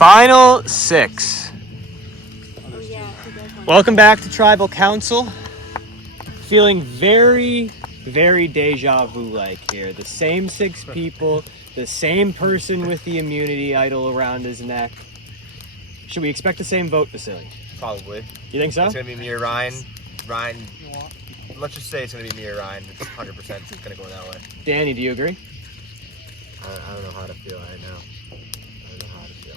Final 6. Welcome back to Tribal Council. Feeling very, very deja vu-like here. The same 6 people, the same person with the immunity idol around his neck. Should we expect the same vote, Vasili? Probably. You think so? It's going to be me or Ryan. Ryan, let's just say it's going to be me or Ryan. It's 100% going to go that way. Danny, do you agree? I don't know how to feel right now. I don't know how to feel,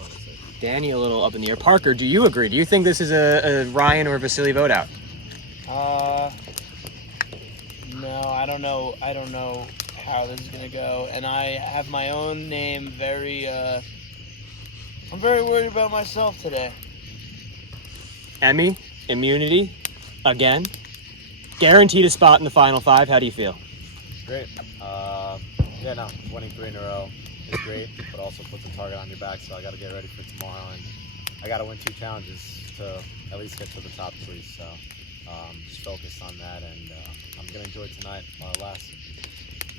honestly. Danny, a little up in the air. Parker, do you agree? Do you think this is a Ryan or Vasili vote out? No, I don't know. I don't know how this is gonna go, and I have my own name. I'm very worried about myself today. Emmy, immunity, again. Guaranteed a spot in the final 5. How do you feel? Great. Yeah, no, winning 3 in a row is great, but also puts a target on your back, so I got to get ready for tomorrow, and I got to win 2 challenges to at least get to the top 3, so just focused on that, and I'm going to enjoy tonight while it lasts.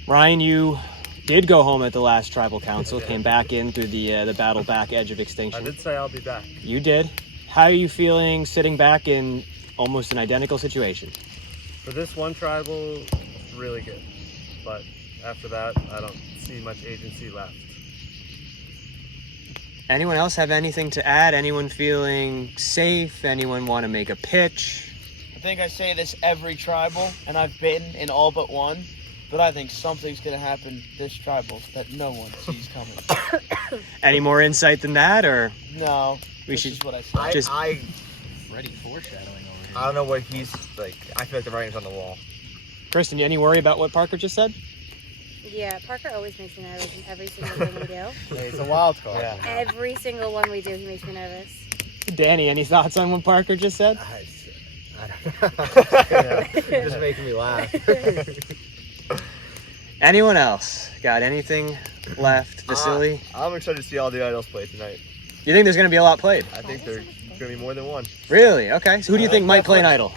Ryan, you did go home at the last Tribal Council, came back in through the battle back edge of extinction. I did say I'll be back. You did. How are you feeling sitting back in almost an identical situation? For this one tribal, really good. But after that, I don't see much agency left. Anyone else have anything to add? Anyone feeling safe? Anyone want to make a pitch? I think I say this every tribal, and I've been in all but one, but I think something's gonna happen this tribal that no one sees coming. Any more insight than that, or No, we this should is what I said. just Ready foreshadowing over here. I don't know what he's like. I feel like the writing's on the wall. Kristen, any worry about what Parker just said? Yeah, Parker always makes me nervous in every single thing we do. Hey, it's a wild card. Yeah. Every single one we do, he makes me nervous. Danny, any thoughts on what Parker just said? I don't know. You're just making me laugh. Anyone else got anything left? Vasili? I'm excited to see all the idols play tonight. You think there's going to be a lot played? I think there's going to be more than one. Really? Okay. So who do you think might play an idol?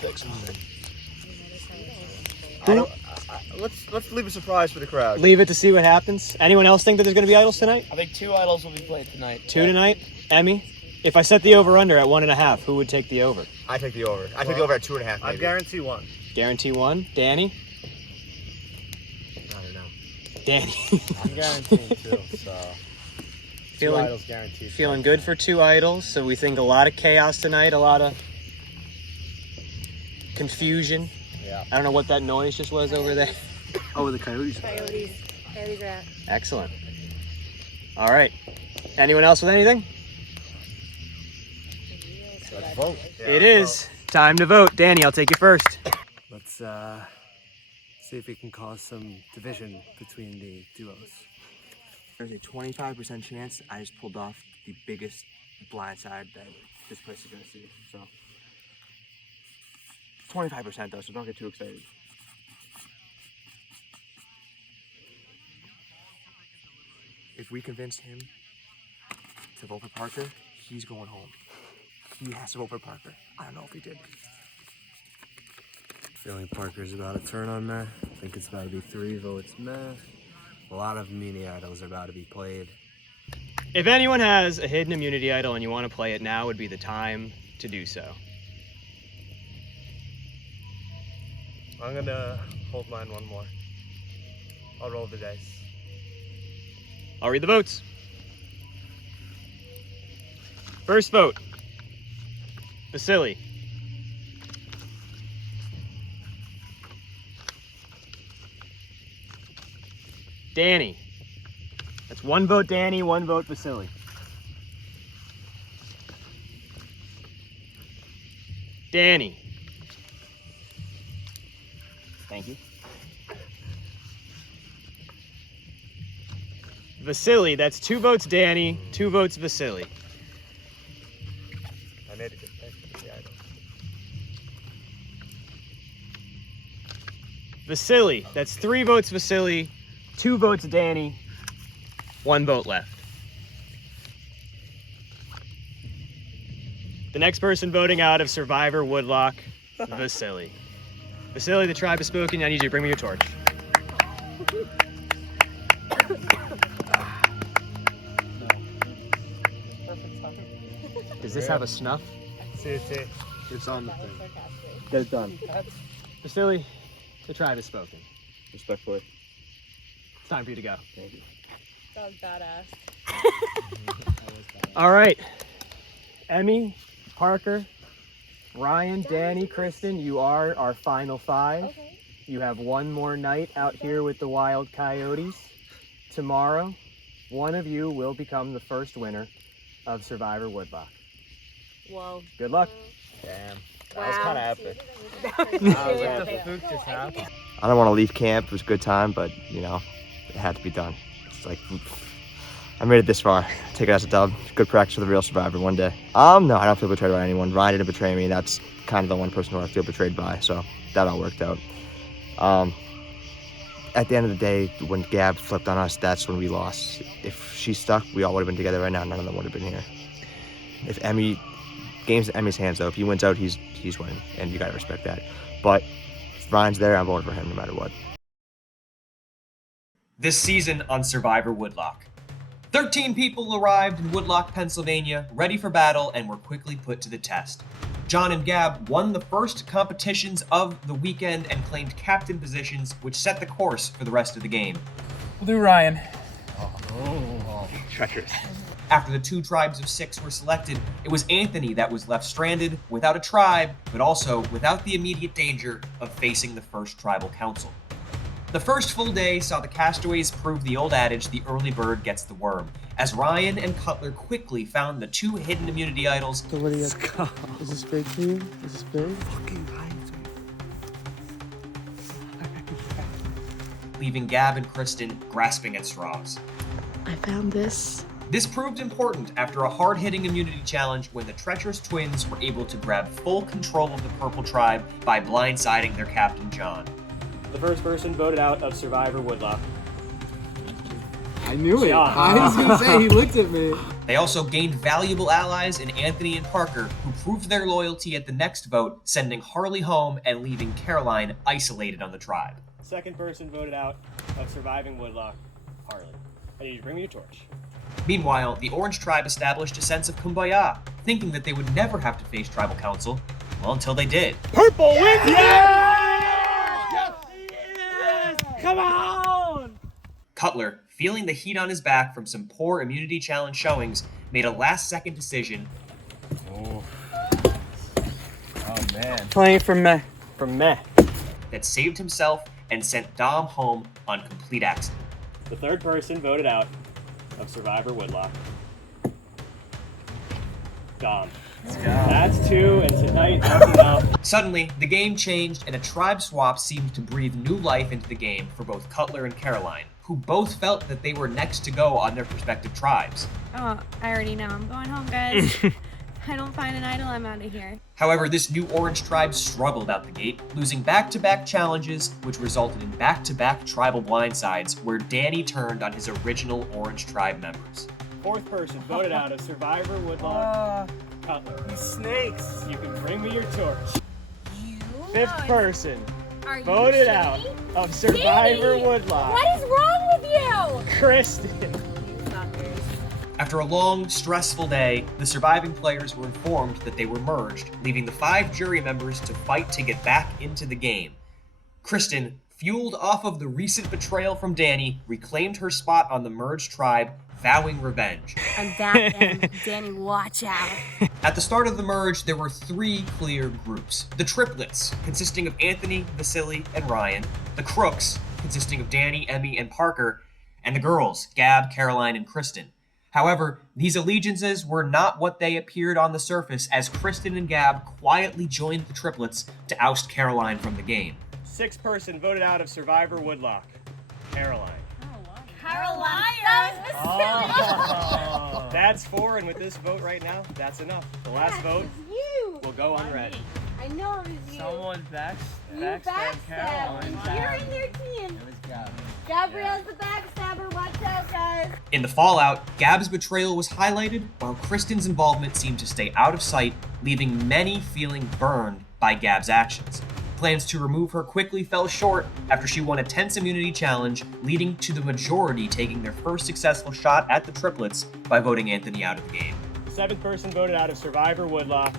Let's leave a surprise for the crowd. Leave it to see what happens. Anyone else think that there's going to be idols tonight? I think 2 idols will be played tonight. 2 tonight? Emmy? If I set the over-under at 1.5, who would take the over? I take the over. I take the over at 2.5. I guarantee 1. Guarantee 1. Danny? I don't know. Danny. I'm guaranteeing 2, so 2 idols guaranteed. Feeling good for 2 idols. So we think a lot of chaos tonight, a lot of confusion. Yeah. I don't know what that noise just was over there. Oh, the coyotes. Coyotes are out. Excellent. All right. Anyone else with anything? Let's vote. It is time to vote. Danny, I'll take you first. Let's see if we can cause some division between the duos. There's a 25% chance I just pulled off the biggest blindside that this place is going to see. So 25% though, so don't get too excited. If we convince him to vote for Parker, he's going home. He has to vote for Parker. I don't know if he did. Feeling Parker's about to turn on me. I think it's about to be 3 votes meh. A lot of mini idols are about to be played. If anyone has a hidden immunity idol and you want to play it, now would be the time to do so. I'm going to hold mine 1 more. I'll roll the dice. I'll read the votes. First vote, Vasili. Danny. That's 1 vote Danny, 1 vote Vasili. Danny. Thank you. Vasili, that's 2 votes Danny, 2 votes Vasili. I made a good pick for the idol. Vasili, that's 3 votes Vasili, 2 votes Danny, 1 vote left. The next person voting out of Survivor Woodloch, Vasili. Vasili, the tribe has spoken. I need you to bring me your torch. this have a snuff? CT. It's on the thing. Get it done. Vasili, the tribe has spoken. Respectfully. It's time for you to go. Thank you. Dog badass. All right. Emmy, Parker, Ryan, Danny, Kristen, you are our final 5. Okay. You have one more night out here with the Wild Coyotes. Tomorrow, one of you will become the first winner of Survivor Woodloch. Whoa. Good luck. Damn. That Wow. was kind of epic. That was really What the epic. fuck just happened? I don't want to leave camp. It was a good time, but you know, it had to be done. It's like I made it this far. Take it as a dub. Good practice for the real Survivor one day. No, I don't feel betrayed by anyone. Ryan didn't betray me. That's kind of the one person who I feel betrayed by. So that all worked out. At the end of the day, when Gab flipped on us, that's when we lost. If she stuck, we all would have been together right now. None of them would have been here. If Emmy, game's in Emmy's hands though. If he wins out, he's winning, and you gotta respect that. But if Ryan's there, I'm voting for him no matter what. This season on Survivor Woodloch. 13 people arrived in Woodloch, Pennsylvania, ready for battle, and were quickly put to the test. John and Gab won the first competitions of the weekend and claimed captain positions, which set the course for the rest of the game. We'll do Ryan. Treacherous. After the 2 tribes of 6 were selected, it was Anthony that was left stranded without a tribe, but also without the immediate danger of facing the first tribal council. The first full day saw the castaways prove the old adage, the early bird gets the worm, as Ryan and Cutler quickly found the 2 hidden immunity idols. So what do you got? Is this big for you? Is this big? Leaving Gab and Kristen grasping at straws. I found this. This proved important after a hard-hitting immunity challenge when the treacherous twins were able to grab full control of the purple tribe by blindsiding their captain John. The first person voted out of Survivor Woodloch. I knew it. John. I was gonna say, he looked at me. They also gained valuable allies in Anthony and Parker, who proved their loyalty at the next vote, sending Harley home and leaving Caroline isolated on the tribe. Second person voted out of Surviving Woodloch, Harley. I need you to bring me your torch. Meanwhile, the Orange tribe established a sense of kumbaya, thinking that they would never have to face tribal council, well, until they did. Purple wins! Yes! Come on! Cutler, feeling the heat on his back from some poor immunity challenge showings, made a last-second decision. Oh man. Playing for meh. For meh. That saved himself and sent Dom home on complete accident. The third person voted out of Survivor Woodloch. Dom. Let's go. That's 2, and tonight that's enough. Suddenly, the game changed and a tribe swap seemed to breathe new life into the game for both Cutler and Caroline, who both felt that they were next to go on their respective tribes. Oh, I already know. I'm going home, guys. I don't find an idol, I'm out of here. However, this new Orange tribe struggled out the gate, losing back-to-back challenges, which resulted in back-to-back tribal blindsides, where Danny turned on his original Orange tribe members. Fourth person voted out of Survivor Woodloch, Cutler. These snakes. You can bring me your torch. You? Fifth person Are you voted shitty? out of Survivor Kitty! Woodloch, What is wrong with you? Kristen. After a long, stressful day, the surviving players were informed that they were merged, leaving the 5 jury members to fight to get back into the game. Kristen, fueled off of the recent betrayal from Danny, reclaimed her spot on the merged tribe, vowing revenge. I'm back, Danny, watch out. At the start of the merge, there were 3 clear groups. The triplets, consisting of Anthony, Vasili, and Ryan. The crooks, consisting of Danny, Emmy, and Parker. And the girls, Gab, Caroline, and Kristen. However, these allegiances were not what they appeared on the surface, as Kristen and Gab quietly joined the triplets to oust Caroline from the game. Sixth person voted out of Survivor Woodloch, Caroline. Caroline? That was That's 4, and with this vote right now, that's enough. The last vote You. will go unread. I know it was you. Someone You backstabbed backstabbed. Caroline. You're in their team. It was Gab. Gabrielle's the backstabber. Watch out, guys. In the fallout, Gab's betrayal was highlighted, while Kristen's involvement seemed to stay out of sight, leaving many feeling burned by Gab's actions. Plans to remove her quickly fell short after she won a tense immunity challenge, leading to the majority taking their first successful shot at the triplets by voting Anthony out of the game. seventh person voted out of Survivor Woodloch.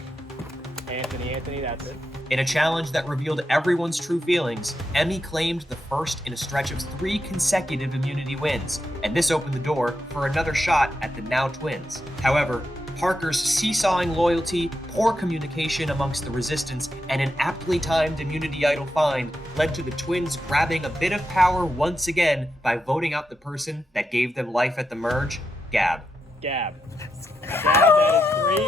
Anthony, that's it. In a challenge that revealed everyone's true feelings, Emmy claimed the first in a stretch of 3 consecutive immunity wins, and this opened the door for another shot at the now twins. However, Parker's seesawing loyalty, poor communication amongst the resistance, and an aptly timed immunity idol find led to the twins grabbing a bit of power once again by voting out the person that gave them life at the merge, Gab. Gab, that is 3.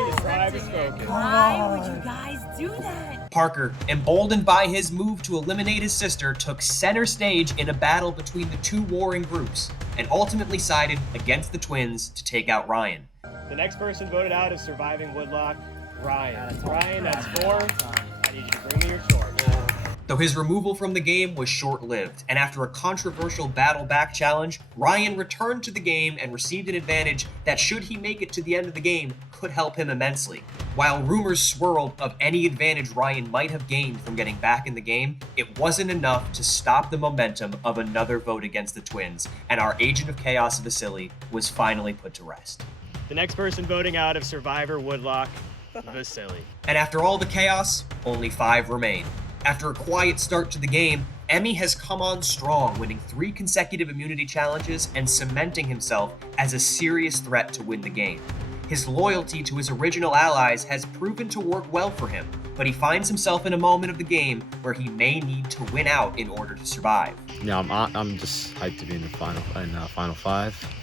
The tribe is spoken. Why would you guys do that? Parker, emboldened by his move to eliminate his sister, took center stage in a battle between the 2 warring groups, and ultimately sided against the twins to take out Ryan. The next person voted out of Surviving Woodloch, Ryan. Ryan, that's 4. I need you to bring me your sword. Though his removal from the game was short-lived, and after a controversial battle back challenge, Ryan returned to the game and received an advantage that, should he make it to the end of the game, could help him immensely. While rumors swirled of any advantage Ryan might have gained from getting back in the game, it wasn't enough to stop the momentum of another vote against the twins, and our Agent of Chaos Vasili was finally put to rest. The next person voting out of Survivor Woodloch, Vasili. And after all the chaos, only 5 remain. After a quiet start to the game, Emmy has come on strong, winning 3 consecutive immunity challenges and cementing himself as a serious threat to win the game. His loyalty to his original allies has proven to work well for him, but he finds himself in a moment of the game where he may need to win out in order to survive. Yeah, I'm just hyped to be in the final 5.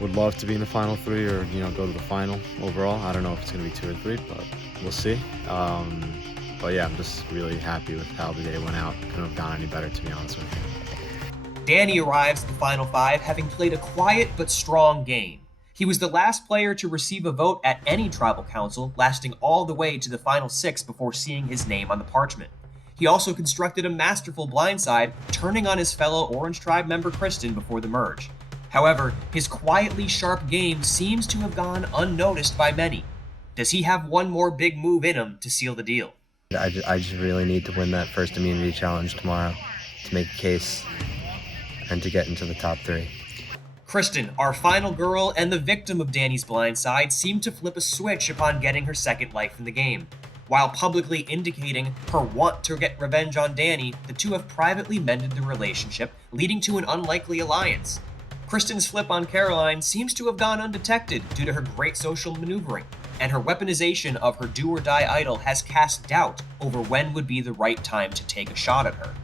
Would love to be in the final 3 or, go to the final overall. I don't know if it's going to be 2 or 3, but we'll see. But yeah, I'm just really happy with how the day went out. Couldn't have gone any better, to be honest with you. Danny arrives at the final 5 having played a quiet but strong game. He was the last player to receive a vote at any tribal council, lasting all the way to the final 6 before seeing his name on the parchment. He also constructed a masterful blindside, turning on his fellow Orange Tribe member Kristen before the merge. However, his quietly sharp game seems to have gone unnoticed by many. Does he have one more big move in him to seal the deal? I just really need to win that first immunity challenge tomorrow to make a case and to get into the top 3. Kristen, our final girl and the victim of Danny's blindside, seemed to flip a switch upon getting her second life in the game. While publicly indicating her want to get revenge on Danny, the 2 have privately mended the relationship, leading to an unlikely alliance. Kristen's flip on Caroline seems to have gone undetected due to her great social maneuvering, and her weaponization of her do-or-die idol has cast doubt over when would be the right time to take a shot at her.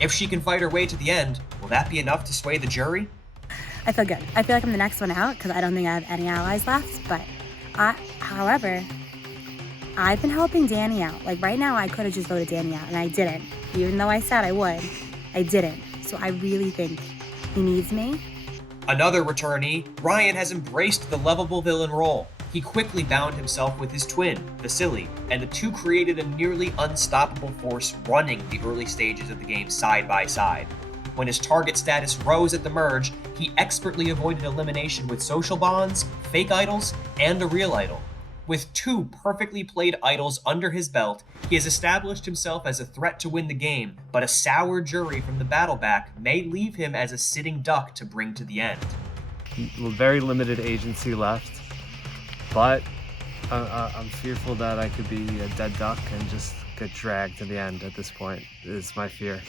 If she can fight her way to the end, will that be enough to sway the jury? I feel good. I feel like I'm the next one out because I don't think I have any allies left. But however, I've been helping Danny out. Like right now, I could have just voted Danny out, and I didn't. Even though I said I would, I didn't. So I really think he needs me. Another returnee, Ryan has embraced the lovable villain role. He quickly bound himself with his twin, Vasili, and the 2 created a nearly unstoppable force running the early stages of the game side by side. When his target status rose at the merge, he expertly avoided elimination with social bonds, fake idols, and a real idol. With 2 perfectly played idols under his belt, he has established himself as a threat to win the game, but a sour jury from the battle back may leave him as a sitting duck to bring to the end. Very limited agency left, but I'm fearful that I could be a dead duck and just get dragged to the end at this point, is my fear.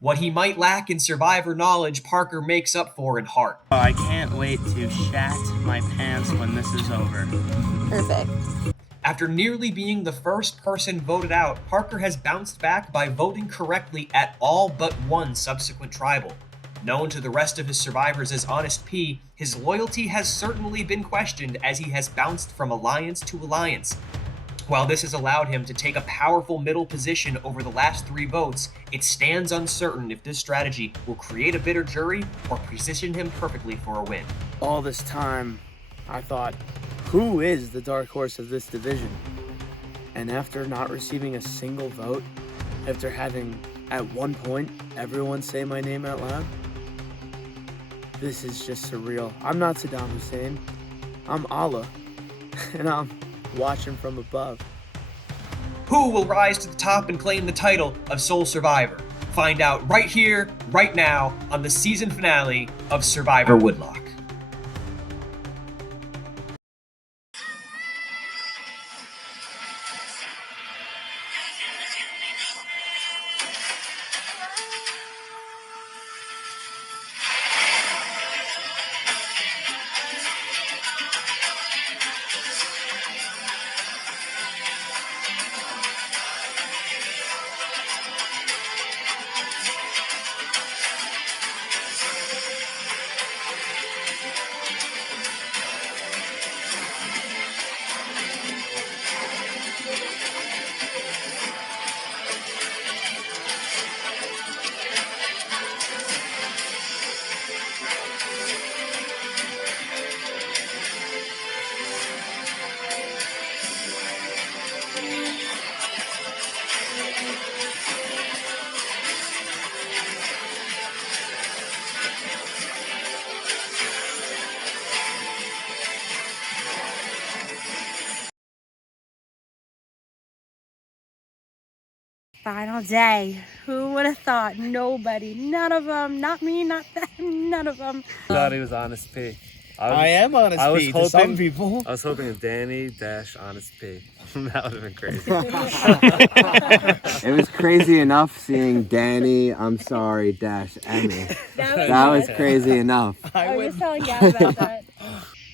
What he might lack in Survivor knowledge, Parker makes up for in heart. I can't wait to shat my pants when this is over. Perfect. After nearly being the first person voted out, Parker has bounced back by voting correctly at all but 1 subsequent tribal. Known to the rest of his survivors as Honest P, his loyalty has certainly been questioned as he has bounced from alliance to alliance. While this has allowed him to take a powerful middle position over the last 3 votes, it stands uncertain if this strategy will create a bitter jury or position him perfectly for a win. All this time, I thought, who is the dark horse of this division? And after not receiving a single vote, after having, at one point, everyone say my name out loud, this is just surreal. I'm not Saddam Hussein. I'm Allah. And I'm watching from above. Who will rise to the top and claim the title of Sole Survivor? Find out right here, right now, on the season finale of Survivor Woodloch. final day. Who would have thought? Nobody. None of them. Not me, not them. None of them. I thought he was Honest P. I am Honest P to some people. I was hoping a Danny-Honest P. That would have been crazy. It was crazy enough seeing Danny, I'm sorry, Emmy. That was crazy enough. I was telling Gab about that.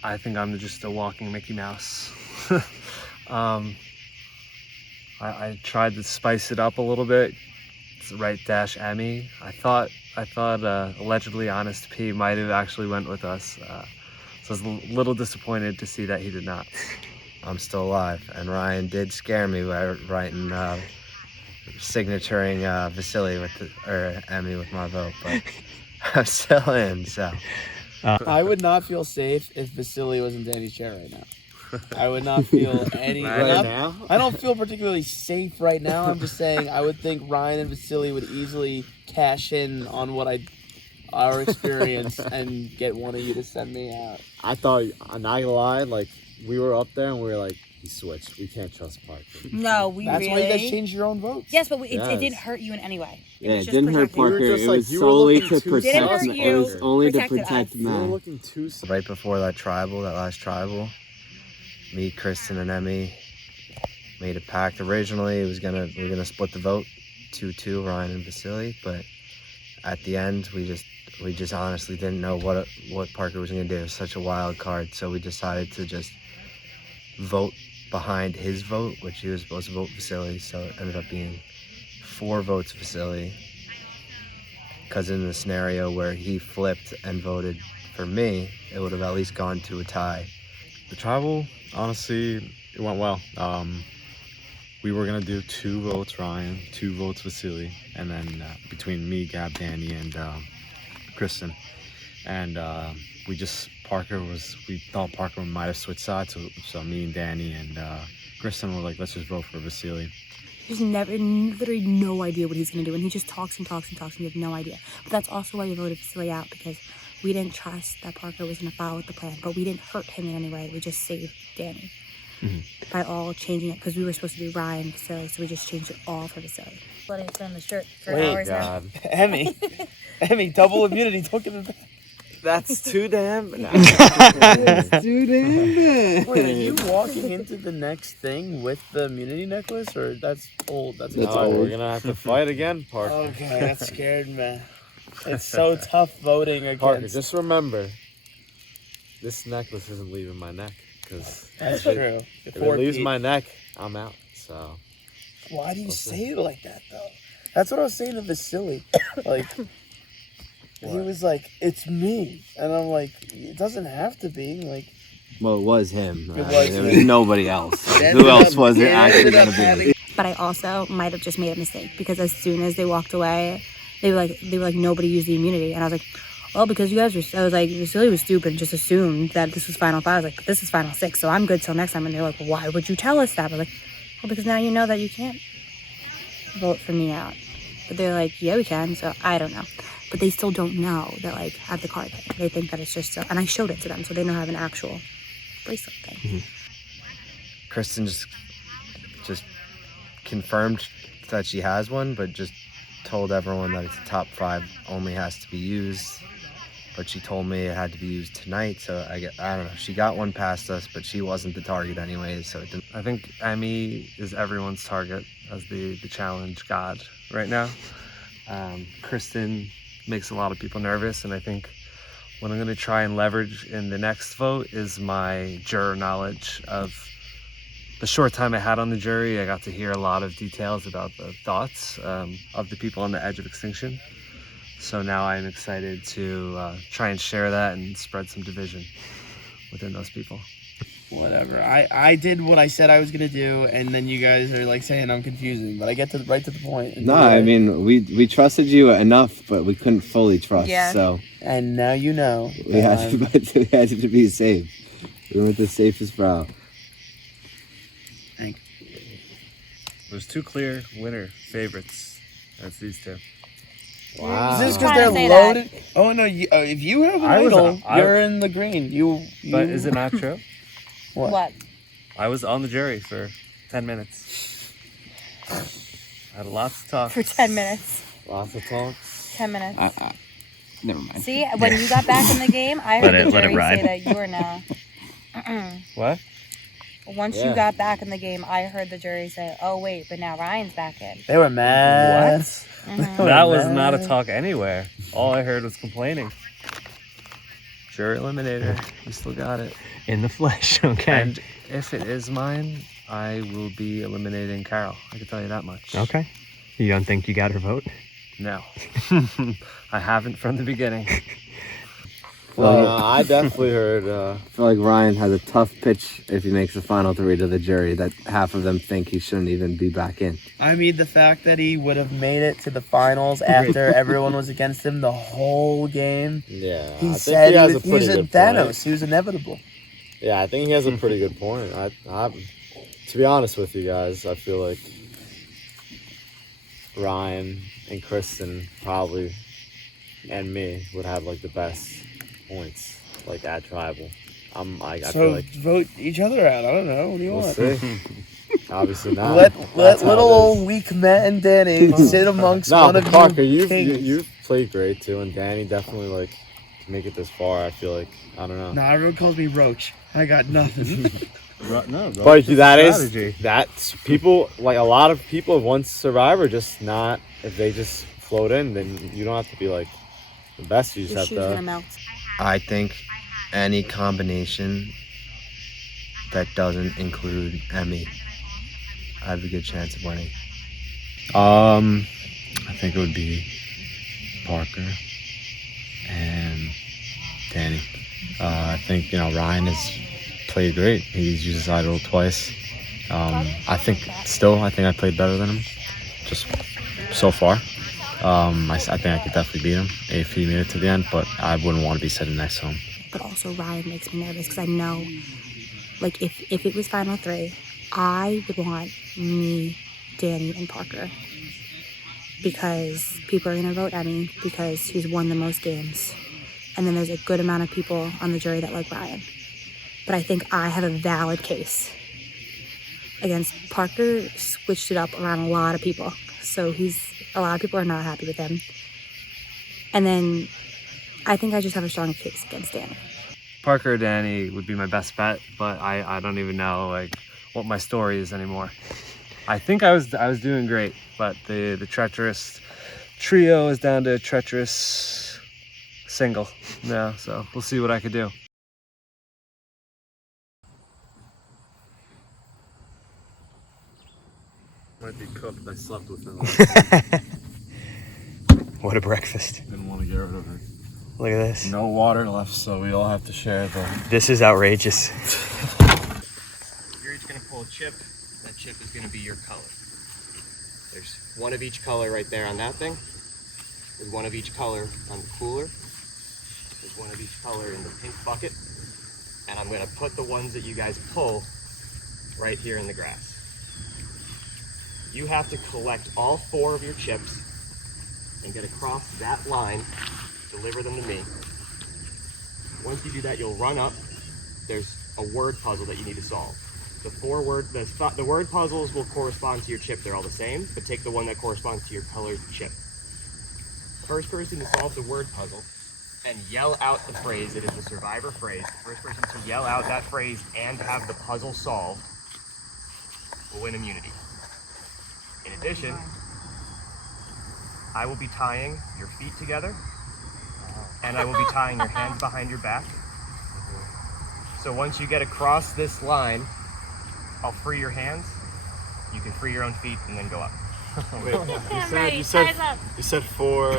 I think I'm just a walking Mickey Mouse. I tried to spice it up a little bit. It's right Emmy. I thought allegedly Honest P might have actually went with us. So I was a little disappointed to see that he did not. I'm still alive, and Ryan did scare me by writing, signaturing Vasili or Emmy with my vote, but I'm still in, so. I would not feel safe if Vasili was in Danny's chair right now. I would not feel any. now? I don't feel particularly safe right now. I'm just saying I would think Ryan and Vasili would easily cash in on our experience and get one of you to send me out. I thought, I'm not gonna lie, like, we were up there and we were like, he switched. We can't trust Parker. No, we That's really. why you guys changed your own votes. Yes, but it Yes. didn't hurt you in any way. Yeah, was it just didn't hurt protecting you. Parker. You were just It like, was you were solely looking to too protect. Didn't hurt It was you, only to protected protect us. You were Matt. looking too. Right before that last tribal, me, Kristen, and Emmy made a pact. Originally, we were gonna split the vote, 2-2, Ryan and Vasili, but at the end, we just honestly didn't know what Parker was gonna do. It was such a wild card, so we decided to just vote behind his vote, which he was supposed to vote Vasili, so it ended up being 4 votes Vasili. Because in the scenario where he flipped and voted for me, it would have at least gone to a tie. The tribal, honestly, it went well. We were gonna do 2 votes Ryan, 2 votes Vasili, and then between me, Gab, Danny, and Kristen. And we thought Parker might have switched sides, so me and Danny and Kristen were like, let's just vote for Vasili. There's literally no idea what he's going to do. And he just talks and talks and talks and you have no idea. But that's also why we voted Vasili out, because we didn't trust that Parker was going to follow the plan. But we didn't hurt him in any way. We just saved Danny by all changing it, because we were supposed to do Ryan, Vasili, so we just changed it all for Vasili. Letting us on the shirt for hours now. Emmy, double immunity. Don't give it back. That's too damn. It's too damn bad. Wait, are you walking into the next thing with the immunity necklace, or that's old? That's old. We're gonna have to fight again, Parker. Okay, that scared me. It's so tough voting against. Parker, just remember, this necklace isn't leaving my neck, because That's true. if it leaves my neck, I'm out. So why do you say it like that, though? That's what I was saying to Vasili. Like, he was like, "It's me," and I'm like, "It doesn't have to be." Like, Well, it was him. It was There was him. nobody else. Who else was it actually going to be? But I also might have just made a mistake, because as soon as they walked away, they were like nobody used the immunity, and I was like, well, because you guys were. I was like, Vasili was stupid and just assumed that this was final 5. I was like, but this is final 6, so I'm good till next time. And they're like, well, why would you tell us that? I was like, well, because now you know that you can't vote for me out. But they're like, yeah, we can. So I don't know. But they still don't know that, like, I have the card thing. They think that it's just and I showed it to them, so they know I have an actual bracelet thing. Kristen just confirmed that she has one, but just told everyone that it's a top 5 only has to be used. But she told me it had to be used tonight, so I don't know. She got one past us, but she wasn't the target anyways, so it didn't. I think Emmy is everyone's target as the challenge god right now. Kristen makes a lot of people nervous, and I think what I'm going to try and leverage in the next vote is my juror knowledge of the short time I had on the jury. I got to hear a lot of details about the thoughts of the people on the edge of extinction. So now I'm excited to try and share that and spread some division within those people. Whatever. I did what I said I was gonna do, and then you guys are like saying I'm confusing, but I get right to the point. No, I mean, we trusted you enough, but we couldn't fully trust, Yeah. so. And now you know. We had to be safe. We went the safest route. There's 2 clear winner favorites. That's these 2. Wow. Is this because they're loaded? Oh no! If you have an idol, you're in the green. But is it not true? What? I was on the jury for 10 minutes. Had lots to talk. For 10 minutes. Lots of talk. 10 minutes. Never mind. See, when you got back in the game, I heard the let it jury ride. say that you were now. What? Once you got back in the game, I heard the jury say, "Oh wait, but now Ryan's back in." They were mad. Mhm. That was not a talk anywhere. All I heard was complaining. Jury eliminator. You still got it. In the flesh, okay. And if it is mine, I will be eliminating Carol. I can tell you that much. Okay. You don't think you got her vote? No. I haven't from the beginning. Well, I definitely heard. I feel like Ryan has a tough pitch if he makes the final 3 to the jury that half of them think he shouldn't even be back in. I mean, the fact that he would have made it to the finals after everyone was against him the whole game. Yeah, He I think said he has a he pretty was good Thanos. point. He was inevitable. Yeah, I think he has a pretty good point. To be honest with you guys, I feel like Ryan and Kristen probably and me would have like the best points like at tribal. I feel So like vote each other out. I don't know. What do you we'll want? see. Obviously not. Let That's how little it old is. weak Matt and Danny sit amongst No, one but of Parker, you you've kings. played great too, and Danny definitely like to make it this far. I feel like I don't know. Nah, everyone calls me Roach. I got nothing. No, bro. But that's strategy. people like a lot of people have won Survivor just not if they just float in, then you don't have to be like the best. You just Your have shoe's gonna to. melt. I think any combination that doesn't include Emmy, I have a good chance of winning. I think it would be Parker and Danny. I think Ryan has played great. He's used his idol twice. I think I played better than him, just so far. I think I could definitely beat him if he made it to the end, but I wouldn't want to be sitting next to him. But also Ryan makes me nervous because I know, like, if it was final 3, I would want me, Danny, and Parker. Because people are going to vote Emmy because he's won the most games. And then there's a good amount of people on the jury that like Ryan. But I think I have a valid case against Parker. Switched it up around a lot of people. So a lot of people are not happy with him. And then I think I just have a strong case against Danny. Parker or Danny would be my best bet, but I don't even know like what my story is anymore. I think I was doing great, but the treacherous trio is down to a treacherous single now, so we'll see what I could do. Might be cooked. I slept with him. What a breakfast. Didn't want to get rid of it. Look at this. No water left, so we all have to share the. This is outrageous. You're each going to pull a chip. That chip is going to be your color. There's one of each color right there on that thing. There's one of each color on the cooler. There's one of each color in the pink bucket. And I'm going to put the ones that you guys pull right here in the grass. You have to collect all 4 of your chips and get across that line, deliver them to me. Once you do that, you'll run up. There's a word puzzle that you need to solve. The word puzzles will correspond to your chip. They're all the same, but take the one that corresponds to your colored chip. First person to solve the word puzzle and yell out the phrase. It is the Survivor phrase. The first person to yell out that phrase and have the puzzle solved will win immunity. In addition, I will be tying your feet together, and I will be tying your hands behind your back. So once you get across this line, I'll free your hands. You can free your own feet and then go up. Wait, you said 4,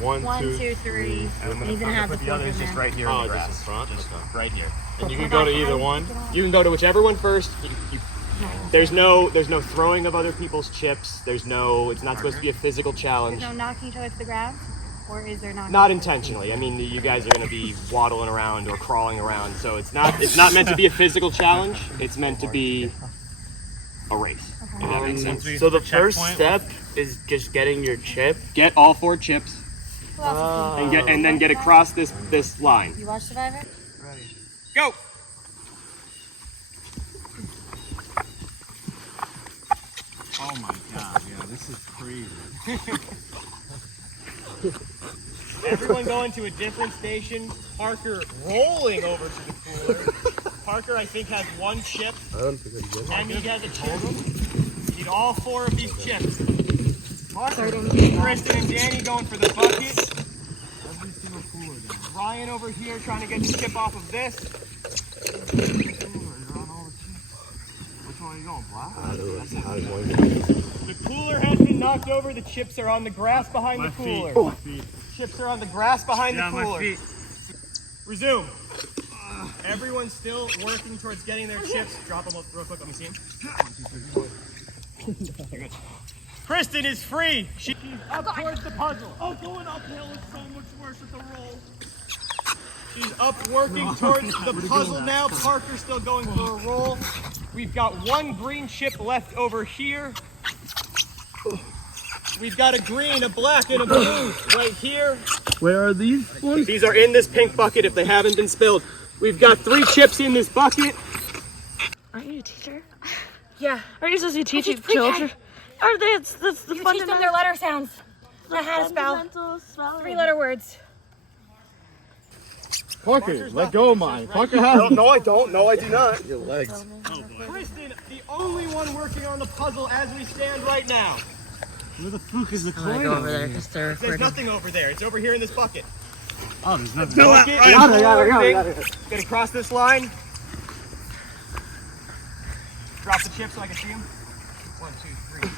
1, 1, 2, 2, 3. I'm gonna put the others just right here in the grass. just in front? Just Okay. right here. And you can go to either one? You can go to whichever one first. There's no throwing of other people's chips. It's not supposed to be a physical challenge. There's no knocking each other to the ground? Or is there knocking? Not intentionally. I mean, you guys are going to be waddling around or crawling around, so it's not meant to be a physical challenge. It's meant to be a race. If that makes sense. So the first step is just getting your chip. Get all 4 chips and then get across this line. You watch Survivor? Ready. Go. Oh my god, yeah. this is crazy. Everyone going to a different station. Parker rolling over to the cooler. Parker, I think, has one chip. I don't think I did. Emmy has a chip. You need all 4 of these chips. Parker, Kristen, and Danny going for the bucket. Every single cooler down. Ryan over here trying to get the chip off of this. You're on all the chips. Which one are you going, black? The cooler has been knocked over. The chips are on the grass behind the cooler. My feet. Chips are on the grass behind the My cooler. feet. Resume. Everyone's still working towards getting their chips. Drop them real quick. Let me see them. 1, 2, 3, 4. You're good. Kristen is free. She's up towards the puzzle. Oh, going uphill is so much worse with the roll. She's up working towards the puzzle now. Parker's still going for a roll. We've got 1 green chip left over here. We've got a green, a black, and a blue right here. Where are these ones? These are in this pink bucket if they haven't been spilled. We've got 3 chips in this bucket. Aren't you a teacher? Yeah. Are you supposed to be teaching children? Are they? That's the You teach them fundamental. their letter sounds. Learn how to spell. 3-letter words. Parker, let go of mine. Parker has. No, I don't. No, I do not. Your legs. Kristen, the only one working on the puzzle as we stand right now. Where the fuck is the I'm gonna coin? go over there because they're There's nothing over there. It's over here in this bucket. Oh, there's nothing. Bucket, Got it. Gonna cross this line. Drop the chip so I can see him. 1, 2, 3,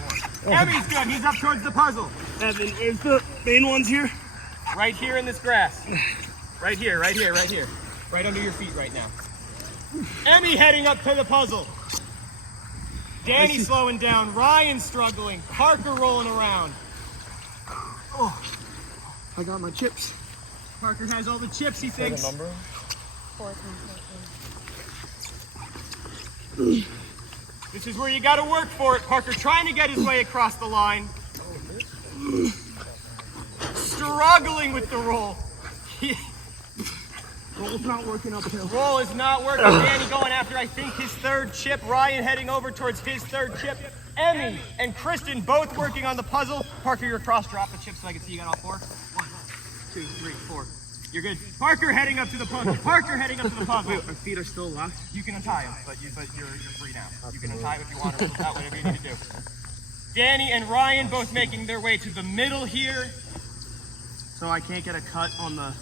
4. Emmy's good. He's up towards the puzzle. Evan, where's the main ones here? Right here in this grass. Right here, right here, right here. Right under your feet right now. Emmy heading up to the puzzle. Danny slowing down. Ryan struggling. Parker rolling around. Oh, I got my chips. Parker has all the chips, he thinks. Number? 4 times 14. This is where you gotta work for it. Parker trying to get his way across the line. Struggling with the roll. Roll's not working uphill. Roll is not working. Danny going after, I think, his 3rd chip. Ryan heading over towards his 3rd chip. Emmy and Kristen both working on the puzzle. Parker, you're across. Drop the chips so I can see you got all 4. 1, 2, 3, 4. You're good. Parker heading up to the puzzle. Parker heading up to the puzzle. Wait, our feet are still locked. You can untie them, but you're free now. You can untie them if you want or pull out, whatever you need to do. Danny and Ryan both making their way to the middle here. So I can't get a cut on the,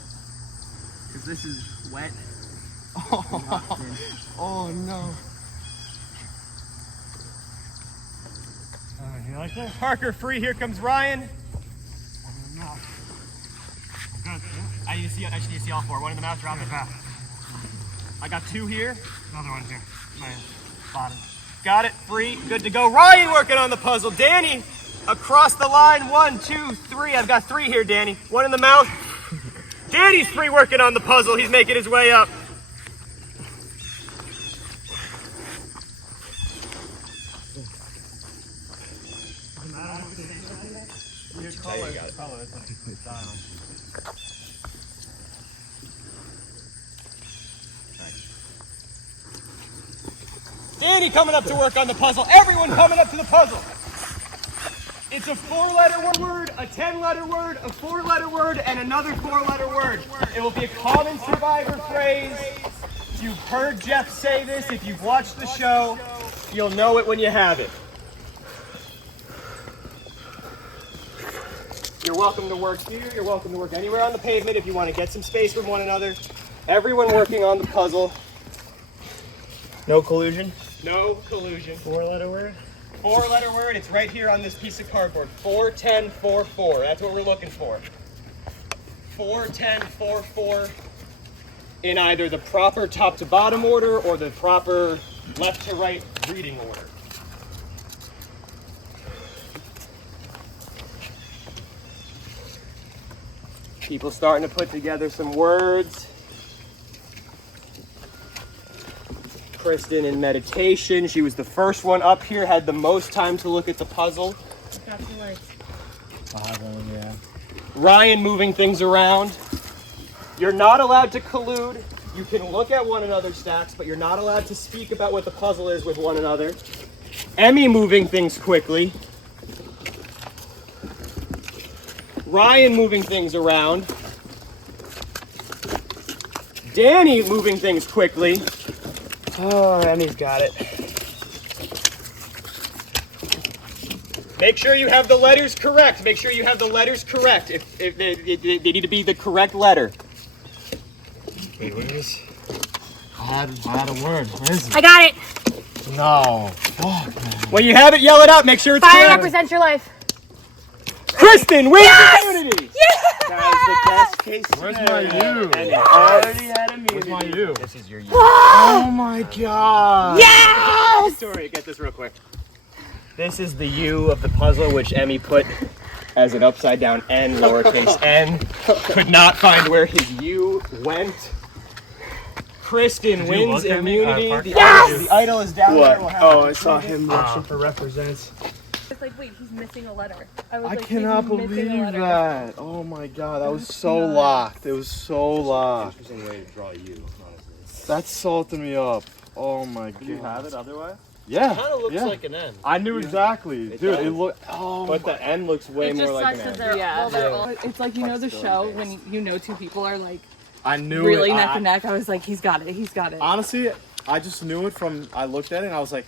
because this is wet. Oh no. You like that? Parker free. Here comes Ryan. I need to see all 4. 1 in the mouth. Drop it. I got 2 here. Another one here. My bottom. Got it. Free. Good to go. Ryan working on the puzzle. Danny across the line. 1, 2, 3. I've got 3 here, Danny. 1 in the mouth. Danny's free working on the puzzle. He's making his way up. Danny coming up to work on the puzzle. Everyone coming up to the puzzle. It's a 4-letter word, a 10-letter word, a 4-letter word, and another 4-letter word. It will be a common Survivor phrase. You've heard Jeff say this. If you've watched the show, you'll know it when you have it. You're welcome to work here. You're welcome to work anywhere on the pavement if you want to get some space from one another. Everyone working on the puzzle. No collusion? No collusion. 4-letter word? 4-letter word. It's right here on this piece of cardboard. 4-10-4-4. That's what we're looking for. 4-10-4-4 in either the proper top to bottom order or the proper left to right reading order. People starting to put together some words. Kristen in meditation. She was the first one up here, had the most time to look at the puzzle. Got 2 words. 5 only, yeah. Ryan moving things around. You're not allowed to collude. You can look at one another's stacks, but you're not allowed to speak about what the puzzle is with one another. Emmy moving things quickly. Ryan moving things around. Danny moving things quickly. Oh, Emmy's got it. Make sure you have the letters correct. Make sure you have the letters correct. If they need to be the correct letter. Wait, what is? I had a word. What is it? I got it. No. Fuck, man. When you have it, yell it out. Make sure it's Fire correct. represents your life. Kristen wins Yes! immunity. Yes! That's the best case Where's scenario. my U? And I already had immunity. Where's my U? This is your U. Oh my god. Yes! Victoria, get this real quick. This is the U of the puzzle, which Emmy put as an upside down N, lowercase n. Could not find where his U went. Kristen Did you wins look at me? immunity. Yes! The idol is down What? there. We'll have Oh, it I saw printed. him watching for represents. It's like, wait, he's missing a letter. I I cannot believe that. Oh my god, that was so locked. It was so locked. Interesting way to draw a U. That salted me up. Oh my god. Do you have it otherwise? Yeah. It kind of looks yeah. like an N. I knew exactly. It Dude, does. it looked. Oh But the N looks way It more just like sucks an that N. they're, they're all, it's like, you know the show Flexibility when you know two people are like I knew really it. neck and neck. I was like, he's got it, he's got it. Honestly, I just knew it from. I looked at it and I was like,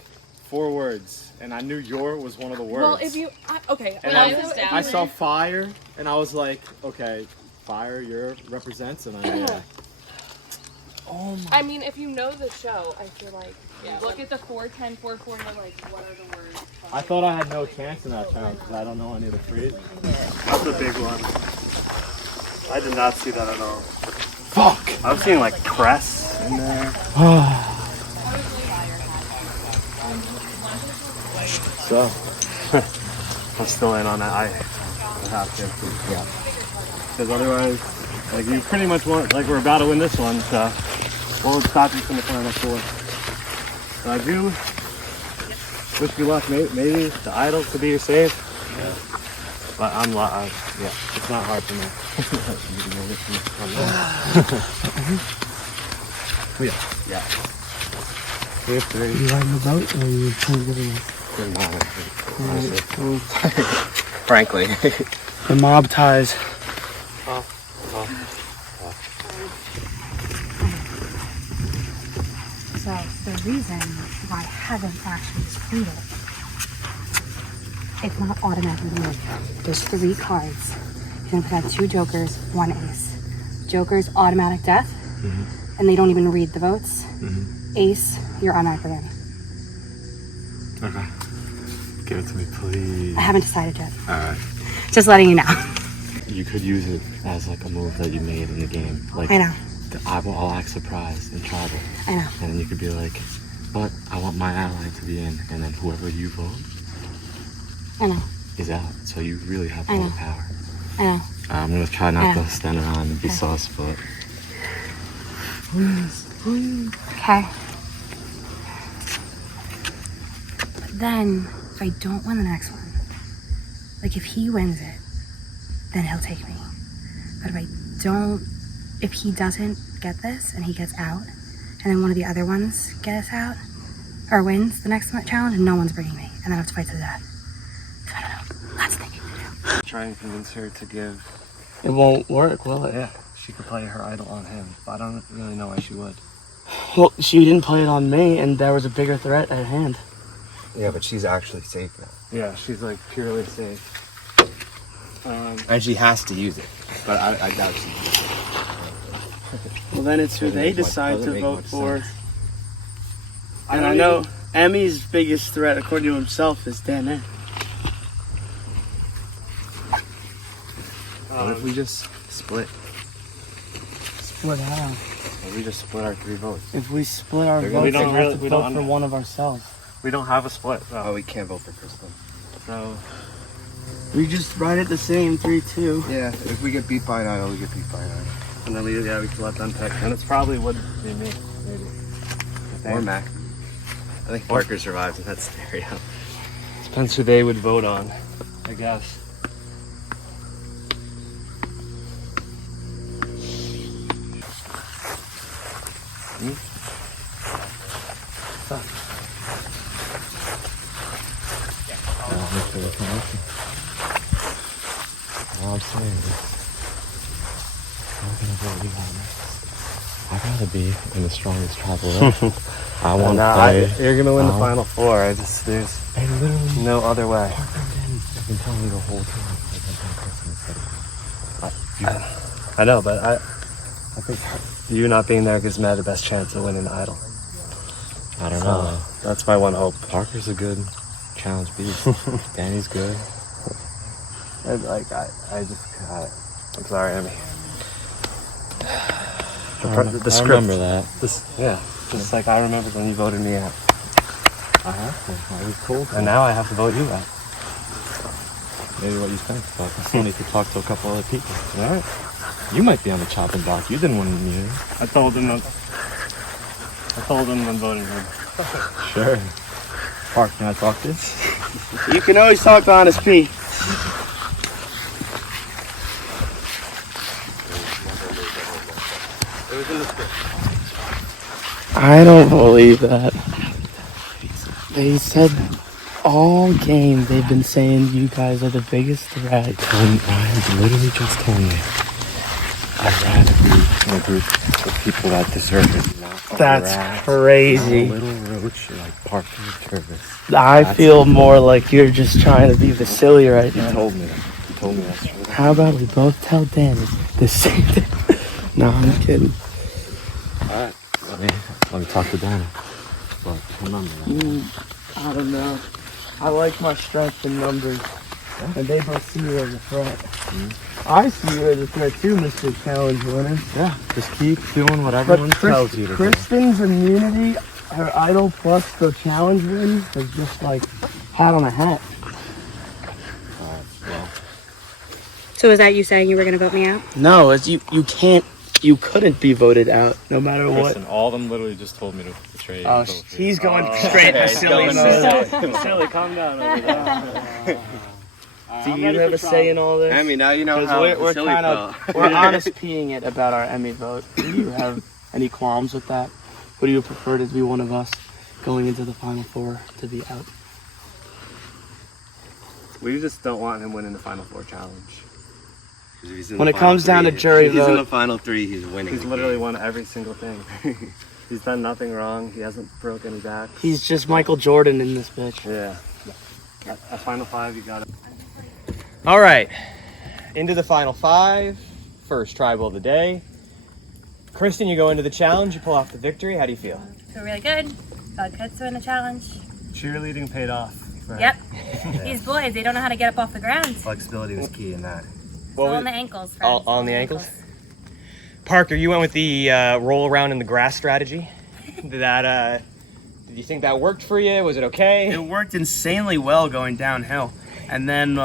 4 words, and I knew your was one of the words. Well, if you, okay. And I saw fire, and I was like, okay, fire, your represents, and I. Oh my. I mean, if you know the show, I feel like you look at the 410, 440, and you're like, what are the words? I thought I had no chance in that challenge because I don't know any of the phrases. That's a big one. I did not see that at all. Fuck! I've seen like crests in there. So, I'm still in on that. I have to. Yeah. Because otherwise, like you pretty much want, like we're about to win this one, so what would stop you from the final 4? So I do wish you luck. Maybe the idol could be your save. Yeah. But yeah, it's not hard for me. Yeah. We have 3. You riding the boat or you trying to get away? Frankly. The mob ties. So the reason why I haven't actually screwed it, it's not automatically moved. There's 3 cards. You're gonna put out 2 jokers, 1 ace. Joker's automatic death, and they don't even read the votes. Ace, you're automatically in. Okay. Give it to me, please. I haven't decided yet. Alright. Just letting you know. You could use it as like a move that you made in the game. Like, I know. I'll act surprised and tribal. I know. And then you could be like, but I want my ally to be in, and then whoever you vote I know. is out. So you really have I all know. the power. I know. I'm gonna try not I know. to stand around and be Okay. sauce, but Okay. But then, if I don't win the next one, like if he wins it, then he'll take me. But if I don't, if he doesn't get this and he gets out, and then one of the other ones gets out, or wins the next challenge, no one's bringing me, and then I have to fight to the death. So I don't know. That's the thing. try and convince her to give. It won't work, will it? Yeah, she could play her idol on him, but I don't really know why she would. Well, she didn't play it on me, and there was a bigger threat at hand. Yeah, but she's actually safe now. Yeah, she's like purely safe. And she has to use it, but I doubt she uses it. Well, then it's who Doesn't they make much- decide doesn't to make vote much for. sense. And I know Emmy's biggest threat, according to himself, is Dan. What if we just split? Split how? What if we just split our 3 votes? If we split our We votes, don't we really- have to we vote don't for under- one of ourselves. We don't have a split. Oh, we can't vote for Kristen. So we just write it the same 3-2. Yeah, if we get beat by an idol, we get beat by an idol. and then we can let them pick, and it's probably would be me, maybe. Or Mac. I think Parker survives in that scenario. Depends who they would vote on, I guess. I'm so I'd rather be in the strongest tribal. I want to play. You're gonna win the final four. There's literally no other way. I've been telling you the whole time. I know, but I think you not being there gives Matt the best chance of winning the idol. I don't know. That's my one hope. Parker's a good challenge beast. Danny's good. I'm sorry, Emmy. I remember that. Just like I remember when you voted me out. I was told. And now I have to vote you out. Maybe what you think, but I still need to talk to a couple other people. All right. You might be on the chopping block. You didn't win the immunity. I told him I'm voting him. Sure. Park, can I talk to you? You can always talk to Honest P. I don't believe that. They said all game they've been saying you guys are the biggest threat. Ryan literally just told me I'd rather be in a group of people that deserve it. That's crazy. A little roach like Parker and Jervis. I feel more like you're just trying to be Vasili right now. He told me that. He told me that's true. How about we both tell Danny the same thing? No, I'm kidding. Alright. Let me talk to Danny. But remember that. I don't know. I like my strength in numbers. And they both see you as a threat. I see you as a threat too, Mr. Challenge winner. Yeah, just keep doing what everyone tells you to do. Kristen's immunity, her idol plus the challenge win is just like hat on a hat. Alright, well. So is that you saying you were going to vote me out? No, it's you couldn't be voted out no matter what. Listen, all of them literally just told me to betray you. Oh, he's going straight Vasili mode. Vasili, calm down over there. Do you have a say in all this? Emmy, now you know how we're Vasili kind of felt. we're honest peeing it about our Emmy vote. Do you have any qualms with that? Would you prefer to be one of us going into the final four to be out? We just don't want him winning the final four challenge. When it comes down to jury he's in the vote, final three, he's winning. He's literally won every single thing. He's done nothing wrong. He hasn't broke any backs. he's just Michael Jordan in this bitch. Yeah. At final five, you got it. All right, into the final five. First tribal of the day. Kristen, you go into the challenge. You pull off the victory. How do you feel? Feel really good. Felt good to win the challenge. Cheerleading paid off. Yep. These boys, they don't know how to get up off the ground. Flexibility was key in that. All on the ankles, friends. All on the ankles? Parker, you went with the roll around in the grass strategy. Did you think that worked for you? Was it okay? It worked insanely well going downhill. And then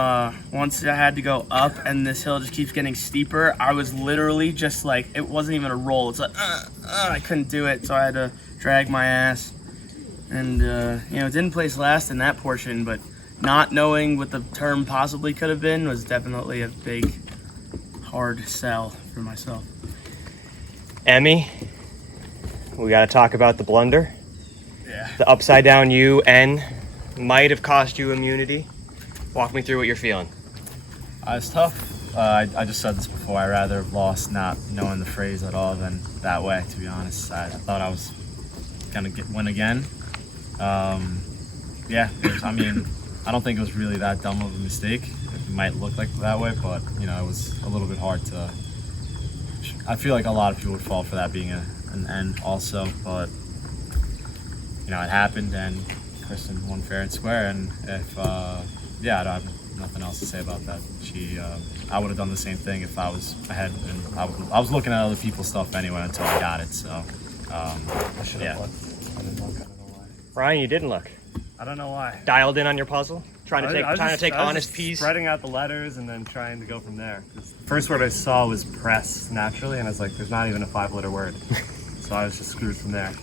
once I had to go up and this hill just keeps getting steeper, I was literally just like, it wasn't even a roll. It's like, I couldn't do it. So I had to drag my ass. And, didn't place last in that portion, but not knowing what the term possibly could have been was definitely a big, hard sell for myself. Emmy, we got to talk about the blunder. Yeah. The upside down UN might have cost you immunity. Walk me through what you're feeling. It's tough. I just said this before. I'd rather have lost not knowing the phrase at all than that way, to be honest. I thought I was going to win again. I don't think it was really that dumb of a mistake. It might look like that way, but, it was a little bit hard to... I feel like a lot of people would fall for that being an end also, but, it happened and Kristen won fair and square, and if... I don't have nothing else to say about that. I would have done the same thing if I was ahead, and I was looking at other people's stuff anyway until I got it. So, I should have looked. I didn't look. I don't know why. Ryan, you didn't look. I don't know why. Dialed in on your puzzle, trying to take honest peas. Spreading out the letters and then trying to go from there. The first word I saw was press naturally, and I was like, "There's not even a 5-letter word," so I was just screwed from there.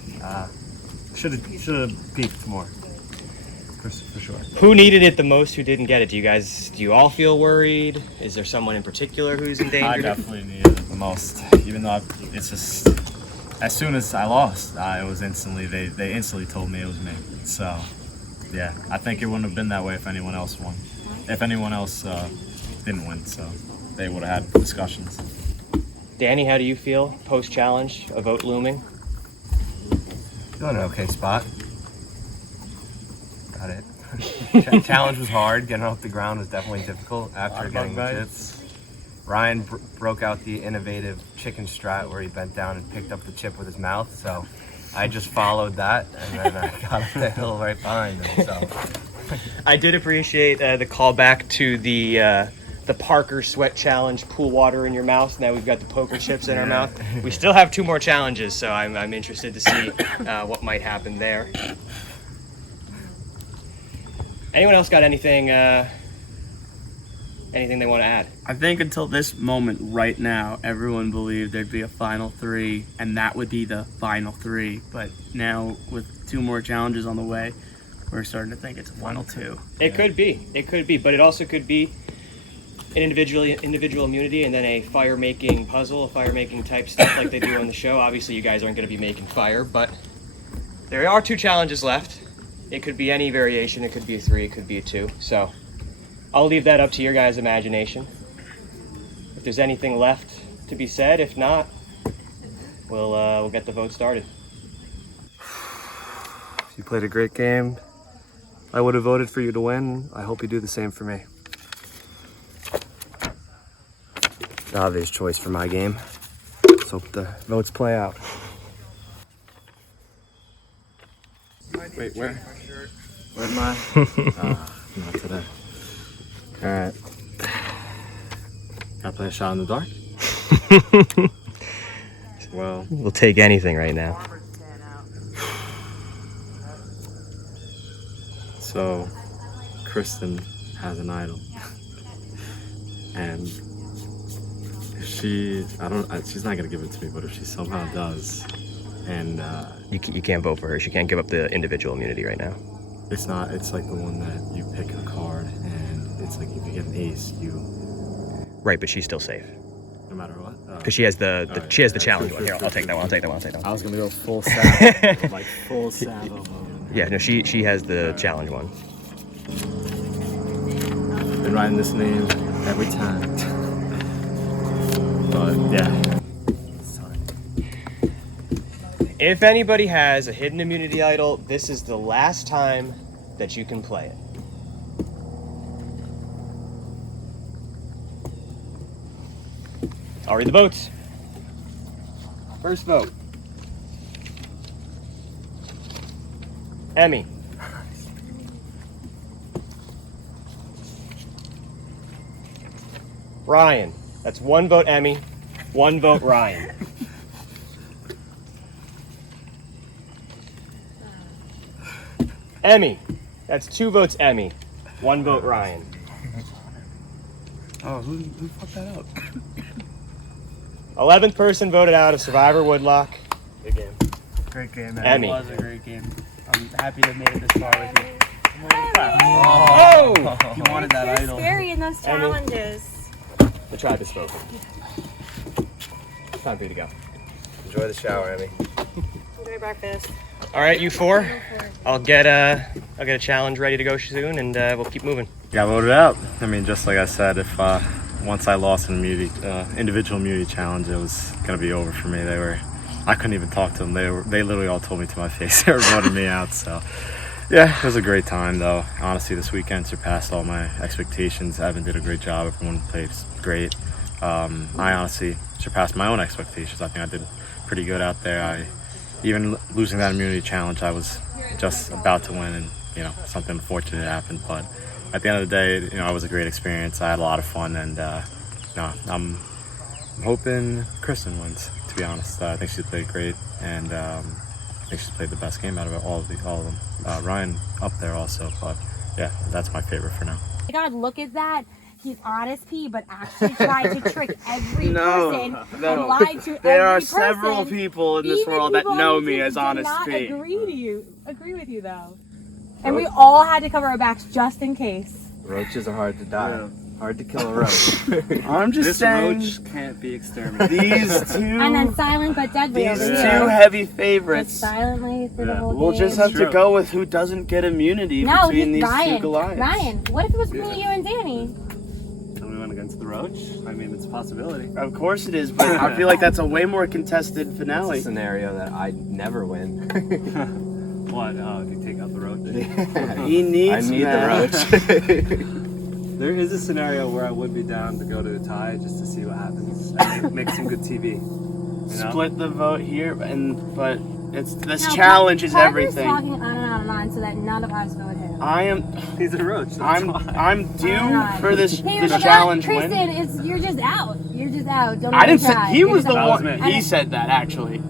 Should have peeked more. For sure. Who needed it the most? Who didn't get it? Do you all feel worried? Is there someone in particular who's in danger? I definitely needed it the most, even though it's just as soon as I lost, it was instantly they instantly told me it was me. So yeah, I think it wouldn't have been that way if anyone else won. If anyone else didn't win. So they would have had discussions. Danny, how do you feel post-challenge, a vote looming? Feeling in an okay spot. Got it. Challenge was hard. Getting off the ground was definitely difficult after getting the chips. Ryan broke out the innovative chicken strat where he bent down and picked up the chip with his mouth. So I just followed that, and then I got up the hill right behind him. So I did appreciate the callback to the Parker Sweat Challenge, pool water in your mouth. Now we've got the poker chips in our mouth. We still have 2 more challenges, so I'm interested to see what might happen there. Anyone else got anything anything they want to add? I think until this moment right now, everyone believed there'd be a final 3, and that would be the final 3. But now, with 2 more challenges on the way, we're starting to think it's a final 2. It could be, but it also could be an individual immunity and then a fire-making puzzle, a fire-making type stuff like they do on the show. Obviously, you guys aren't going to be making fire, but there are 2 challenges left. It could be any variation. It could be a 3, it could be a 2. So I'll leave that up to your guys' imagination. If there's anything left to be said, if not, we'll get the vote started. You played a great game. I would have voted for you to win. I hope you do the same for me. the obvious choice for my game. Let's hope the votes play out. Wait, where? Where am I? Not today. Alright. Gotta play a shot in the dark? Well, we'll take anything right now. So, Kristen has an idol. And if she's not gonna give it to me, but if she somehow does, and you can't vote for her. She can't give up the individual immunity right now. it's like the one that you pick a card, and it's like if you get an ace, you... Right, but she's still safe. No matter what? Because she has the challenge one. Here, I'll take that one. I was gonna go full Sabo, like full Sabo mode. Yeah, no, she has the challenge one. Been writing this name every time. But yeah. If anybody has a hidden immunity idol, this is the last time that you can play it. I'll read the votes. First vote. Emmy. Ryan. That's 1 vote Emmy, 1 vote Ryan. Emmy. That's 2 votes Emmy, 1 vote Ryan. Oh, who fucked that up? 11th person voted out of Survivor Woodloch. Good game. Great game, man. Emmy. It was a great game. I'm happy to have made it this far with you. Oh! You wanted that You're idol. scary in those challenges. The tribe has spoken. It's time for you to go. Enjoy the shower, Emmy. Enjoy breakfast. All right, you 4. I'll get a challenge ready to go soon, and we'll keep moving. Got voted out. I mean, just like I said, if once I lost an individual immunity challenge, it was gonna be over for me. I couldn't even talk to them. They literally all told me to my face they were voting me out. So yeah, it was a great time though. Honestly, this weekend surpassed all my expectations. Evan did a great job. Everyone played great. I honestly surpassed my own expectations. I think I did pretty good out there. Even losing that immunity challenge, I was just about to win, and something unfortunate happened. But at the end of the day, it was a great experience. I had a lot of fun, and I'm hoping Kristen wins. To be honest, I think she played great, and I think she's played the best game out of all of them. Ryan up there also, but yeah, that's my favorite for now. God, look at that. He's honest, P, but actually tried to trick every person and lied to There every are person. several people in this world that know me as honest P. Agree with you though. And we all had to cover our backs just in case. Roaches are hard to die. Hard to kill a roach. I'm just saying. This roach can't be exterminated. These two. And then silent but deadly These over two here. heavy favorites. Just silently through the whole We'll game. just have to go with who doesn't get immunity No, between these Ryan. two Goliaths. Ryan, what if it was me, you, and Danny? And we want to go against the roach. I mean, it's a possibility. Of course it is, but I feel like that's a way more contested finale. It's a scenario that I'd never win. What? Oh, if you take out the roach? He needs I need that. the roach. There is a scenario where I would be down to go to a tie just to see what happens and make some good TV. You know? Split the vote here, but it's this No, challenge is Parker's everything. talking on and on and on so that none of us vote him. I am. He's a roach. I'm due Alright. for this Hey, this but challenge Kristen, win. you're just out. You're just out. Don't I even didn't say try. he You're was just the out. one. I He don't- said that actually.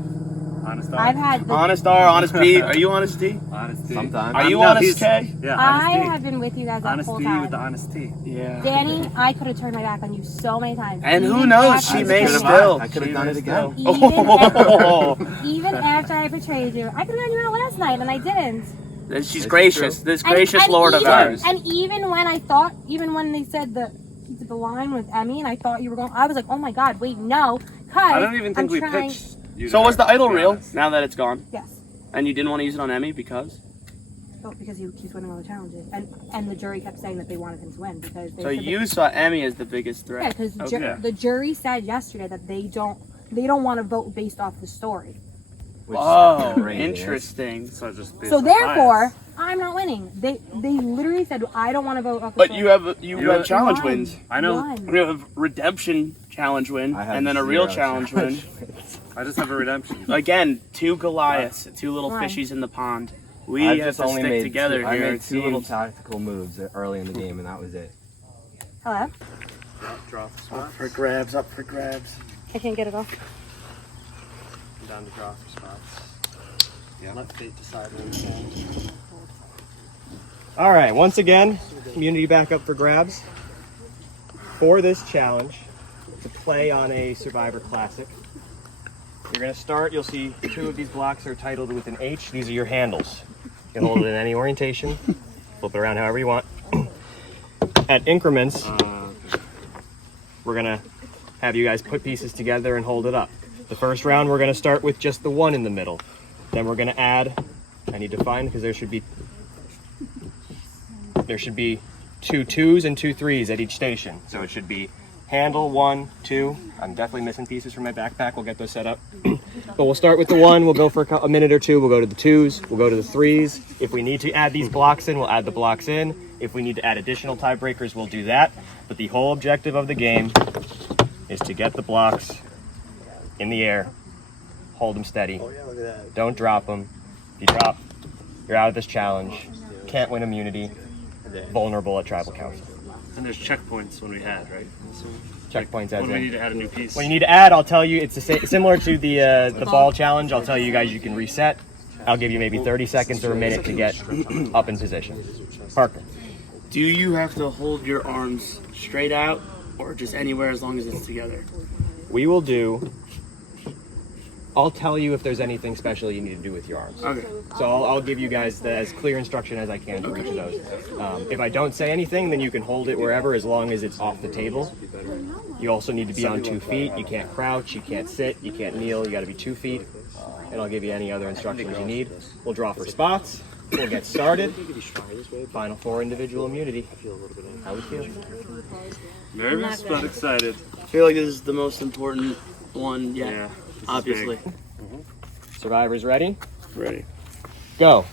Honest R. I've had. Honest R, honest B. Are you honest D? Honesty. Sometimes. Are you No, honest he's- K? Yeah, I honesty. have been with you guys that Honesty whole time. with the honesty. Yeah. Danny, I could have turned my back on you so many times. And who Even knows? after She I may betrayed you. still. I could have She done may it again. still. Even after I betrayed you, I could have done you out last night, and I didn't. She's gracious. This And- gracious and Lord of even- ours. And even when I thought, even when they said the line with Emmy, and I thought you were going, I was like, oh my God, wait, no, cause I don't even think I'm we trying. pitched you. So to was her, the idol to be real honest. now that it's gone? Yes. And you didn't want to use it on Emmy because? Oh, because he keeps winning all the challenges, and the jury kept saying that they wanted him to win because. They So said you saw Emmy as the biggest threat. Yeah, because Okay. the jury said yesterday that they don't want to vote based off the story. Oh, interesting. So just So therefore, I'm not winning. They literally said I don't want to vote off the But story. you have challenge One. wins. I know. One. You have redemption challenge win, I have and then a real 0 challenge win. I just have a redemption. Again, two Goliaths, two little One. fishies in the pond. We I've have just to only stick made together I here. made it 2 little seems. tactical moves early in the game, and that was it. Hello. Draw for spots. Up for grabs, up for grabs. I can't get it off. Down to draw for spots. Yeah. Let fate decide what we want. All right, once again, community back up for grabs. For this challenge, to play on a Survivor Classic, you're gonna start, you'll see 2 of these blocks are titled with an H. These are your handles. You can hold it in any orientation, flip it around however you want. At increments, we're gonna have you guys put pieces together and hold it up. The first round, we're gonna start with just the 1 in the middle. Then we're gonna add, I need to find, because there should be 2 2s and 2 3s at each station. So it should be handle 1, 2. I'm definitely missing pieces from my backpack. We'll get those set up. But we'll start with the 1. We'll go for a minute or 2. We'll go to the 2s. We'll go to the 3s. If we need to add these blocks in, we'll add the blocks in. If we need to add additional tiebreakers, we'll do that. But the whole objective of the game is to get the blocks in the air. Hold them steady. Don't drop them. If you drop, you're out of this challenge. Can't win immunity. Vulnerable at Tribal Council. And there's checkpoints when we had, right? Checkpoints as when we in. need to add a new piece. When you need to add, I'll tell you. It's similar to the ball challenge. I'll tell you guys you can reset. I'll give you maybe 30 seconds or a minute to get up in position. Parker. Do you have to hold your arms straight out or just anywhere as long as it's together? We will do. I'll tell you if there's anything special you need to do with your arms. Okay. So I'll give you guys as clear instruction as I can for each of those. If I don't say anything, then you can hold it wherever as long as it's off the table. You also need to be on 2 feet. You can't crouch, you can't sit, you can't kneel. You got to be 2 feet. And I'll give you any other instructions you need. We'll draw for spots. We'll get started. Final 4 individual immunity. How we feel? Nervous but excited. I feel like this is the most important one yet. Yeah. Obviously. Survivors ready? Ready. Go.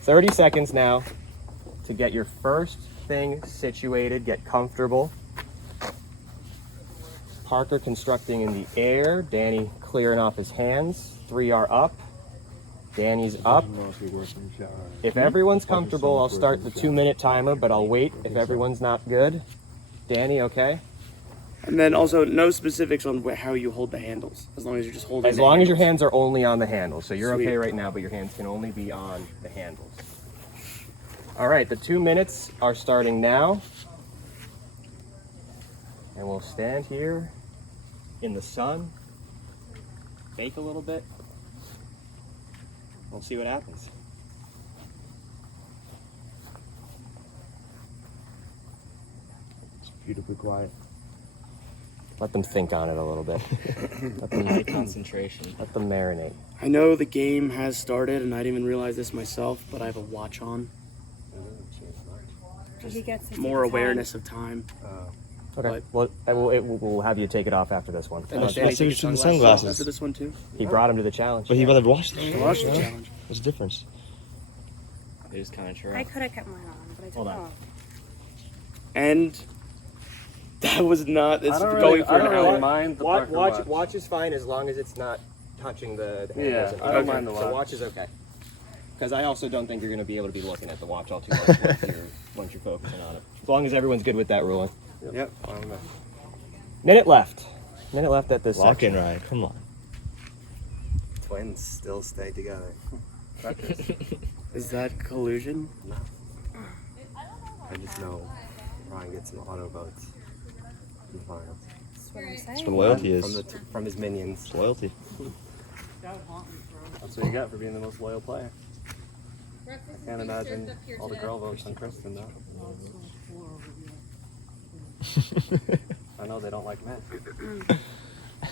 30 seconds now to get your first thing situated, get comfortable. Parker constructing in the air. Danny clearing off his hands. 3 are up. Danny's up. If everyone's comfortable, I'll start the 2-minute timer, but I'll wait if everyone's not good. Danny, okay? And then also no specifics on how you hold the handles, as long as you're just holding. As long as your hands are only on the handles. So you're Sweet. okay right now, but your hands can only be on the handles. All right, the 2 minutes are starting now. And we'll stand here in the sun, bake a little bit. We'll see what happens. It's beautifully quiet. Let them think on it a little bit. Let them High concentration. Let them marinate. I know the game has started, and I didn't even realize this myself, but I have a watch on. He gets to More take his awareness of time. Okay. Well, we'll have you take it off after this one. And let's do the sunglasses. After this one too. He brought him to the challenge. But he'd rather watch the He watched the challenge. What's the difference? It is kind of true. I could have kept mine on, but I took it off. And that was not. It's I don't going really- for I an don't hour. really mind the Parker watch. Watch is fine as long as it's not touching the Yeah, handles. I don't mind the watch. So watch is okay. Because I also don't think you're going to be able to be looking at the watch all too much once you're focusing on it. As long as everyone's good with that ruling. Yep. I don't know. Minute left. Minute left at this Lock in, section. Ryan. Come on. Twins still stay together. Is that collusion? No. I just know Ryan gets some auto votes in the finals. That's what I'm saying. That's what loyalty is. From his minions. It's loyalty. That's what you got for being the most loyal player. I can't imagine all the girl votes on Kristen though. I know they don't like men.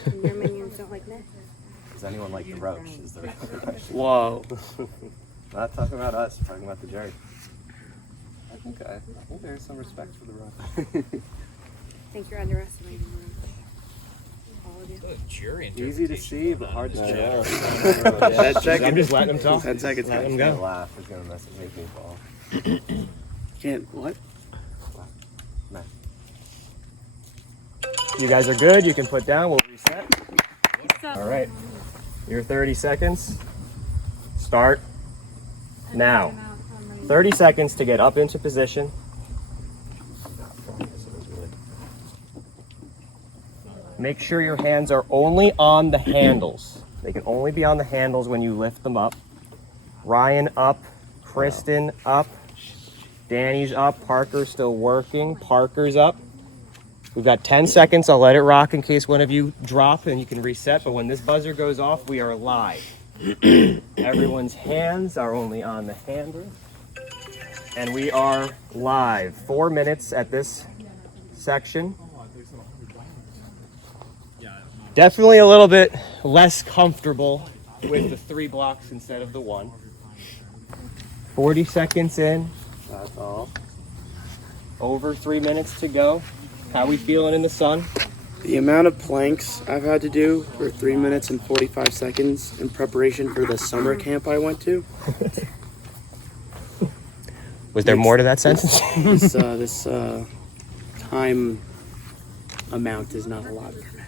And your minions don't like men. Does anyone like the roach? Is the real question. Whoa. Not talking about us, talking about the jury. I think there's some respect for the roach. I think you're underestimating me. All of you. Easy to see, but hard to judge. 10 seconds. I'm just letting him talk. 10 seconds. Let him He's go. gonna laugh. He's gonna make me fall. Can't what? Man. You guys are good. You can put down. We'll reset. All right. Your 30 seconds. Start now. 30 seconds to get up into position. Make sure your hands are only on the handles. They can only be on the handles when you lift them up. Ryan up, Kristen up, Danny's up, Parker's still working, Parker's up. We've got 10 seconds. I'll let it rock in case one of you drop and you can reset, but when this buzzer goes off, we are live. Everyone's hands are only on the handles. And we are live. 4 minutes at this section. Definitely a little bit less comfortable with the 3 blocks instead of the 1. 40 seconds in. That's all. Over 3 minutes to go. How we feeling in the sun? The amount of planks I've had to do for 3 minutes and 45 seconds in preparation for the summer camp I went to. Was there more to that sentence? This time amount is not a lot for me.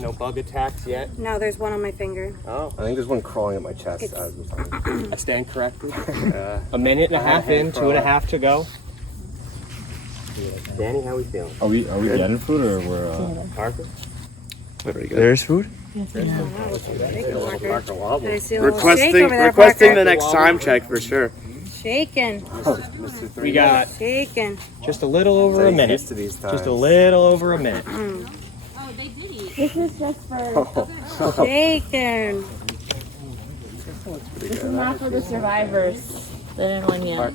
No bug attacks yet? No, there's one on my finger. Oh. I think there's one crawling at my chest as we're talking. I stand corrected. A minute and a half in, 2.5 to go. Danny, how we feeling? Are we getting food or we're Parker? There's food? Requesting the next time check for sure. Shaking. We got Shaking. just a little over a minute. Just a little over a minute. Mm. Oh, they did eat. This is just for. Shaking. This is not for the survivors. They didn't win yet.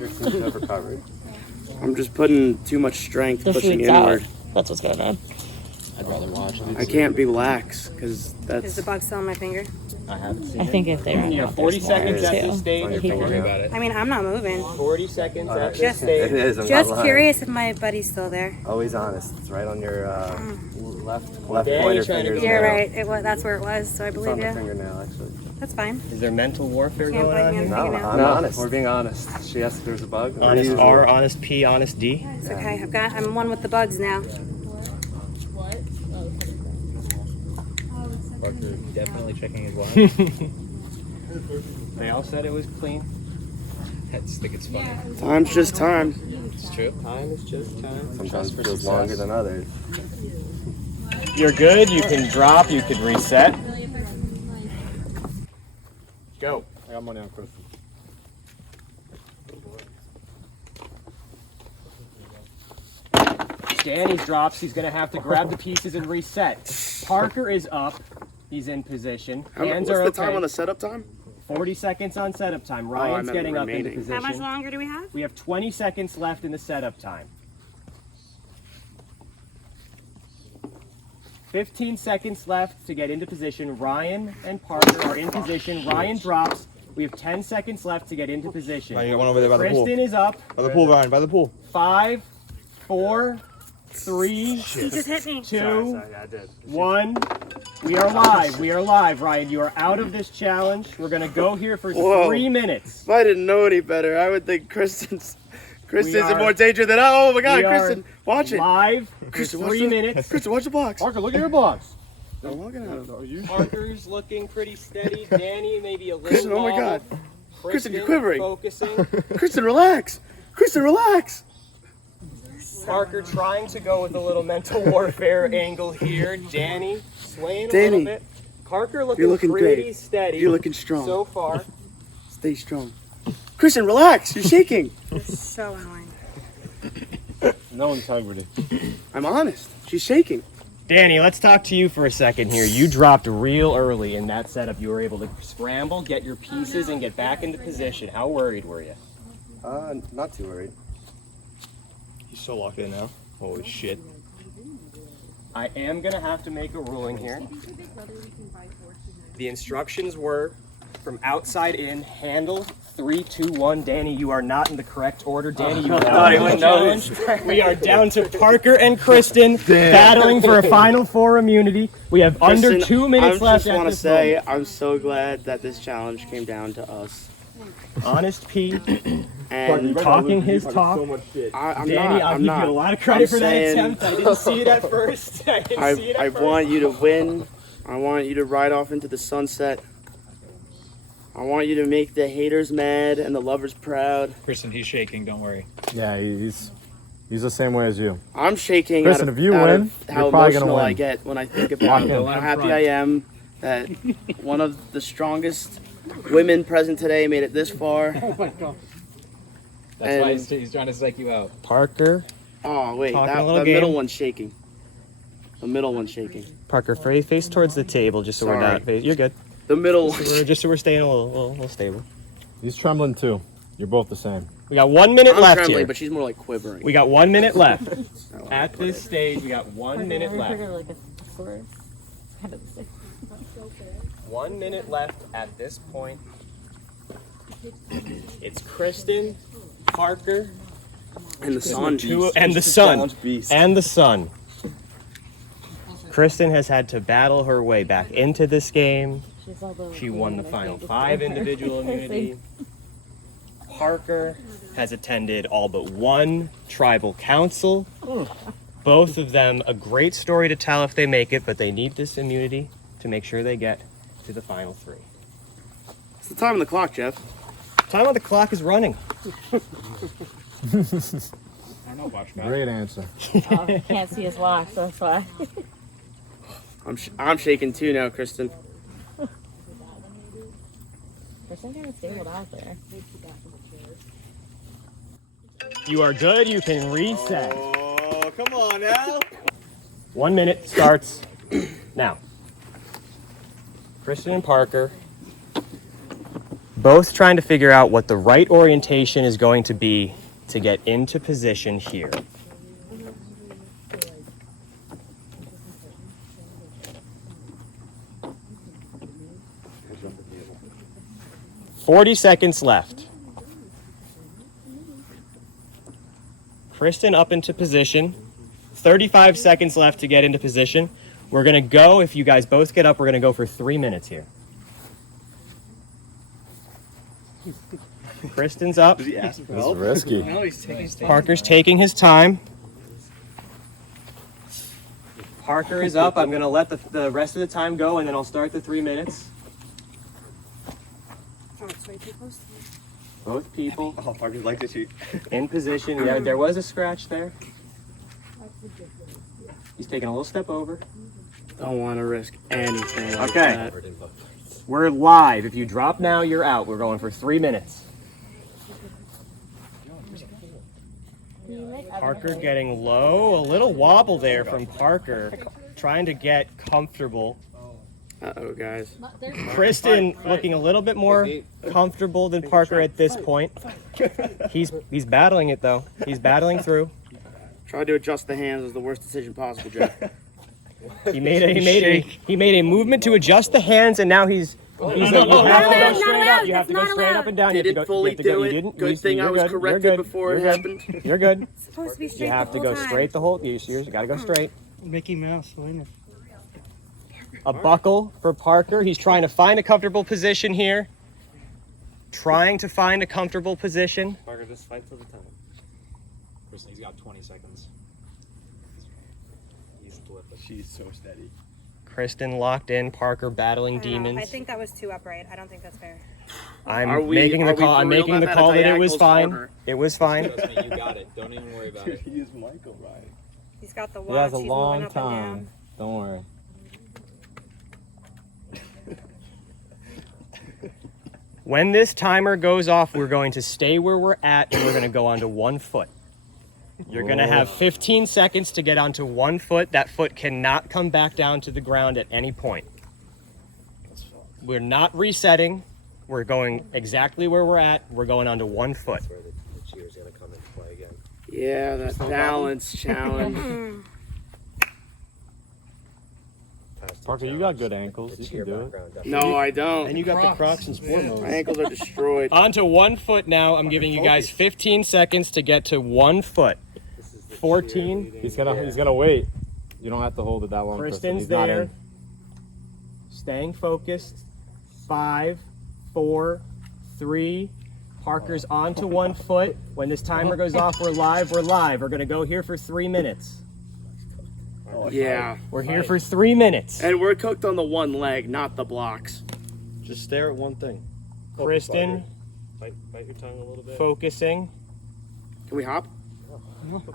I'm just putting too much strength The pushing food's inward. out. That's what's going on. I'd rather watch. I can't be lax because that's. Is the bug still on my finger? I haven't seen I think if they run You out, have 40 there's more seconds at too. this stage. He Worry can- about it. I mean, I'm not moving. 40 seconds at this Just, stage. It is, I'm not just lying. curious if my buddy's still there. Always honest. It's right on your left Danny pointer trying to finger. be- You're right. That's where it was, so I It's believe on the you. fingernail, actually. That's fine. Is there mental warfare Can't going bite on me on here? the No, fingernail. I'm honest. We're being honest. She asked if there's a bug. Honest R, honest P, honest D. It's okay. I'm one with the bugs now. Parker definitely checking his watch. They all said it was clean. I just think it's funny. Time's just time. It's true. Time is just time. Sometimes it feels longer than others. You're good. You can drop. You can reset. Go. I got money on Kristen. Danny's drops. He's going to have to grab the pieces and reset. Parker is up. He's in position. Hands What's are the okay. time on the setup time? 40 seconds on setup time. I Ryan's meant getting up into remaining. position. How much longer do we have? We have 20 seconds left in the setup time. 15 seconds left to get into position. Ryan and Parker are in position. Ryan drops. We have 10 seconds left to get into position. Ryan, you got one over there by the pool. Kristen is up. By the pool, Ryan, by the pool. 5, 4, 3, He just hit me. 2, Sorry, I did. 1. We are live. We are live, Ryan. You are out of this challenge. We're going to go here for 3 minutes. If I didn't know any better, I would think Kristen's in are- more danger than oh my God, we are Kristen, watch it. Live for Kristen, watch 3 minutes. Kristen, watch the box. Parker, look at your box. I'm looking at him. Parker's looking pretty steady. Danny maybe a little Kristen, oh my wobble. God. Kristen, you're quivering. Focusing. Kristen, relax. Kristen, relax. Parker trying to go with a little mental warfare angle here. Danny swaying a Danny, little bit. Parker you're looking pretty great. steady. You're looking strong. So far. Stay strong. Kristen, relax. You're shaking. You're so annoying. No integrity. I'm honest. She's shaking. Danny, let's talk to you for a second here. You dropped real early in that setup. You were able to scramble, get your pieces, and get back into position. How worried were you? Not too worried. He's so locked in now. Holy shit. I am going to have to make a ruling here. The instructions were from outside in, handle 3, 2, 1. Danny, you are not in the correct order. Danny, you are out of the challenge. We are down to Parker and Kristen battling for a Final Four immunity. We have under Kristen, 2 minutes left. I just want to say I'm so glad that this challenge came down to us. Honest P. And talking his talk. Danny, I'll give you a lot of credit for that attempt. I didn't see it at first. I want you to win. I want you to ride off into the sunset. I want you to make the haters mad and the lovers proud. Kristen, he's shaking. Don't worry. Yeah, he's the same way as you. I'm shaking Kristen, out of, if you out win, of how you're probably emotional gonna I win. get when I think about Lock in. how happy I am that one of the strongest women present today made it this far. Oh my God. That's And- why he's trying to psych you out. Parker. Oh wait, Talking that a little the middle game. one's shaking. The middle one's shaking. Parker, face towards the table, just so we're Sorry. not. You're good. The middle. Just so we're staying a little stable. He's trembling too. You're both the same. We got 1 minute I'm left trembling, here. but she's more like quivering. We got 1 minute left. At this stage, we got 1 minute left. 1 minute left at this point. It's Kristen, Parker, And the sun. and the sun. And the sun. Kristen has had to battle her way back into this game. She won the final 5 individual immunity. Parker has attended all but 1 tribal council. Both of them a great story to tell if they make it, but they need this immunity to make sure they get to the final 3. It's the time on the clock, Jeff. Time on the clock is running. I know, watch that. Great answer. Can't see his watch, so that's why. I'm shaking too now, Kristen. There's some kind of stable out there. You are good. You can reset. Oh, come on now. 1 minute starts now. Kristen and Parker both trying to figure out what the right orientation is going to be to get into position here. $40 left. Kristen up into position. 35 seconds left to get into position. We're gonna go, if you guys both get up, we're gonna go for 3 minutes here. Kristen's up. It's risky. No, he's taking his time. Parker's taking his time. Parker is up. I'm gonna let the rest of the time go, and then I'll start the 3 minutes. Oh, it's way too close to me. Both people Oh, Parker's like to shoot. in position. Yeah, there was a scratch there. He's taking a little step over. Don't want to risk anything. Like Okay. that. We're live. If you drop now, you're out. We're going for 3 minutes. Parker getting low. A little wobble there from Parker. Trying to get comfortable. Uh-oh, guys. Kristen looking a little bit more comfortable than Parker at this point. He's battling it though. He's battling through. Try to adjust the hands was the worst decision possible, Jeff. He made a movement to adjust the hands, and now he's You have to go straight up. You have to go straight up and down. Didn't fully do it. Good thing I was corrected before it happened. You're good. It's supposed to be straight. You have to go straight the whole. You got to go straight. Mickey Mouse, winner. A buckle for Parker. He's trying to find a comfortable position here. Trying to find a comfortable position. Parker, just fight till the time. Kristen, he's got 20 seconds. He's flipping. She's so steady. Kristen locked in. Parker battling demons. I think that was too upright. I don't think that's fair. I'm making the call. I'm making the call that it was fine. It was fine. Trust me, you got it. Don't even worry about it. He is Michael, right? He's got the watch. He has a He's long moving up and time. down. Don't worry. When this timer goes off, we're going to stay where we're at and we're going to go onto 1 foot. You're going to have 15 seconds to get onto 1 foot. That foot cannot come back down to the ground at any point. We're not resetting. We're going exactly where we're at. We're going onto 1 foot. That's where the cheer's going to come into play again. Yeah, that balance challenge. Parker, you got good ankles. You can do it. No, I don't. And you got the Crocs in sport mode. My ankles are destroyed. Onto 1 foot now. I'm giving you guys 15 seconds to get to 1 foot. 14. He's gonna wait. You don't have to hold it that long. Kristen's He's not there. in. Staying focused. 5, 4, 3. Parker's onto 1 foot. When this timer goes off, we're live. We're live. We're gonna go here for 3 minutes. Yeah. We're here for 3 minutes. And we're cooked on the one leg, not the blocks. Just stare at one thing. Kristen, Bite your tongue a little bit. focusing. Can we hop?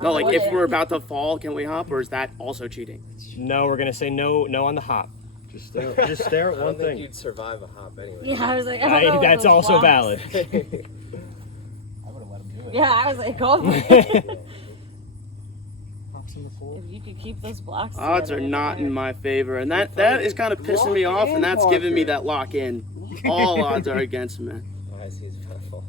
No, like if we're about to fall, can we hop, or is that also cheating? No, we're gonna say no on the hop. Just stare at one I don't think thing. you'd survive a hop anyway. Yeah, I was like, I don't know That's those also blocks. valid. I would have let him do it. Yeah, I was like, go for it. Hops in the pool. If you could keep those blocks Odds are together, not in my favor, and that is kind of pissing me off, and that's giving me that lock in. All odds are against me. I see his pedal.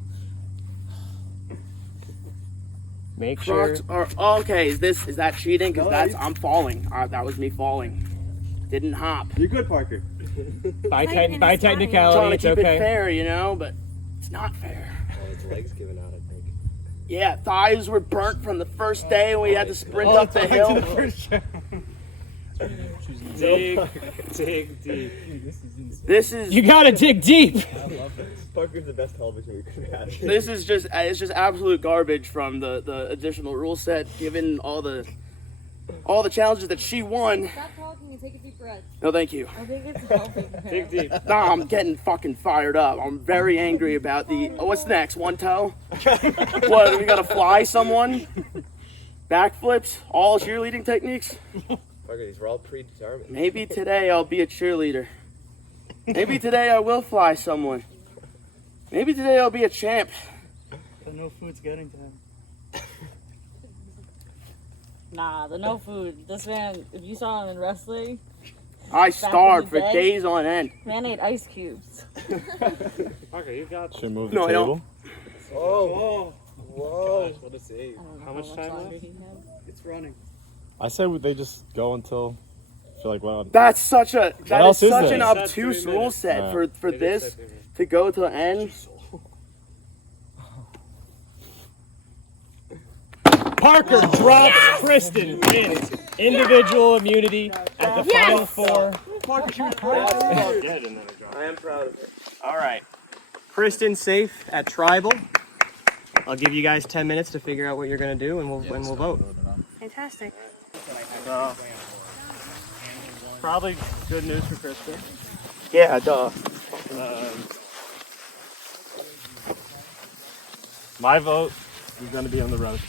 Make sure. Crocs are okay. Is that cheating? Because I'm falling. That was me falling. Didn't hop. You're good, Parker. By trying technicality, to it's keep okay. it fair, you know, but it's not fair. Oh, his leg's giving out, I think. Yeah, thighs were burnt from the first day when we had to sprint up the hill. Dig deep. This is. You gotta dig deep. I love this. Parker's the best television we could have had. This is just absolute garbage from the additional rule set, given all the challenges that she won. Stop talking and take a deep breath. No, thank you. I think it's helping. Dig deep. Nah, I'm getting fucking fired up. I'm very angry about the. Oh, what's next? One toe? What? We gotta fly someone? Backflips? All cheerleading techniques? Parker, these were all predetermined. Maybe today I'll be a cheerleader. Maybe today I will fly someone. Maybe today I'll be a champ. But no food's getting to him. Nah, the no food. This man, if you saw him in wrestling, I starved for day, days on end. man ate ice cubes. Parker, you got. Should move the No, I table. don't. Oh, whoa. What a save. I don't know How much time longer left? he had. It's running. I said they just go until. I feel like well. That's such a else is such there? an It said obtuse 3 rule minutes. set Yeah. for It did this say 3 minutes. to go to the end. Parker drops Kristen, wins individual immunity at the final 4. I am proud of it. All right, Kristen safe at tribal. I'll give you guys 10 minutes to figure out what you're gonna do, and we'll vote. Fantastic. Probably good news for Kristen. Yeah, duh. My vote is going to be on the road.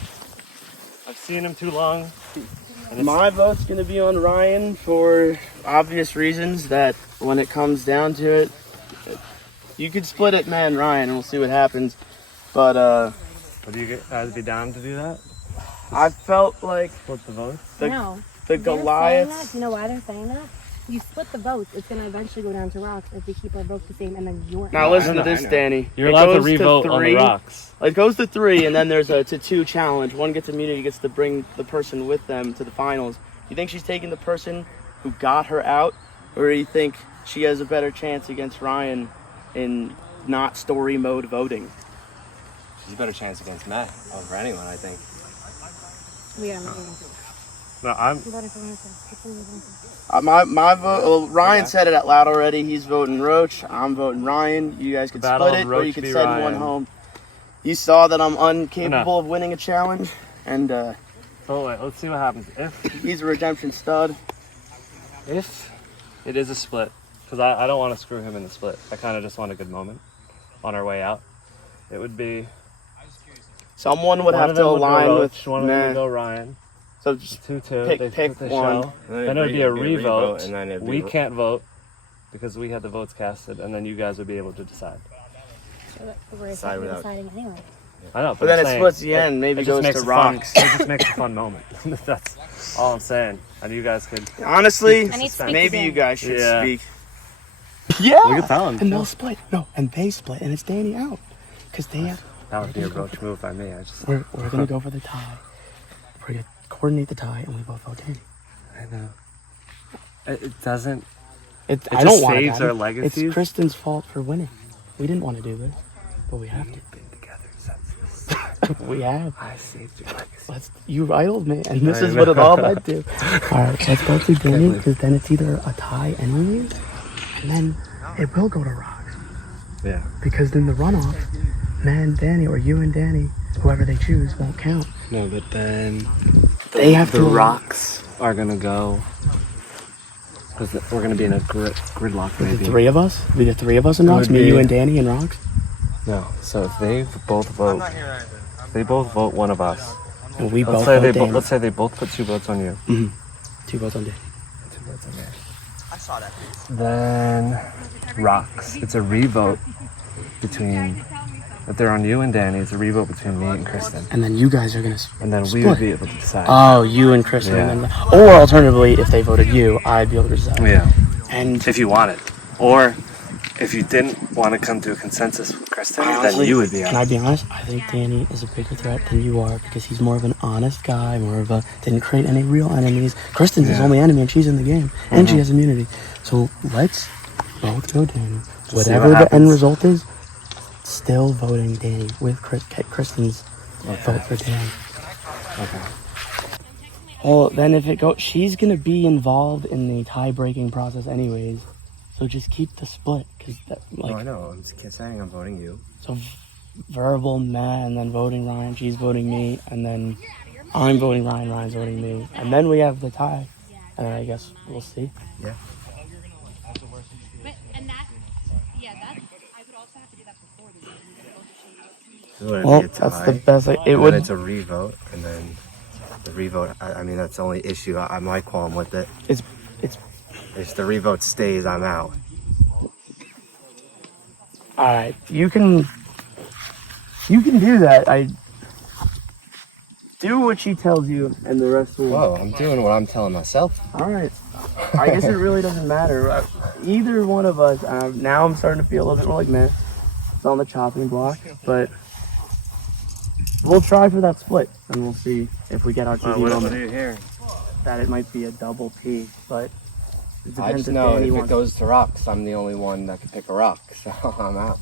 I've seen him too long. And My vote's gonna be on Ryan for obvious reasons that when it comes down to it, you could split it, man, Ryan, and we'll see what happens. But would you guys be down to do that? I felt like Split the vote? No. the They're saying Goliaths. that. You know why they're saying that? You split the votes. It's going to eventually go down to rocks if we keep our votes the same, and then you're. Now listen to this, Danny. You're It allowed to goes revote on the 3. rocks. It goes to 3, and then there's a to 2 challenge. One gets immunity, gets to bring the person with them to the finals. You think she's taking the person who got her out, or do you think she has a better chance against Ryan in not story mode voting. She's a better chance against Matt over anyone, I think. We got him. No, I'm. My vote. Well, Ryan said it out loud already. He's voting Roach. I'm voting Ryan. You guys can Battle split it, of or you Roach can v. send Ryan. one home. You saw that I'm incapable of winning a challenge, and Oh wait, let's see what happens. If he's a redemption stud. If it is a split, because I don't want to screw him in the split. I kind of just want a good moment on our way out. It would be Someone would have to align with one of them would go Ryan. So just 2-2. pick one. Then it would be a revote. and then it'd be We can't vote because we had the votes casted, and then you guys would be able to decide. So we're Decide without- deciding anyway. I know, But then I'm it saying, splits the end, maybe it just goes makes to a fun- rocks. It just makes a fun moment. That's all I'm saying. And you guys could Honestly, keep the suspense. maybe you guys should Yeah. speak. Yeah, We could tell him. and they'll split. No, and they split, and it's Danny out because they have. That would be a roach move by me. We're gonna go for the tie. We're gonna coordinate the tie, and we both vote Danny. I know. It doesn't. It It I just don't want saves it. our legacies. It's Kristen's fault for winning. We didn't want to do this, but we have to. We have. I saved your legacy. You idled me, and this I is what it all know. led to. All right, let's go to Danny, because then it's either a tie anyways, and then it will go to rocks. Yeah. Because then the runoff, man, Danny, or you and Danny, whoever they choose, won't count. No, but then They have the to- rocks are gonna go because we're gonna be in a gridlock. Maybe The three of us? Be the three of us in It rocks? would Me, be- you, and Danny in rocks? No. So if they both vote, they both vote one of us. And we let's both say vote they Danny. let's say they both put 2 votes on you. Mm-hmm. 2 votes on Danny. 2 votes on me. I saw that. Then rocks. It's a revote between. If they're on you and Danny, it's a revote between me and Kristen. And then you guys are gonna And then we split. would be able to decide. Oh, you and Kristen. Yeah. And then, or alternatively, if they voted you, I'd be able to decide. Yeah. And if you wanted, or if you didn't want to come to a consensus with Kristen, then honestly, you would be Can out. I be honest? I think Danny is a bigger threat than you are because he's more of an honest guy, didn't create any real enemies. Kristen's his Yeah. only enemy and she's in the game. And she Mhm. has immunity. So let's both go Danny. see Whatever what the end happens. result is, still voting Danny with Kristen's vote for Danny. Okay. Well, then if it goes, she's going to be involved in the tie-breaking process anyways. So just keep the split. Cause No, I know. I'm just saying I'm voting you. So verbal Matt, and then voting Ryan, she's voting me, and then I'm voting Ryan, Ryan's voting me. And then we have the tie. And I guess we'll see. Yeah. Well, that's the best. It And would. then it's a revote, and then the revote. I mean, that's the only issue. I might qualm with it. It's. If the revote stays, I'm out. All right, you can do that. I do what she tells you, and the rest will. Whoa, I'm doing what I'm telling myself. All right. I guess it really doesn't matter. Either one of us. Now I'm starting to feel a little bit more like Matt. It's on the chopping block, but we'll try for that split, and we'll see if we get our TV what moment. do you hear? That it might be a double P, but it I depends just if know Danny if it wants. goes to rocks, I'm the only one that can pick a rock, so I'm out.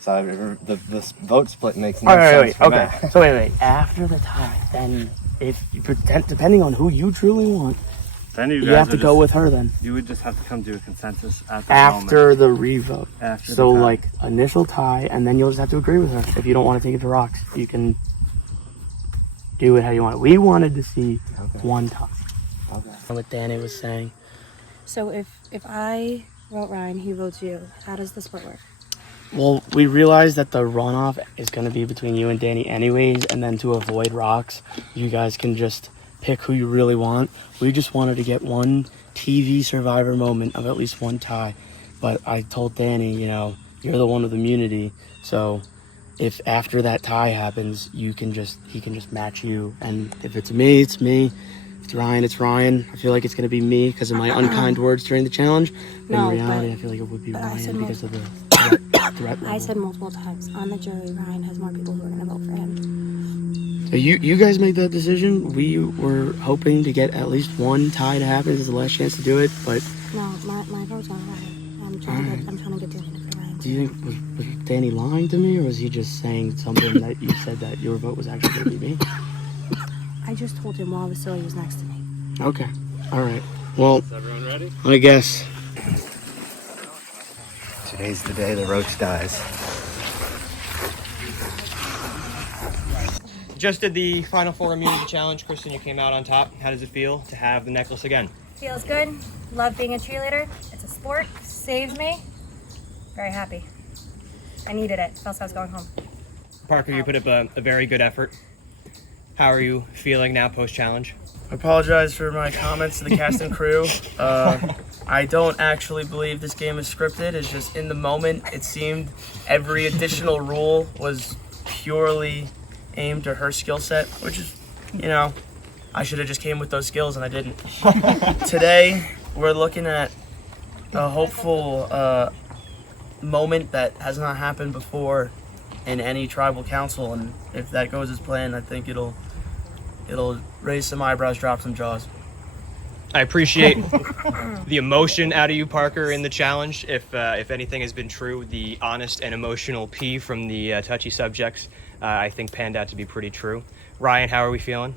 So the vote split makes no sense for Okay. me. So wait. After the tie, then if you pretend, depending on who you truly want, Then you have to go with her. Then You would just have to come to a consensus at the after moment. the revote. After the So tie. like initial tie, and then you'll just have to agree with her. If you don't want to take it to rocks, you can do it how you want. We wanted to see one tie. Okay. What Danny was saying. So if I vote Ryan, he votes you, how does the split work? Well, we realized that the runoff is going to be between you and Danny anyways, and then to avoid rocks, you guys can just pick who you really want. We just wanted to get one TV Survivor moment of at least one tie. But I told Danny, you're the one with immunity, so if after that tie happens, he can just match you. And if it's me, it's me. If it's Ryan, it's Ryan. I feel like it's going to be me because of my unkind words during the challenge. But No, in reality, but- I feel like it would be but I said Ryan because of the threat level. I said multiple times on the jury, Ryan has more people who are going to vote for him. So you guys make that decision. We were hoping to get at least one tie to happen. This is the last chance to do it, but No, my vote's on Ryan. I'm trying to get Danny for Ryan. do you think was Danny lying to me, or was he just saying something that you said that your vote was actually going to be me? I just told him while Vasili was next to me. Okay, all right. Well, is everyone ready? I guess. Today's the day the roach dies. Just did the Final Four immunity challenge. Kristen, you came out on top. How does it feel to have the necklace again? Feels good. Love being a cheerleader. It's a sport. Saves me. Very happy. I needed it, else I was going home. Parker, you put up a very good effort. How are you feeling now post-challenge? I apologize for my comments to the cast and crew. I don't actually believe this game is scripted. It's just in the moment, it seemed every additional rule was purely aimed to her skill set, which is, you know, I should have just came with those skills and I didn't. Today, we're looking at a hopeful moment that has not happened before in any tribal council, and if that goes as planned, I think it'll raise some eyebrows, drop some jaws. I appreciate the emotion out of you, Parker, in the challenge. If anything has been true, the honest and emotional P from the touchy subjects, I think panned out to be pretty true. Ryan, how are we feeling?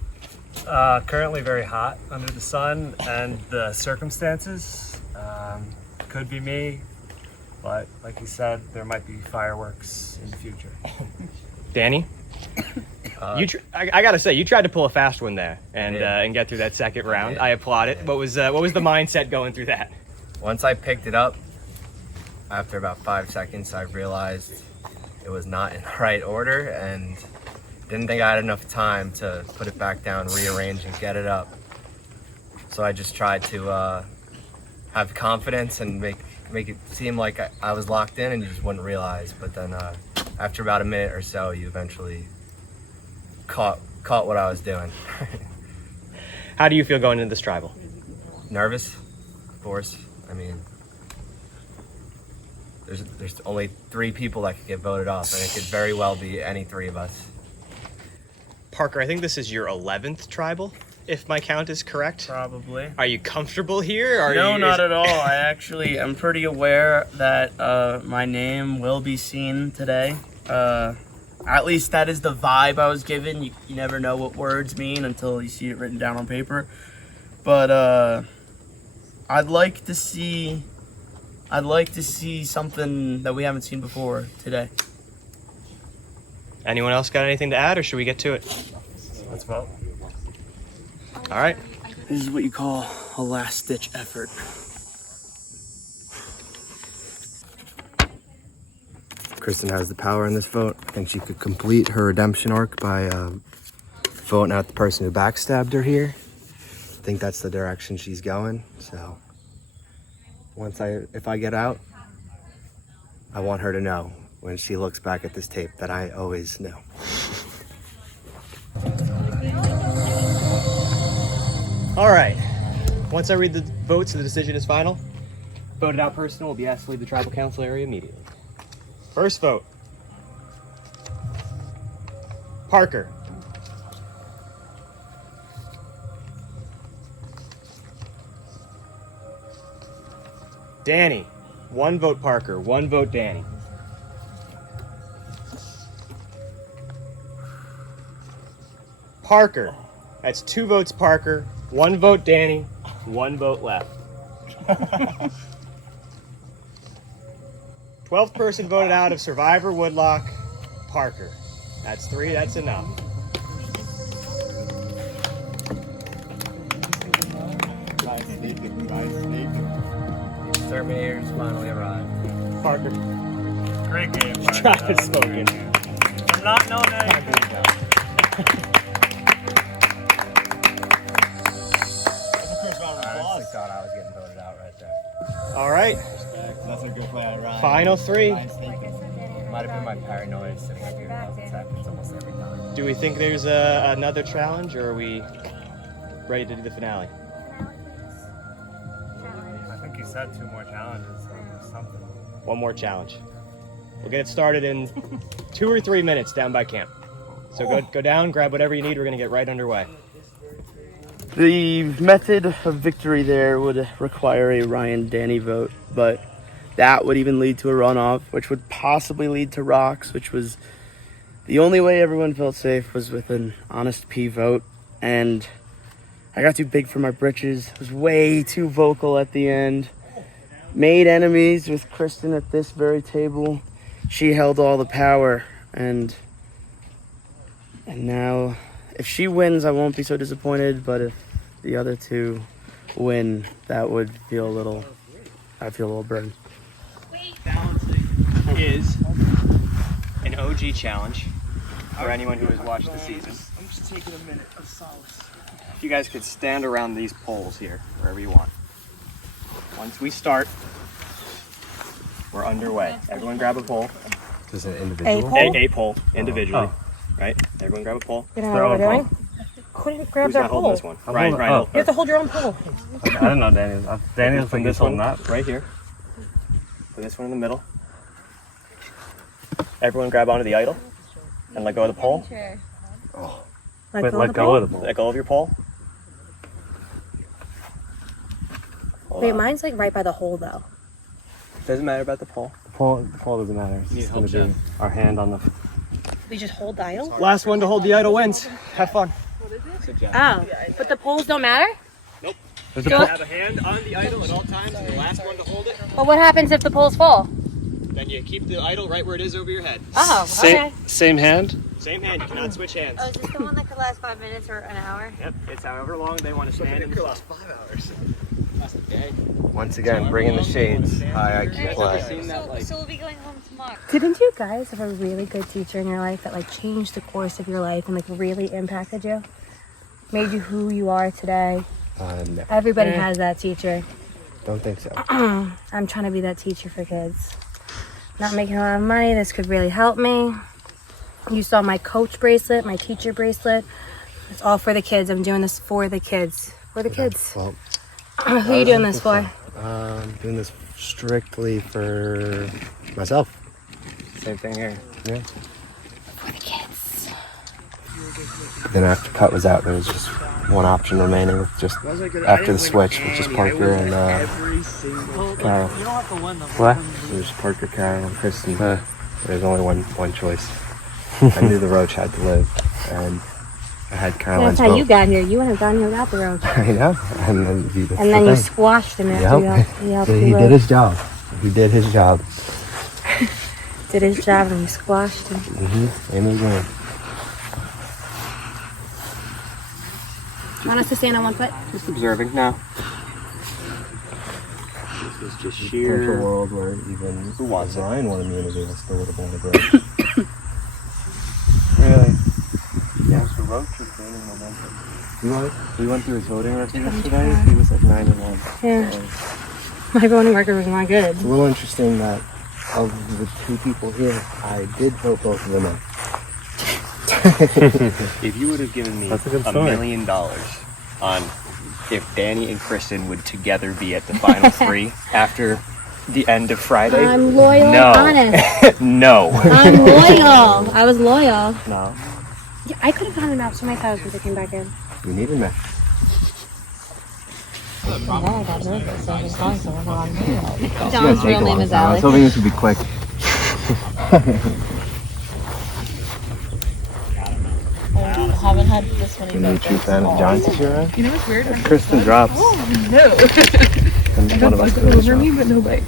Currently very hot under the sun and the circumstances. Could be me, but like you said, there might be fireworks in the future. Danny? I gotta say, you tried to pull a fast one there and get through that second round. I applaud it. What was the mindset going through that? Once I picked it up, after about 5 seconds, I realized it was not in the right order and didn't think I had enough time to put it back down, rearrange, and get it up. So I just tried to have confidence and make it seem like I was locked in and you just wouldn't realize. But then after about a minute or so, you eventually caught what I was doing. How do you feel going into this tribal? Nervous, of course. I mean, there's only 3 people that could get voted off, and it could very well be any 3 of us. Parker, I think this is your 11th tribal, if my count is correct. Probably. Are you comfortable here? Not at all. I actually am pretty aware that my name will be seen today. At least that is the vibe I was given. You never know what words mean until you see it written down on paper. But I'd like to see something that we haven't seen before today. Anyone else got anything to add, or should we get to it? Let's vote. All right. This is what you call a last-ditch effort. Kristen has the power in this vote. I think she could complete her redemption arc by voting out the person who backstabbed her here. I think that's the direction she's going. So if I get out, I want her to know when she looks back at this tape that I always knew. All right. Once I read the votes and the decision is final, voted out person will be asked to leave the tribal council area immediately. First vote. Parker. Danny. 1 vote Parker, 1 vote Danny. Parker. That's 2 votes Parker, 1 vote Danny, 1 vote left. 12th person voted out of Survivor Woodloch, Parker. That's 3, that's enough. Terminators finally arrived. Parker. Great game. Tried it spoken. I'm not knowing anything. I thought I was getting voted out right there. All right. That's a good play, Ryan. Final 3. Might have been my paranoia sitting up here. It happens almost every time. Do we think there's another challenge, or are we ready to do the finale? I think you said 2 more challenges or something. 1 more challenge. We'll get it started in 2 or 3 minutes down by camp. So go down, grab whatever you need. We're gonna get right underway. The method of victory there would require a Ryan-Danny vote, but that would even lead to a runoff, which would possibly lead to rocks, which was the only way everyone felt safe was with an honest P vote. And I got too big for my britches, was way too vocal at the end, made enemies with Kristen at this very table. She held all the power, and now if she wins, I won't be so disappointed, but if the other two win, that would feel a little, I'd feel a little burned. Balancing is an OG challenge for anyone who has watched the season. I'm just taking a minute of solace. If you guys could stand around these poles here, wherever you want. Once we start, we're underway. Everyone grab a pole. Just an individual? A pole, individually. Right? Everyone grab a pole. You know what we're doing? Couldn't grab Who's that not pole. holding this one? Ryan, You have to hold your own pole. I don't know, Daniel. Daniel's from this one, not right here. Put this one in the middle. Everyone grab onto the idol and let go of the pole. Oh. Let go of the pole. Let go of your pole. Wait, mine's like right by the hole though. Doesn't matter about the pole. The pole doesn't matter. It's just going to be our hand on the... We just hold the idol? Last one to hold the idol wins. Have fun. Oh, but the poles don't matter? Nope. There's You a pole. have a hand on the idol at all times, and the last one to hold it. But what happens if the poles fall? Then you keep the idol right where it is over your head. Oh, okay. Same hand? Same hand. You cannot switch hands. Oh, is this the one that could last 5 minutes or an hour? Yep. It's however long they want to stand in the sun. 5 hours. Last a day. Once again, bringing the shades. High IQ play. So we'll be going home tomorrow. Didn't you guys have a really good teacher in your life that like changed the course of your life and like really impacted you? Made you who you are today? No. Everybody has that teacher. Don't think so. I'm trying to be that teacher for kids. Not making a lot of money. This could really help me. You saw my coach bracelet, my teacher bracelet. It's all for the kids. I'm doing this for the kids. For the kids. Well, who are you doing this for? Doing this strictly for myself. Same thing here. Yeah. For the kids. Then after cut was out, there was just one option remaining, with just after the switch, which is Parker and Carol. What? It was Parker, Carol, and Kristen. There's only one choice. I knew the roach had to live, and I had Caroline's That's how you vote. got here. You wouldn't have gotten here without the roach. I know. And then, you squashed him after you helped He did his job. He did his job. Did his job and you squashed him. And he won. Want us to stand on one foot? Just observing now. This is just sheer. Potential world where even who wants Ryan won immunity, I still would have won a roach. Really? Yeah. The roach is gaining momentum. We went through his voting record yesterday. He was at 9-1. Yeah. My voting record was not good. It's a little interesting that of the two people here, I did vote both of them in. If you would have given me $1 million on if Danny and Kristen would together be at the final 3 after the end of Friday, I'm loyal no. and honest. No. I'm loyal. I was loyal. No. Yeah, I could have gotten him out so many times when they came back in. We need a match. John's real name is I was Alex. hoping this would be quick. I haven't had this many Are you a true fan of John's this year, right? You know what's weird? Kristen drops. Oh no! And one of us could over me, but no bite.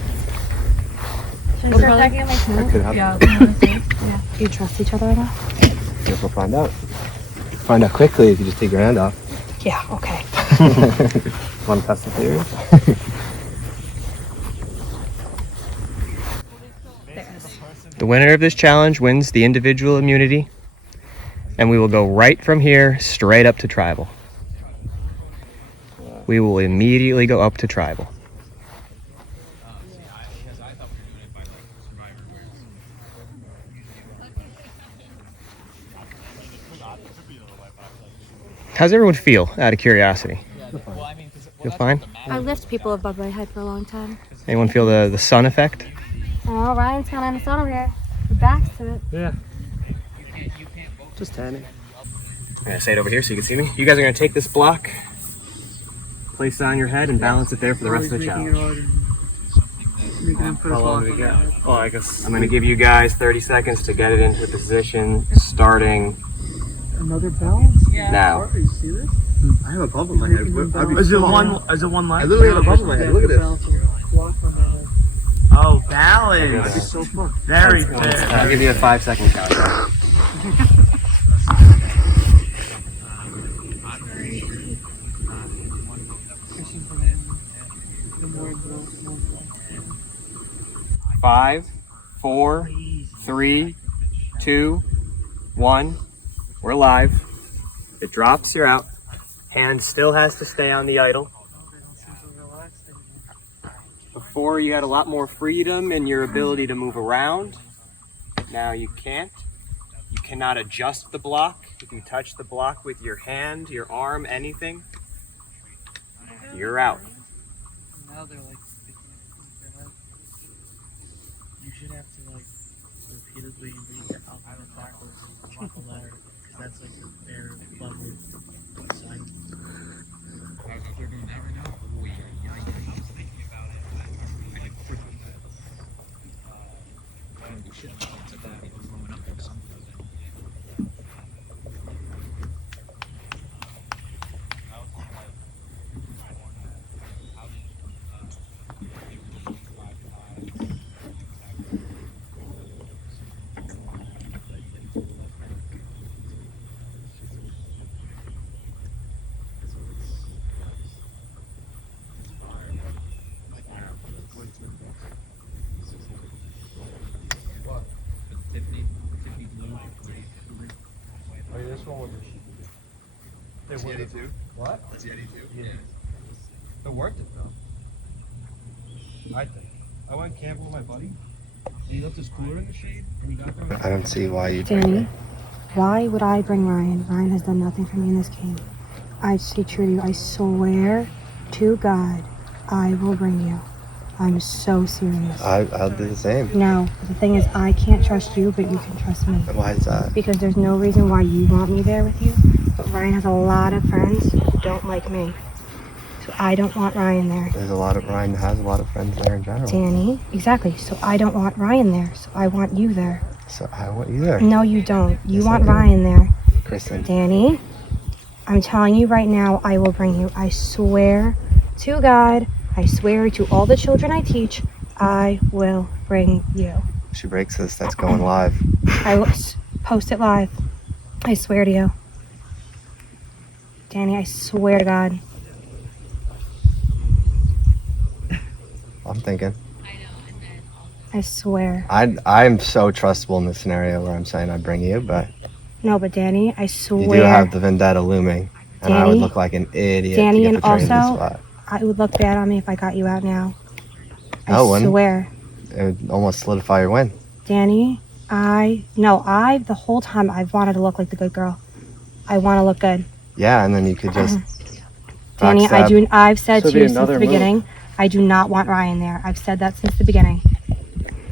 Should I start packing up my food? That could happen. Yeah. Do you trust each other enough? Guess we'll find out. Find out quickly if you just take your hand off. Yeah, okay. Want to test the theory? The winner of this challenge wins the individual immunity, and we will go right from here straight up to tribal. We will immediately go up to tribal. How's everyone feel, out of curiosity? Feel fine? I lift people above my head for a long time. Anyone feel the sun effect? Oh, Ryan's kind of in the sun over here. backs to it. Yeah. Just Danny. I'm gonna say it over here so you can see me. You guys are gonna take this block, place it on your head, and balance it there for the rest of the challenge. How long do we get? Oh, I guess I'm gonna give you guys 30 seconds to get it into position, starting Another bell? now. You see this? I have a bump in my head. Is it one? Is it one left? I literally have a bump in my head. Look at this. Oh, balance. That'd be so fun. Very I'll fair. give you a 5-second countdown. Five, 4, 3, 2, 1. We're live. It drops, you're out. Hand still has to stay on the idle. Before you had a lot more freedom in your ability to move around. Now you can't. You cannot adjust the block. If you touch the block with your hand, your arm, anything, you're out. Now they're like, you should have to like repeatedly read the alphabet backwards and walk a letter, because that's like a very clever sign. They're doing that right now. This one was That's the Yeti too? What? That's the Yeti too? Yeah. It worked it though. I think. I went camping with my buddy, and he left his cooler in the shade, and he got there. I don't see why you. Danny, why would I bring Ryan? Ryan has done nothing for me in this game. I stay true to you. I swear to God, I will bring you. I'm so serious. I'll do the same. No, the thing is, I can't trust you, but you can trust me. Why is that? Because there's no reason why you want me there with you. But Ryan has a lot of friends who don't like me. So I don't want Ryan there. Ryan has a lot of friends there in general. Danny, exactly. So I don't want Ryan there. So I want you there. So I want you there. No, you don't. You want Ryan there. Kristen. Danny, I'm telling you right now, I will bring you. I swear to God, I swear to all the children I teach, I will bring you. If she breaks this, that's going live. I will post it live. I swear to you. Danny, I swear to God. I'm thinking. I swear. I'm so trustable in this scenario where I'm saying I'd bring you, but No, but Danny, I swear. you do have the vendetta looming, and I would Danny, look like an idiot Danny, to get and betrayed in this also, spot. it would look bad on me if I got you out now. No, it wouldn't. Swear. It would almost solidify your win. Danny, the whole time I've wanted to look like the good girl. I want to look good. Yeah, and then you could just Danny, backstab. I've said So to you be since the another beginning, move. I do not want Ryan there. I've said that since the beginning.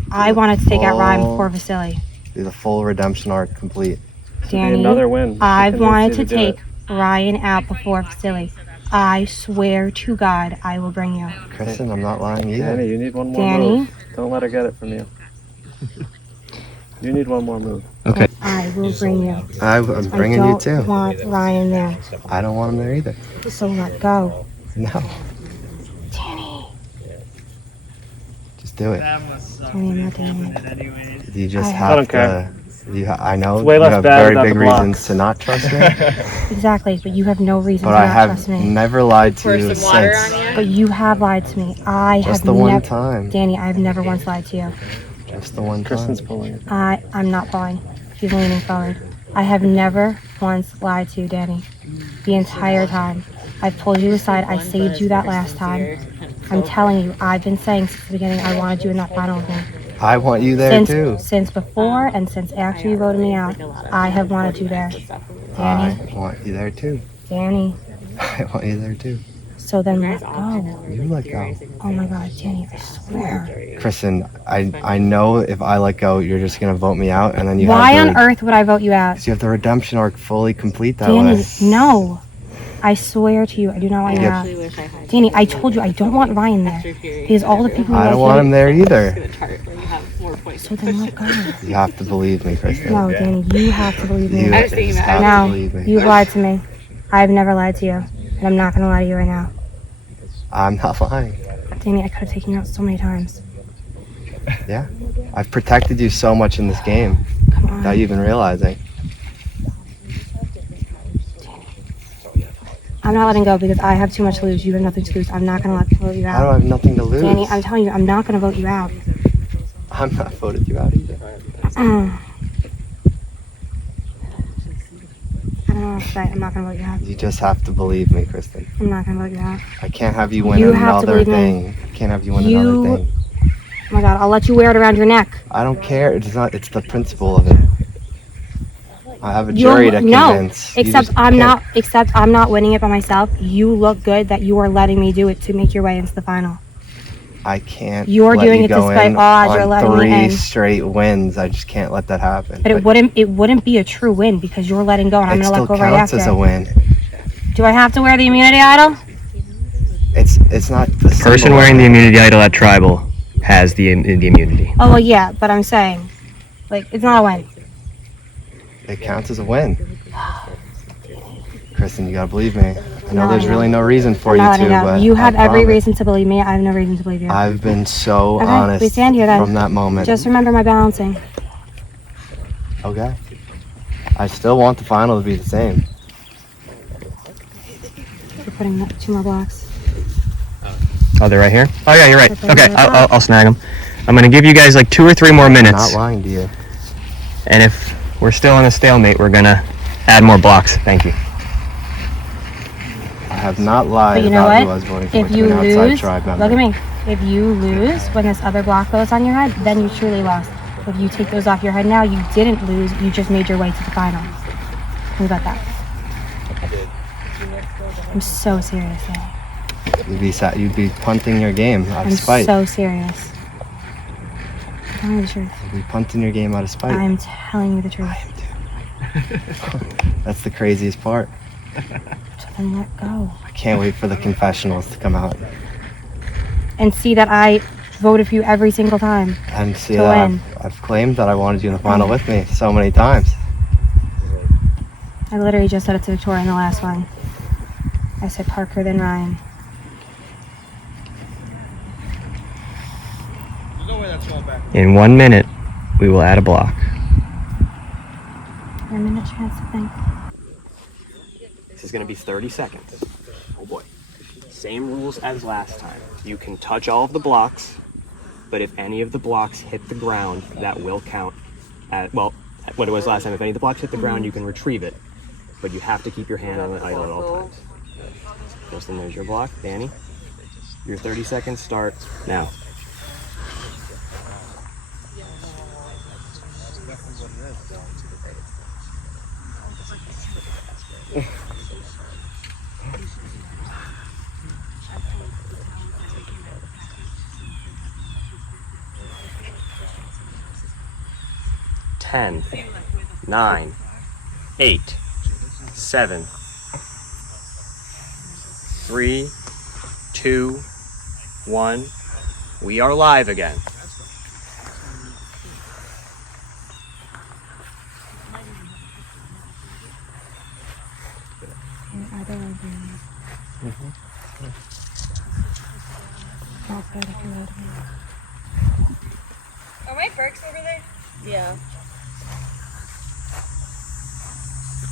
I wanted to take out Ryan before Vasili. Do the full redemption arc complete. Danny, another win. I've wanted to to do take Ryan out before Vasili. I swear to God, I will bring you. Kristen, I'm not lying either. Danny, you need one more Danny? move. Don't let her get it from you. You need one more move. Okay. I will bring you. I'm bringing you I too. don't want Ryan there. I don't want him there either. So let go. No. Danny. Just do it. Danny, I'm not doing it. You just I have don't to. care. I know It's way you less have bad very without big the blocks. reasons to not trust me, Exactly, but you have no reason but to I not have trust me. never lied to you since. But you have lied to me. I Just have the one never. time. Danny, I have never once lied to you. Just the one time. Kristen's pulling it. I'm not pulling. She's leaning forward. I have never once lied to you, Danny. The entire time. I've pulled you aside. I saved you that last time. I'm telling you, I've been saying since the beginning I wanted you in that final with me. I want you there too. Since before and since after you voted me out, I have wanted you there. Danny, I want you there too. Danny, I want you there too. So then let go. You let go. Oh my God, Danny, I swear. Kristen, I know if I let go, you're just gonna vote me out, and then you Why have on earth would I vote you out? Because you have the redemption arc fully complete that Danny, way. no. I swear to you, I do not want you out. Danny, I told you I don't want Ryan there. Because all the people who I don't like want him there either. So then let go. You have to believe me, Kristen. No, Danny, you have to believe me. You just have to No, believe me. you've lied to me. I've never lied to you. And I'm not going to lie to you right now. I'm not lying. Danny, I could have taken you out so many times. Yeah. I've protected you so much in this game without you even realizing. I'm not letting go because I have too much to lose. You have nothing to lose. I'm not going to vote you out. How do I have nothing to lose? Danny, I'm telling you, I'm not going to vote you out. I'm not voted you out either. I don't know what to say. I'm not going to vote you out. You just have to believe me, Kristen. I'm not going to vote you out. I can't have you win You have to another believe me. thing. I can't have you win another thing. Oh my God, I'll let you wear it around your neck. I don't care. It's not. It's the principle of it. I have a jury to convince. No, except I'm not winning it by myself. You look good that you are letting me do it to make your way into the final. I can't. You are let doing you it go despite in odds. You're on letting me 3 in. straight wins. I just can't let that happen. But it wouldn't be a true win because you're letting go and I'm It gonna let still go right counts after. as a win. Do I have to wear the immunity idol? It's not the Person symbol wearing of the it. immunity idol at Tribal has the immunity. Oh well, yeah, but I'm saying, like, it's not a win. It counts as a win. Kristen, you gotta believe me. I know No, there's I really no reason for I'm you not to, letting go. but You have I every promise. reason to believe me. I have no reason to believe you. I've been so Okay, honest we stand here then. from that moment. Just remember my balancing. Okay. I still want the final to be the same. We're putting 2 more blocks. Oh, they're right here? Oh, yeah, you're right. We're putting Okay, them up. I'll snag them. I'm going to give you guys like 2 or 3 more I'm minutes. not lying to you. And if we're still in a stalemate, we're going to add more blocks. Thank you. I have not lied But you know about what? who I was voting for If to you an outside lose, tribe member. look at me. If you lose when this other block goes on your head, then you truly lost. If you take those off your head now, you didn't lose. You just made your way to the final. Think about that. I'm so serious, Danny. You'd be punting your game out I'm of spite. so serious. Tell me the truth. You'd be punting your game out of spite. I'm telling you the truth. That's the craziest part. So then let go. I can't wait for the confessionals to come out And see that I voted for you every single time. and see to that win. I've claimed that I wanted you in the final with me so many times. I literally just said it to Victoria in the last one. I said Parker then Ryan. In 1 minute, we will add a block. You're a minute chance to think. This is going to be 30 seconds. Oh boy. Same rules as last time. You can touch all of the blocks, but if any of the blocks hit the ground, that will count at, well, what it was last time. If any of the blocks hit the ground, you can retrieve it, but you have to keep your hand on the idol at all times. Justin, there's your block. Danny, your 30 seconds start now. Ten, 9, 8, 7, 3, 2, 1. We are live again. Are my Berks over there? Yeah.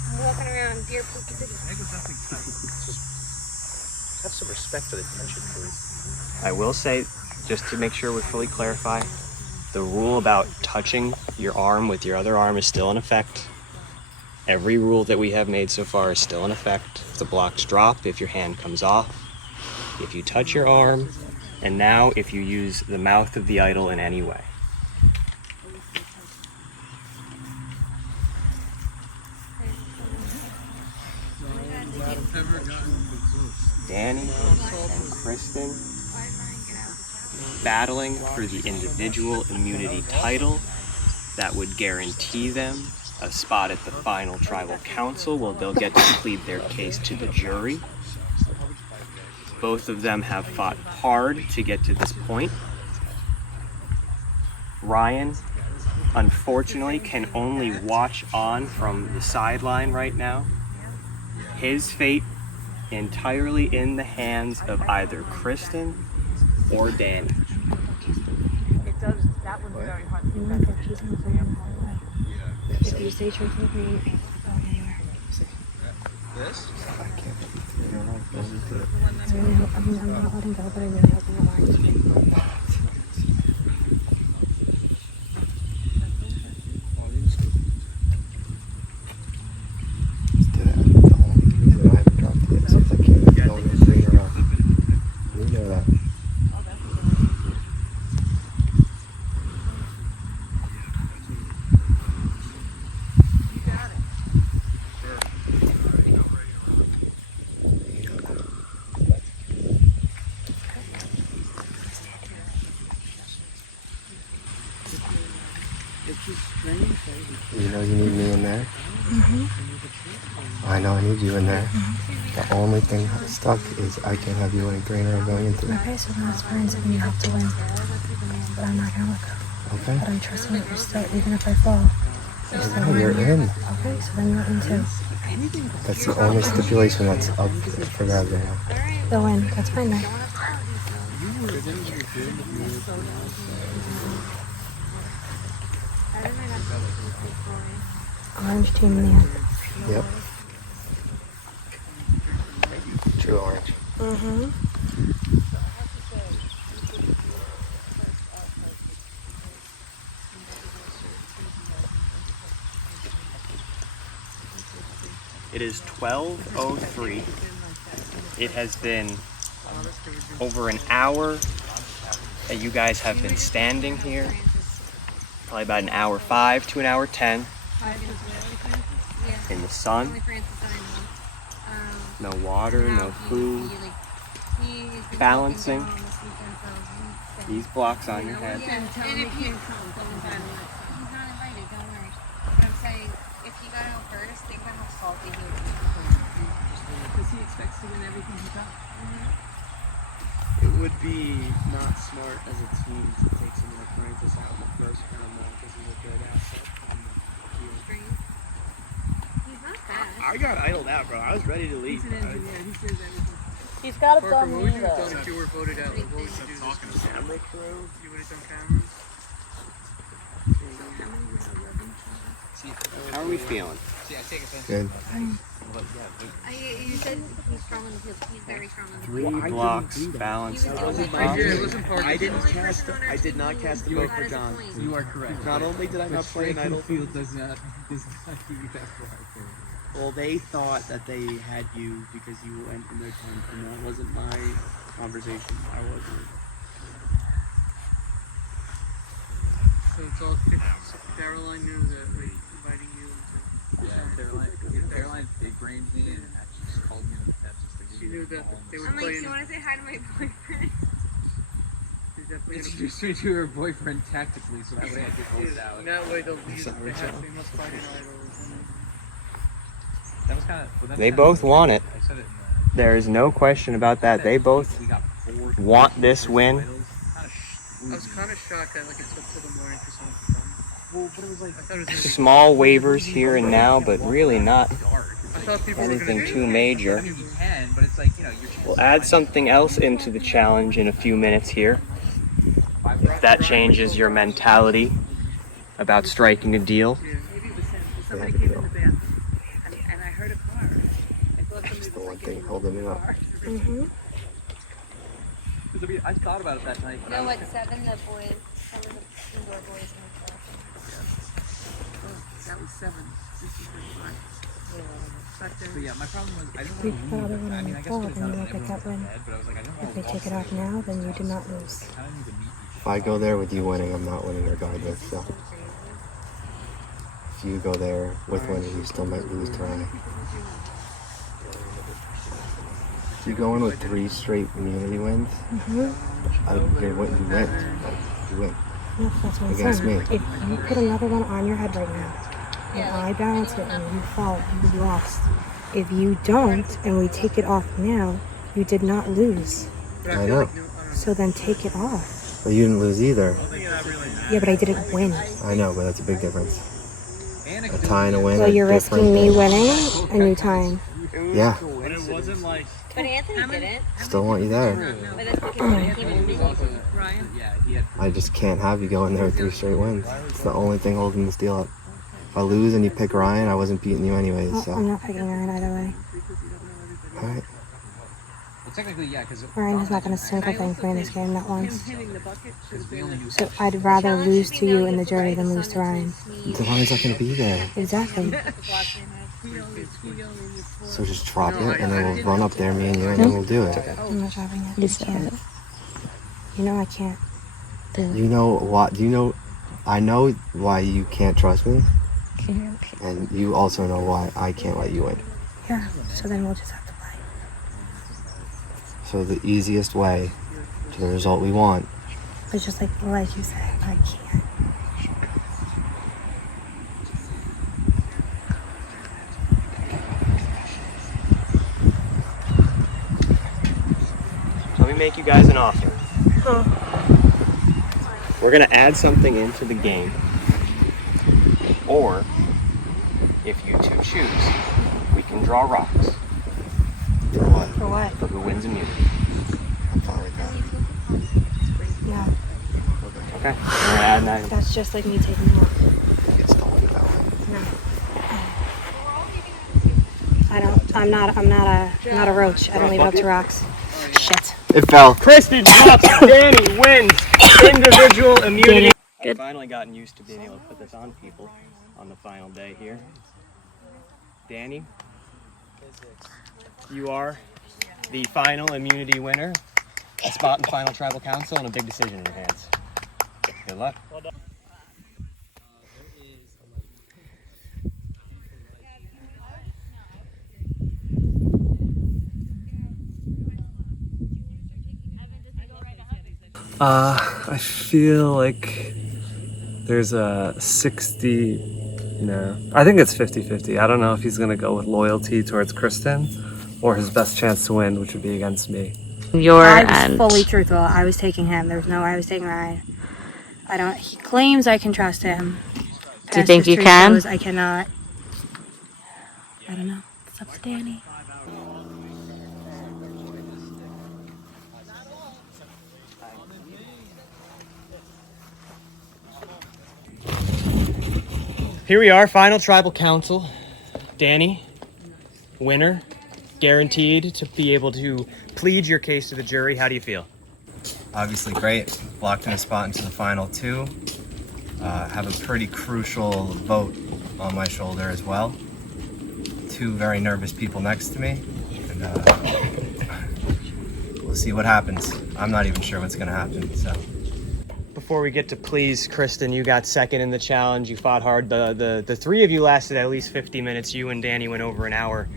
I'm walking around deer poop. Have some respect for the tension, please. I will say, just to make sure we fully clarify, the rule about touching your arm with your other arm is still in effect. Every rule that we have made so far is still in effect. If the blocks drop, if your hand comes off, if you touch your arm, and now if you use the mouth of the idol in any way. Danny and Kristen battling for the individual immunity title that would guarantee them a spot at the final tribal council where they'll get to plead their case to the jury. Both of them have fought hard to get to this point. Ryan, unfortunately, can only watch on from the sideline right now. His fate entirely in the hands of either Kristen or Danny. It does. That one's very hard to get back. If you say truth with me, you ain't going anywhere. This? I really hope, I'm not letting go, but I really hope I'm not lying to me. You know you need me in there. Mm-hmm. I know I need you in there. The only thing stuck is I can't have you winning $3 or $1 million today. Okay, so then that's fine, so then you have to win. But I'm not gonna let go. Okay. But I'm trusting that you're still, even if I fall, you're still Okay, you're in. Okay, so then you're in too. That's the only stipulation that's up for grabs right now. They'll win. That's fine then. Orange team in the end. Yep. True orange. Mm-hmm. It is 12:03. It has been over an hour that you guys have been standing here. Probably about an hour 5 to an hour 10 in the sun. No water, no food. Balancing these blocks on your head. And if you he's not invited, don't worry. But I'm saying, if he got out first, think about how salty he would be. Because he expects to win everything he got. It would be not smart as a team to take someone like Francis out in the first round though, because he's a good asset on the field. He's not fast. I got idled out, bro. I was ready to leave. He's an engineer. He says everything. He's got a Parker, dumb what would knee, you have though. done if you were voted out? Like, what would you do? Talking to camera crew? You would have done cameras? How are we feeling? Good. You said he's strong on the field. He's very strong on the 3 blocks balanced on the top. I did not cast the vote for John. You are correct. Not only did I not play an idle field does not give you that flag. well, they thought that they had you because you went in their tent, and that wasn't my conversation. I wasn't. So it's all Caroline knew that we inviting you into. Yeah, Caroline big-brained me and actually just called me in the tent just to She knew that they were I'm like, playing. you want to say hi to my boyfriend? introduce me to her boyfriend tactically, so that way I get voted out. And that way they must fight an idol. That was kind of. They both want it. I said it. There is no question about that. They both want this win. I was kind of shocked that like it took till the morning for someone to come. Well, but it was like I thought it was gonna be Small waivers here and now, but really not I thought people were anything gonna too major. I mean, we can, but it's like, you know, you're. We'll add something else into the challenge in a few minutes here. If that changes your mentality about striking a deal. Maybe it was him. Somebody came in the bathroom and I heard a car. I thought somebody was The one like thing getting holding me up. Mm-hmm. Because I mean, I thought about it that night. You know what? Some of the indoor boys in the car. That was 7. This is 5. But yeah, my problem was I didn't We want put to out a lose. win I on mean, the I guess fall, we then done you it look when at that everyone win. was dead, but I was like, I don't want If to they take it off now, then you do not lose. I kind of need to meet you. If I go there with you winning, I'm not winning regardless. So if you go there with winning, you still might lose to Ryan. You go in with 3 straight immunity wins. You win. No, that's what I'm Against saying. me. If you put another one on your head right now, and I balance it and you fall, you lost. If you don't, and we take it off now, you did not lose. I know. So then take it off. But you didn't lose either. Yeah, but I didn't win. I know, but that's a big difference. A tie and a win. So you're different risking me than- winning and you tying. Yeah. But it wasn't like. But Anthony didn't. Still want you there. But that's because he came in busy. I just can't have you go in there with 3 straight wins. It's the only thing holding this deal up. If I lose and you pick Ryan, I wasn't beating you anyways. Well, So. I'm not picking Ryan either way. All right. Well, technically, yeah, because Ryan has not done a single thing for me in this game, not once. So I'd rather lose to you in the jury than lose to Ryan. The Ryan's not gonna be there. Exactly. So just drop it, and then we'll run up there, me and you, and then we'll do it. I'm not dropping it. You can't. You know I can't. You know what? Do you know? I know why you can't trust me, and you also know why I can't let you win. Yeah, so then we'll just have to play. So the easiest way to the result we want. But just like you said, I can't. Let me make you guys an offer. We're gonna add something into the game, or if you two choose, we can draw rocks. For what? For what? For who wins immunity. I'm fine with that. No. Okay. We're gonna add an item. That's just like me taking a walk. Yes, don't do it that way. No. I'm not a roach. I don't leave it up to rocks. Shit. It fell. Kristen drops, Danny wins individual immunity. I've finally gotten used to being able to put this on people on the final day here. Danny, you are the final immunity winner, a spot in final tribal council, and a big decision in your hands. Good luck. I feel like there's a 60, no, I think it's 50-50. I don't know if he's going to go with loyalty towards Kristen or his best chance to win, which would be against me. I was fully truthful. I was taking him. There's no way I was taking Ryan. He claims I can trust him. Do you think you can? I cannot. I don't know. It's up to Danny. Here we are, final tribal council. Danny, winner, guaranteed to be able to plead your case to the jury. How do you feel? Obviously great. Locked in a spot into the final 2. Have a pretty crucial vote on my shoulder as well. 2 very nervous people next to me. And we'll see what happens. I'm not even sure what's gonna happen, so. Before we get to please, Kristen, you got second in the challenge. You fought hard. The 3 of you lasted at least 50 minutes. You and Danny went over an hour.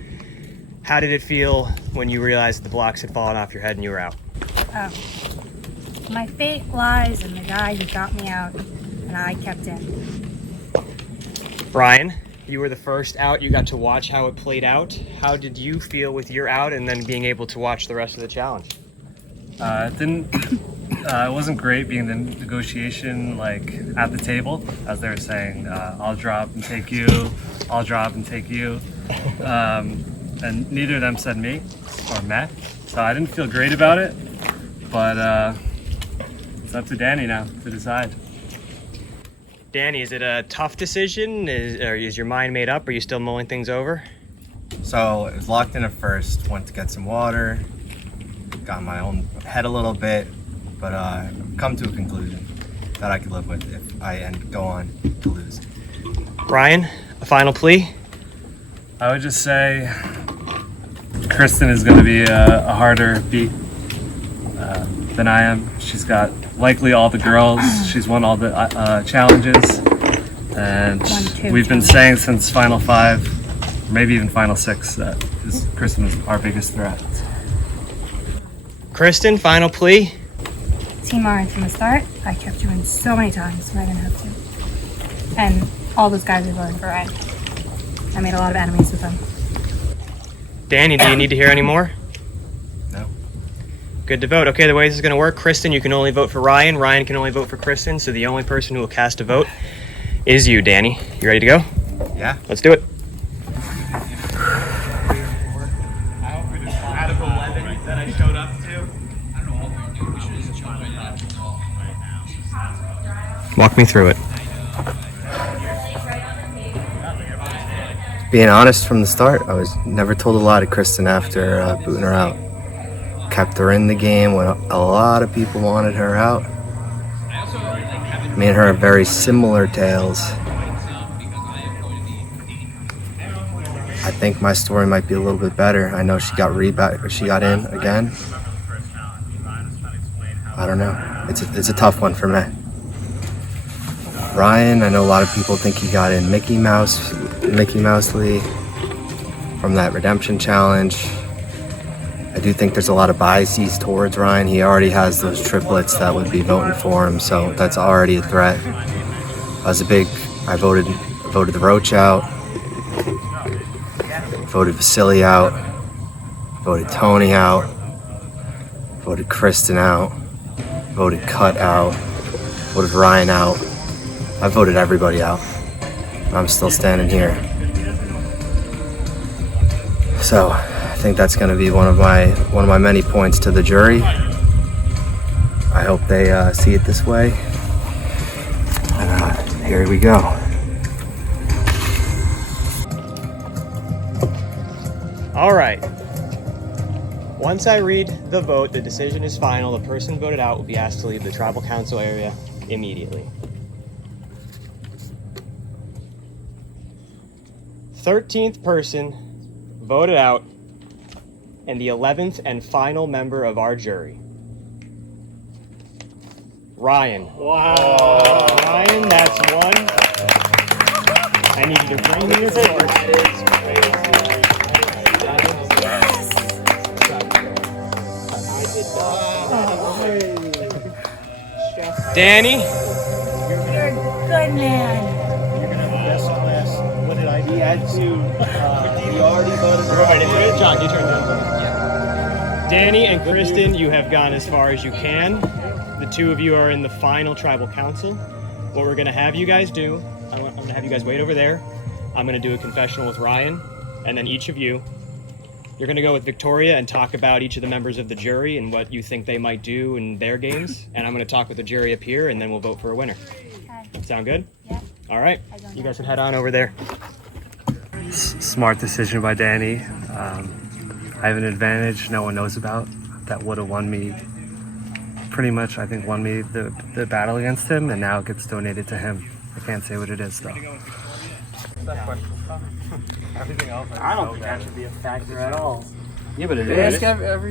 How did it feel when you realized the blocks had fallen off your head and you were out? Oh. My fate lies in the guy who got me out, and I kept in. Ryan, you were the first out. You got to watch how it played out. How did you feel with your out and then being able to watch the rest of the challenge? It wasn't great being in the negotiation, like at the table, as they were saying, I'll drop and take you, I'll drop and take you. And neither of them said me or meh. So I didn't feel great about it, but it's up to Danny now to decide. Danny, is it a tough decision? Is your mind made up? Are you still mulling things over? So it was locked in at first, went to get some water, got in my own head a little bit, but come to a conclusion that I could live with if I go on to lose. Ryan, a final plea? I would just say Kristen is going to be a harder beat than I am. She's got likely all the girls. She's won all the challenges. And we've been saying since Final 5, maybe even Final 6, that Kristen is our biggest threat. Kristen, final plea. Team Orange from the start. I kept you in so many times when I didn't have to. And all those guys are voting for Ryan. I made a lot of enemies with them. Danny, do you need to hear any more? No. Good to vote. Okay, the way this is going to work, Kristen, you can only vote for Ryan. Ryan can only vote for Kristen, so the only person who will cast a vote is you, Danny. You ready to go? Yeah. Let's do it. Out of 11 that I showed up to. Walk me through it. Being honest from the start, I was never told a lot of Kristen after booting her out. Kept her in the game when a lot of people wanted her out. Me and her have very similar tales. I think my story might be a little bit better. I know she got in again. I don't know. It's a tough one for me. Ryan, I know a lot of people think he got in Mickey Mousely from that redemption challenge. I do think there's a lot of biases towards Ryan. He already has those triplets that would be voting for him, so that's already a threat. I voted the Roach out, voted Vasili out, voted Tony out, voted Kristen out, voted Cut out, voted Ryan out. I voted everybody out. I'm still standing here. So I think that's going to be one of my many points to the jury. I hope they see it this way. And here we go. All right. Once I read the vote, the decision is final. The person voted out will be asked to leave the tribal council area immediately. 13th person voted out, and the 11th and final member of our jury. Ryan. Wow. Ryan, that's one. I need you to bring me the board. Danny. You're a good man. He had to, he already voted for Ryan. John, you turn down. Danny and Kristen, you have gone as far as you can. The two of you are in the final tribal council. What we're gonna have you guys do, I'm gonna have you guys wait over there. I'm gonna do a confessional with Ryan, and then each of you, you're gonna go with Victoria and talk about each of the members of the jury and what you think they might do in their games. And I'm gonna talk with the jury up here, and then we'll vote for a winner. Okay. Sound good? Yeah. All right, you guys can head on over there. Smart decision by Danny. I have an advantage no one knows about that would have won me, pretty much, I think, won me the battle against him, and now it gets donated to him. I can't say what it is, though. Everything else, I don't think that should be a factor at all. Yeah, but it is.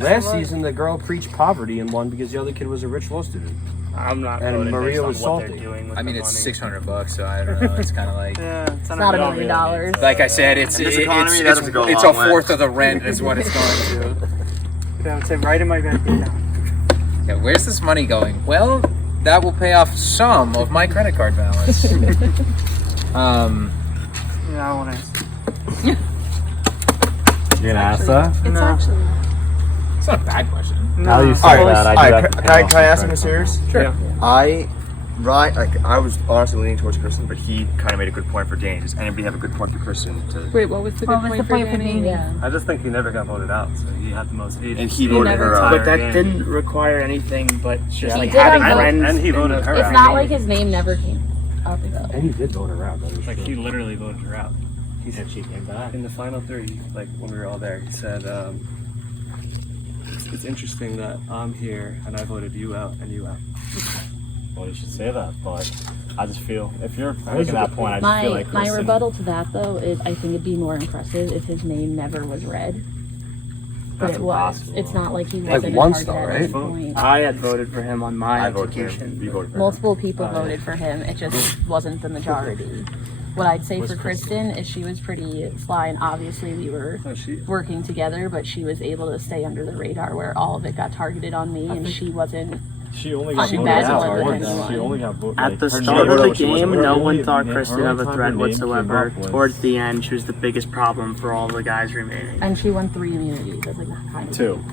Last season, the girl preached poverty and won because the other kid was a rich law student. I'm not. And Maria was salty. I mean, it's $600, so I don't know. It's kind of like it's not $1 million. Like I said, it's a fourth of the rent is what it's going to. Yeah, it's right in my bank account. Yeah, where's this money going? Well, that will pay off some of my credit card balance. Yeah, I want to ask. You're gonna ask that? It's actually. It's not a bad question. Now you say that, can I ask him serious? Sure. Yeah. I was honestly leaning towards Kristen, but he kind of made a good point for Danny. Does anybody have a good point for Kristen? Wait, what was the good point for Danny? Yeah. I just think he never got voted out, so he had the most age. And he voted her out. But that didn't require anything but just like did having vote. friends. And he voted her out. It's not like his name never came up though. And he did vote her out. Like, he literally voted her out. He said she came back. In the final three, like, when we were all there, he said, it's interesting that I'm here and I voted you out and you out. Well, you should say that, but I just feel, if you're making that point, I just feel like my Kristen... rebuttal to that, though, is I think it'd be more impressive if his name never was read. But it was. It's not like he wasn't like once a though, target right? at this point. I had voted for him on my I voted for him. application. You voted for him. Multiple people voted for him. It just wasn't the majority. What I'd say for Kristen is she was pretty sly, and obviously we were working together, but she was able to stay under the radar where all of it got targeted on me, and she wasn't. She only got voted out. She only got voted. At the start of the game, no one thought Kristen of a threat whatsoever. Towards the end, she was the biggest problem for all the guys remaining. And she won 3 immunities. That's like kind of Two.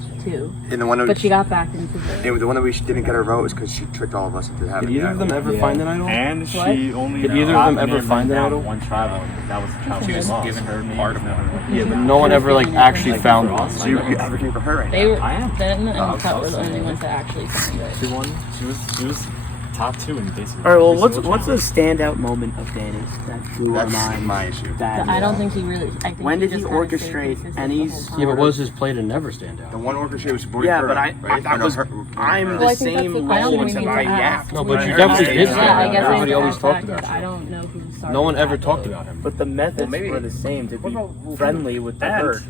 And the one that But she got back into the one that we didn't get her vote was because she tricked all of us into having. Did either of them ever find an idol? And she only Did either of them ever find an idol? One tribal. That was the tribal. She was given her part of it. Yeah, but no one ever like actually found one. So you're advocating for her right They were, I am. Ben and Cut were the only ones that actually found it. She won. She was top 2 in basically. All right, well, what's a standout moment of Danny's that blew our mind? My issue. That, I don't think he really. I think when did he just kinda stayed orchestrate consistent any? the whole Yeah, but time. was his play to never stand out? The one orchestrated was supporting Yeah, her. but right? that was. I'm Well, the I think that's same the question role we until need I to yapped. ask. No, but you Yeah, definitely did I stand guess out. we Everybody have to always ask talked that, about 'cause you. I don't know who started. No one ever that. talked about him. But the methods maybe- were the same to be about- friendly with the herd.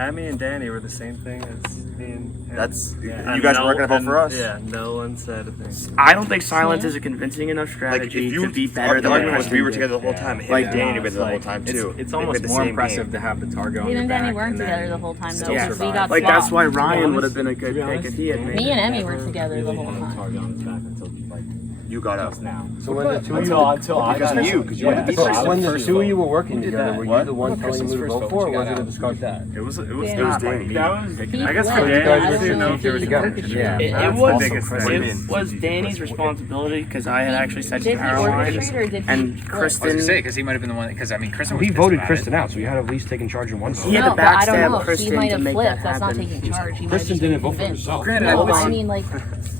Amy and Danny were the same thing as me and him. That's Yeah. you guys weren't gonna vote for us. Yeah, no one said a thing. I don't think silence is a convincing enough Like strategy if you, to be better the than argument was Kristen we were did. together the whole time. Him Like, and Danny were it's the whole like- time too. It's They almost played the more same impressive game. to have the target on Me your and back. Danny weren't and then together the whole time though. still Yeah. because we survive. got Like that's swapped. why To be Ryan honest. would have been a good pick if he had made Me and it. Emmy were together the whole time. Target on his back until like You got out. just now. So when the two of Until I because got of you, out. because you wanted to be so first. when the First two vote. of you were working Who did together, that? were What? you the one telling him who to Kristen's vote first for, vote, or she was got it a out. discussion? It was Danny. not Danny. like me. That was. I guess He for fled. Danny, I I don't didn't know know if there was if a he competition. Yeah. It That's was. the biggest It thing. was Danny's responsibility because I had actually said to Did he Caroline orchestrate or did he? and flip? I was Kristen. gonna say because he might have been the one. Because I mean, Kristen was He pissed voted about Kristen it. out, so you had at least taken charge in one side. He had No, to but I don't backstab know. Kristen She might to have make flipped. that That's not happen. taking charge. He might Kristen just be didn't vote for convinced. herself. Granted, No, Hold but I on. mean, like,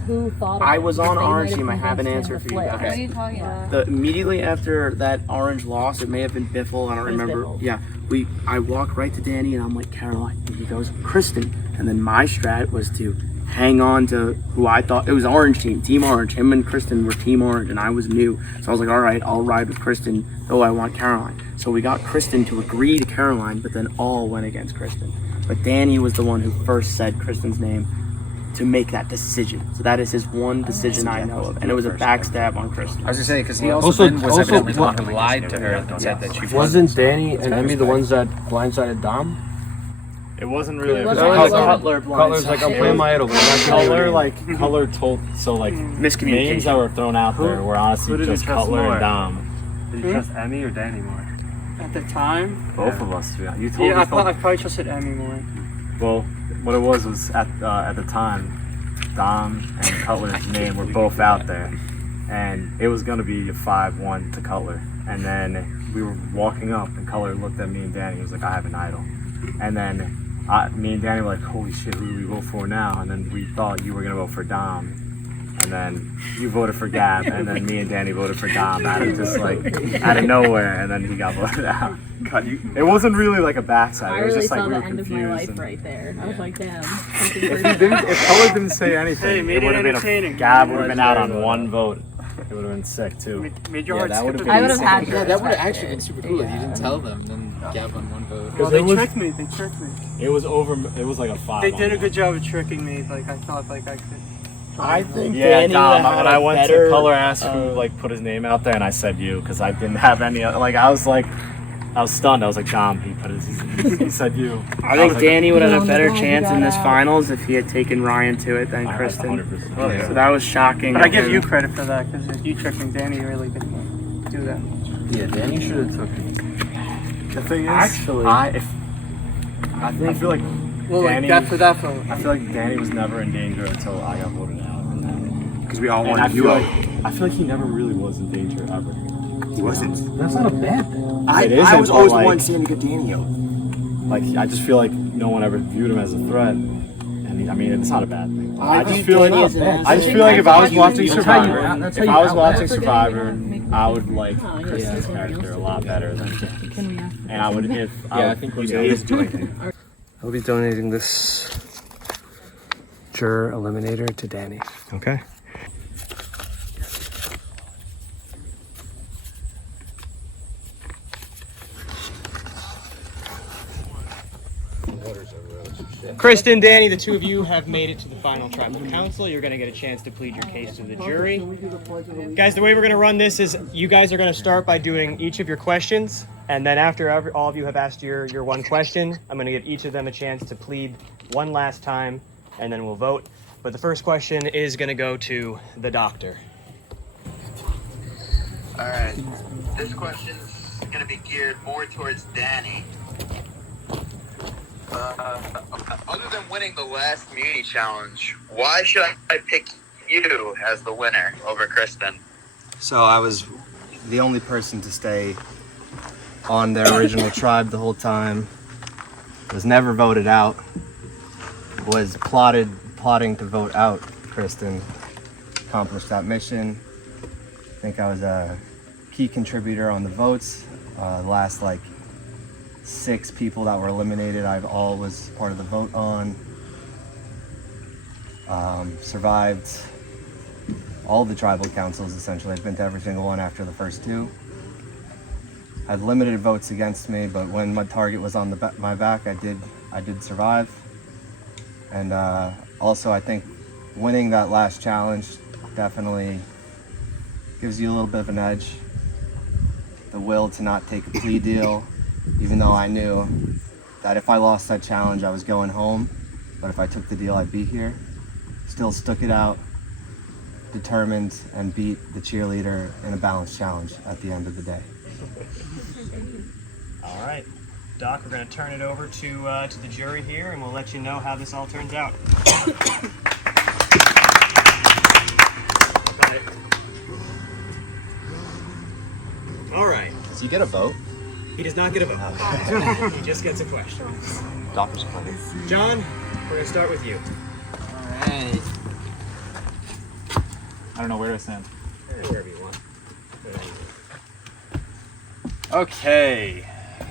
who thought? I of was it? on They might orange have team. I have an convinced him answer to for you flip. guys. What are you talking about? Immediately after that orange loss, it may have been Biffle. I don't It was remember. Biffle. Yeah, I walk right to Danny and I'm like, Caroline. And he goes, Kristen. And then my strat was to hang on to who I thought it was orange team orange. Him and Kristen were team orange, and I was new. So I was like, all right, I'll ride with Kristen, though I want Caroline. So we got Kristen to agree to Caroline, but then all went against Kristen. But Danny was the one who first said Kristen's name to make that decision. So that is his one decision I know of, and it was a backstab on Kristen. I was gonna say because he Also- also, then was also- evidently the one who lied to her and said that she Wasn't Danny and Emmy the ones that blindsided Dom? It wasn't really. It a wasn't- bad- it wasn't- Cutler's like, I'm playing my idol, but I'm not gonna Color, do it. like Color told. So like Miscommunication. names that were thrown out there Who- were honestly who did you just trust Cutler more? and Dom. Did you Hmm? trust Emmy or Danny more? At the time, Both of us. Yeah. You told yeah, us. I probably trusted Emmy more. Well, what it was at the time, Dom and Cutler's name were both out there, and it was gonna be a 5-1 to Cutler. And then we were walking up, and Cutler looked at me and Danny. He was like, "I have an idol." And then me and Danny were like, "Holy shit, who do we vote for now?" And then we thought you were gonna vote for Dom, and then you voted for Gab, and then me and Danny voted for Dom out of nowhere, and then he got voted out. God, it wasn't really like a backside. I It was really just like saw we the were end of my confused. life and- right there. I was like, damn. If Color didn't say anything, Hey, made it would it have been entertaining. Gab would have been out on one vote. It would have been sick too. Made your Yeah, heart that skip would've a been I beat. would have had Yeah, to that would have respect actually been it. super cool if you Yeah. didn't tell them. Then Gab on one vote. Well, it they was- tricked me. They tricked me. It was over. It was like a 5. They did a good job of tricking me. Like I thought, like I could. I think Yeah, Danny Dom. had When a I went better, to Color, asked who like put his name out there, and I said you because I didn't have any. Like I was stunned. I was like, Dom. He said you. I think was like, Danny would have had a Oh, better my God, chance you in got this out. finals if he had taken Ryan to it than I had Kristen. 100%. Oh, yeah. So that was shocking. But I give you credit for that because you tricked me. Danny really didn't do that. Yeah, Danny should have took it. The thing is, Actually, I feel like Well, Danny. like for that vote. I feel like Danny was never in danger until I got voted out. Because we all And I wanted you feel out. like he never really was in danger ever. He wasn't. That's not a bad thing. I isn't, was but, always the like- one saying to get Danny out. Like I just feel like no one ever viewed him as a threat. And I mean, it's not a bad thing. I I just think feel like Danny is an I just feel like if I was watching Survivor, That's if how you I was outlaw watching it. Survivor, I would like Oh, yeah, Kristen's that's character a lot better than Can we ask? and I would if I think He doesn't do anything. I'll be donating this juror eliminator to Danny. Okay. Kristen, Danny, the two of you have made it to the final tribal council. You're going to get a chance to plead your case to the jury. Guys, the way we're going to run this is you guys are going to start by doing each of your questions, and then after all of you have asked your one question, I'm going to give each of them a chance to plead one last time, and then we'll vote. But the first question is going to go to the doctor. All right. This question's going to be geared more towards Danny. Other than winning the last community challenge, why should I pick you as the winner over Kristen? So I was the only person to stay on their original tribe the whole time. Was never voted out. Was plotting to vote out Kristen. Accomplished that mission. I think I was a key contributor on the votes. Last 6 people that were eliminated, I all was part of the vote on. Survived all the tribal councils essentially. I've been to every single one after the first 2. Had limited votes against me, but when my target was on my back, I did survive. And also I think winning that last challenge definitely gives you a little bit of an edge. The will to not take a plea deal, even though I knew that if I lost that challenge, I was going home. But if I took the deal, I'd be here. Still stuck it out, determined, and beat the cheerleader in a balanced challenge at the end of the day. All right, Doc, we're going to turn it over to the jury here, and we'll let you know how this all turns out. All right. Does he get a vote? He does not get a vote. He just gets a question. Doctor's appointment. John, we're going to start with you. Alright. I don't know where to stand. Wherever you want. Okay,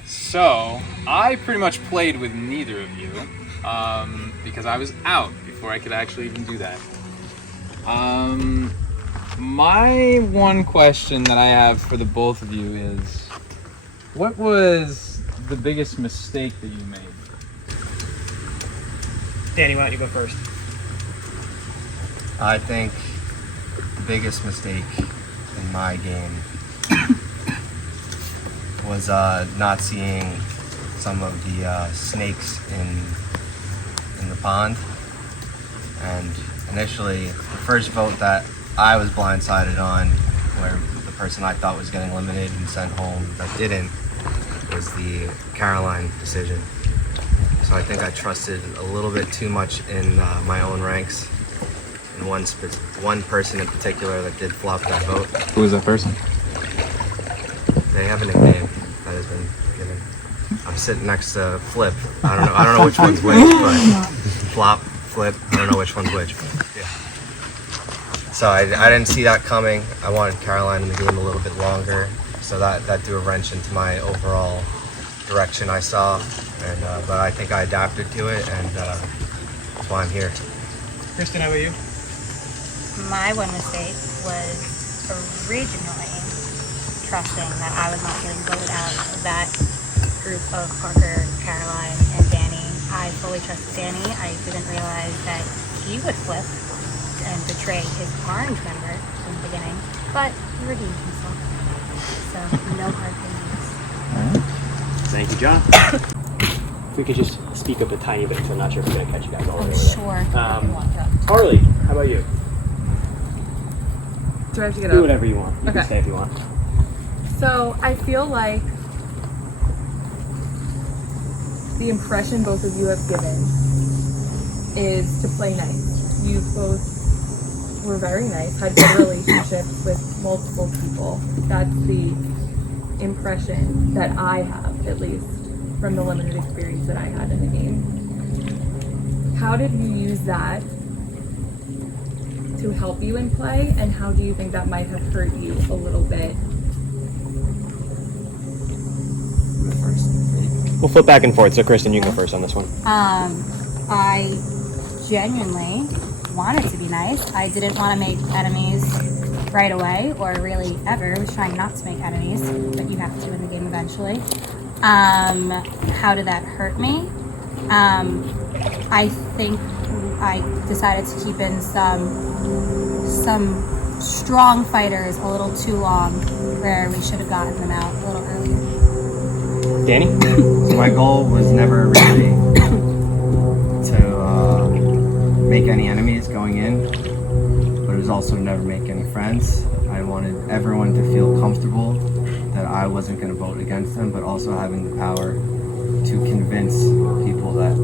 so I pretty much played with neither of you because I was out before I could actually even do that. My one question that I have for the both of you is, what was the biggest mistake that you made? Danny, why don't you go first? I think the biggest mistake in my game was not seeing some of the snakes in the pond. And initially, the first vote that I was blindsided on, where the person I thought was getting eliminated and sent home that didn't, was the Caroline decision. So I think I trusted a little bit too much in my own ranks. And one person in particular that did flop that vote. Who was that person? They have a nickname that has been given. I'm sitting next to Flip. I don't know which one's which, but Flop, Flip, I don't know which one's which. Yeah. So I didn't see that coming. I wanted Caroline in the game a little bit longer, so that threw a wrench into my overall direction I saw. And but I think I adapted to it, and that's why I'm here. Kristen, how about you? My one mistake was originally trusting that I was not getting voted out of that group of Parker, Caroline, and Danny. I fully trusted Danny. I didn't realize that he would flip and betray his orange member in the beginning, but he redeemed himself. So no hard feelings. Thank you, John. If we could just speak up a tiny bit, because I'm not sure if we're going to catch you guys all over Sure. Harley, how about you? Do I have to get up? Do whatever you want. You Okay. can stay if you want. So I feel like the impression both of you have given is to play nice. You both were very nice, had good relationships with multiple people. That's the impression that I have, at least, from the limited experience that I had in the game. How did you use that to help you in play, and how do you think that might have hurt you a little bit? We'll flip back and forth, so Kristen, you can go first on this one. I genuinely wanted to be nice. I didn't want to make enemies right away, or really ever. I was trying not to make enemies, but you have to in the game eventually. How did that hurt me? I think I decided to keep in some strong fighters a little too long, where we should have gotten them out a little earlier. Danny? So my goal was never really to make any enemies going in, but it was also never make any friends. I wanted everyone to feel comfortable that I wasn't going to vote against them, but also having the power to convince people that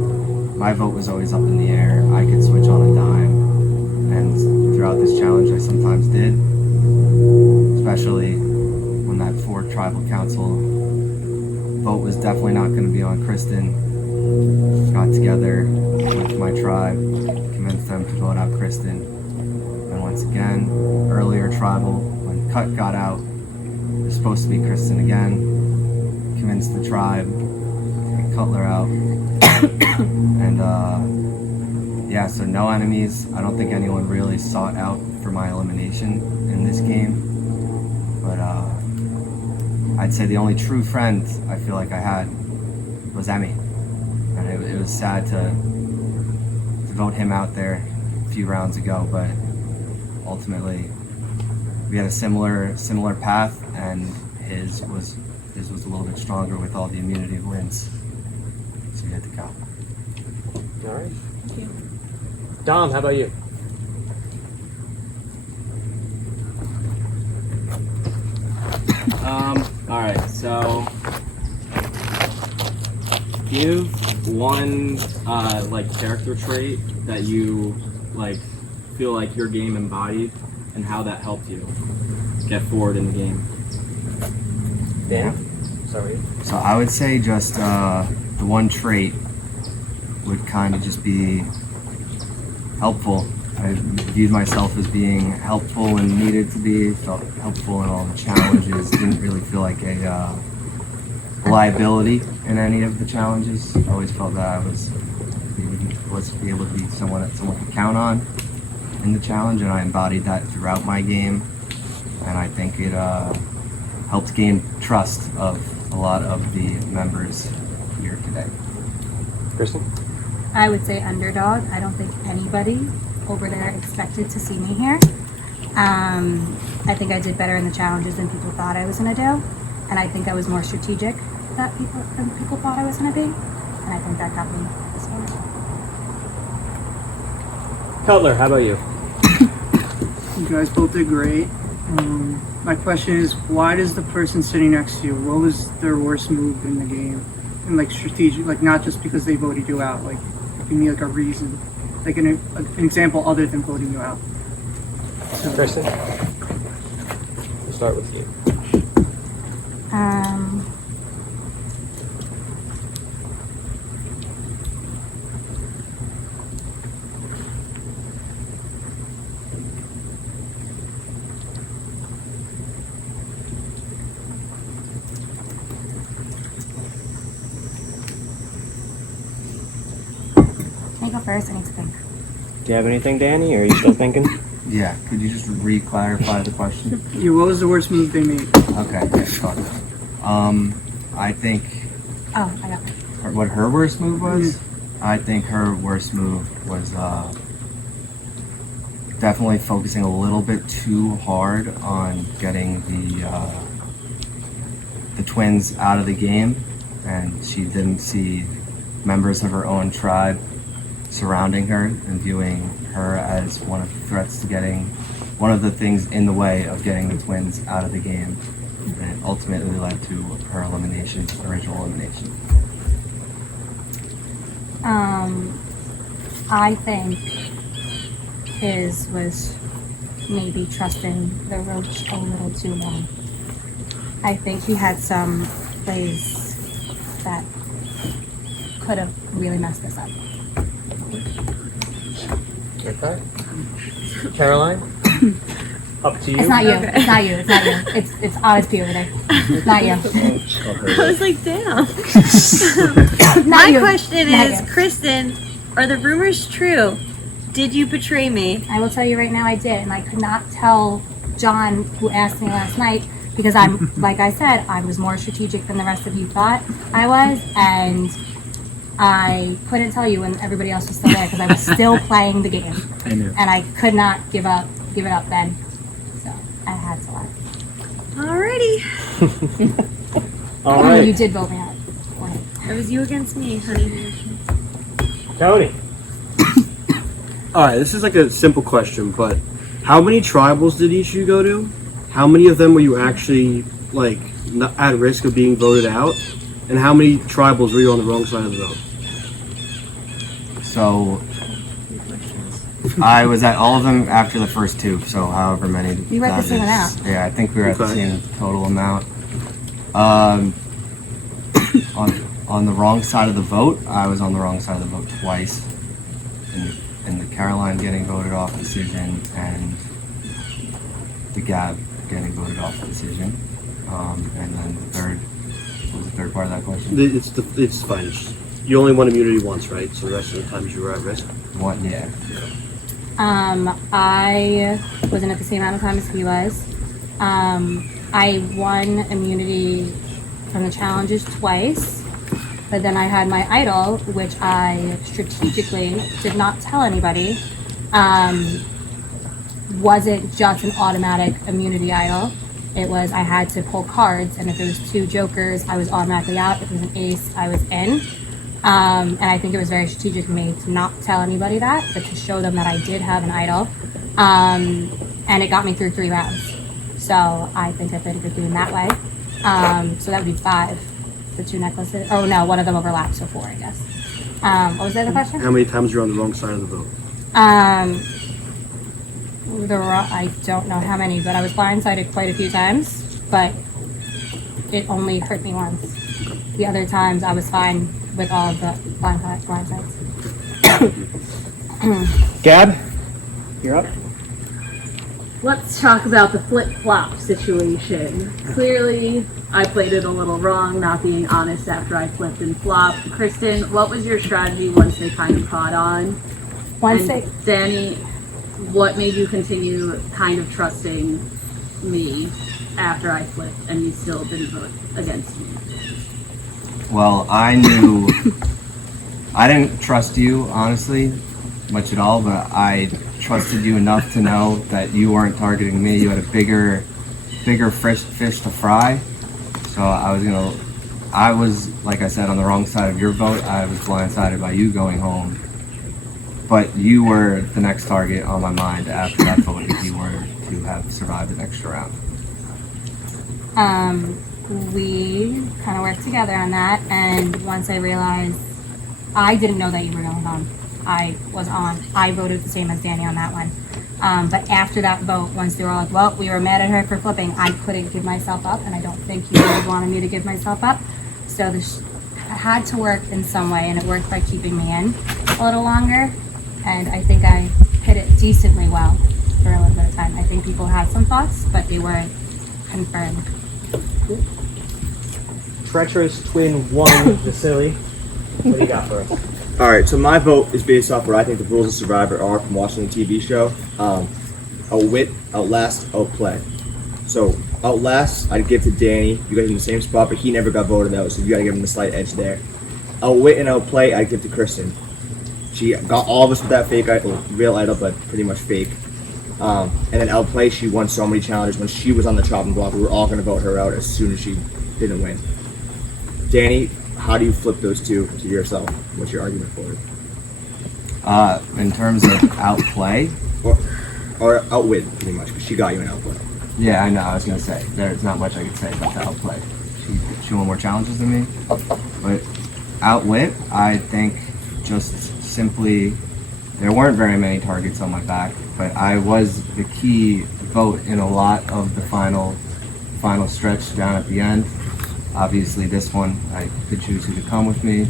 my vote was always up in the air. I could switch on a dime, and throughout this challenge I sometimes did, especially when that 4 tribal council vote was definitely not going to be on Kristen. Got together with my tribe, convinced them to vote out Kristen, and once again, earlier tribal, when Cut got out, it was supposed to be Kristen again, convinced the tribe to get Cutler out, and yeah, so no enemies. I don't think anyone really sought out for my elimination in this game, but I'd say the only true friend I feel like I had was Emmy, and it was sad to vote him out there a few rounds ago, but ultimately we had a similar path, and his was a little bit stronger with all the immunity wins, so you had to go. All right. Thank you. Dom, how about you? All right, so give one like character trait that you like feel like your game embodied and how that helped you get forward in the game. Dan? Sorry. So I would say just the one trait would kind of just be helpful. I viewed myself as being helpful when needed to be, felt helpful in all the challenges, didn't really feel like a liability in any of the challenges. I always felt that I was able to be someone that someone could count on in the challenge, and I embodied that throughout my game, and I think it helped gain trust of a lot of the members here today. Kristen? I would say underdog. I don't think anybody over there expected to see me here. I think I did better in the challenges than people thought I was going to do, and I think I was more strategic than people thought I was going to be, and I think that got me this far. Cutler, how about you? You guys both did great. My question is, why does the person sitting next to you, what was their worst move in the game? And like strategic, like not just because they voted you out, like give me like a reason, like an example other than voting you out. So, Kristen? We'll start with you. Can I go first? I need to think. Do you have anything, Danny, or are you still thinking? Yeah, could you just re-clarify the question? Yeah, what was the worst move they made? Okay, yeah, talk. I think Oh, I got it. what her worst move was? I think her worst move was definitely focusing a little bit too hard on getting the twins out of the game, and she didn't see members of her own tribe surrounding her and viewing her as one of the threats to getting one of the things in the way of getting the twins out of the game, and it ultimately led to her elimination, original elimination. I think his was maybe trusting the roach a little too long. I think he had some plays that could have really messed us up. Okay. Caroline? Up to you. It's not you. It's not you. It's not you. It's honest P over there. It's not you. I was like, damn. Not My you. question Not is, you. Kristen, are the rumors true? Did you betray me? I will tell you right now I did, and I could not tell John, who asked me last night, because I'm, like I said, I was more strategic than the rest of you thought I was, and I couldn't tell you when everybody else was still there because I was still playing the game. I knew. And I could not give it up then. So I had to laugh. Alrighty. All right. You did vote me out. It was you against me, honey. Tony. All right, this is like a simple question, but how many tribals did each of you go to? How many of them were you actually like at risk of being voted out? And how many tribals were you on the wrong side of the vote? So I was at all of them after the first two, so however many. You were at the same amount. Yeah, I think we were at the same total amount. On the wrong side of the vote, I was on the wrong side of the vote twice. In the Caroline getting voted off decision and the Gab getting voted off decision. And then the third, what was the third part of that question? It's fine. You only won immunity once, right? So the rest of the times you were at risk? What? Yeah. I wasn't at the same amount of time as he was. I won immunity from the challenges twice, but then I had my idol, which I strategically did not tell anybody. Wasn't just an automatic immunity idol. It was I had to pull cards, and if there was two jokers, I was automatically out. If it was an ace, I was in. And I think it was very strategic of me to not tell anybody that, but to show them that I did have an idol. And it got me through 3 rounds. So I think I played a good game that way. So that would be 5. The 2 necklaces. Oh no, one of them overlapped, so 4, I guess. What was the other question? How many times were you on the wrong side of the vote? I don't know how many, but I was blindsided quite a few times, but it only hurt me once. The other times I was fine with all of the blindsides. Gab, you're up. Let's talk about the flip-flop situation. Clearly, I played it a little wrong, not being honest after I flipped and flopped. Kristen, what was your strategy once they kind of caught on? Danny, what made you continue kind of trusting me after I flipped and you still didn't vote against me? Well, I knew I didn't trust you honestly much at all, but I trusted you enough to know that you weren't targeting me. You had a bigger fish to fry. So I was, like I said, on the wrong side of your vote. I was blindsided by you going home. But you were the next target on my mind after that vote if you were to have survived an extra round. We kind of worked together on that, and once I realized I didn't know that you were going home. I was on. I voted the same as Danny on that one. But after that vote, once they were all like, well, we were mad at her for flipping, I couldn't give myself up, and I don't think you guys wanted me to give myself up. So this had to work in some way, and it worked by keeping me in a little longer. And I think I hit it decently well for a little bit of time. I think people had some thoughts, but they weren't confirmed. Treacherous Twin 1, Vasili. What do you got for us? All right, so my vote is based off what I think the rules of Survivor are from watching the TV show. Outwit, outlast, outplay. So outlast, I'd give to Danny. You guys are in the same spot, but he never got voted out, so you got to give him the slight edge there. Outwit and outplay, I'd give to Kristen. She got all of us with that fake idol, real idol, but pretty much fake. And then outplay, she won so many challenges. When she was on the chopping block, we were all going to vote her out as soon as she didn't win. Danny, how do you flip those two to yourself? What's your argument for it? In terms of outplay? Or outwit, pretty much, because she got you an outplay. Yeah, I know, I was going to say, there's not much I could say about the outplay. She won more challenges than me. But outwit, I think just simply, there weren't very many targets on my back, but I was the key vote in a lot of the final stretch down at the end. Obviously this one, I could choose who to come with me.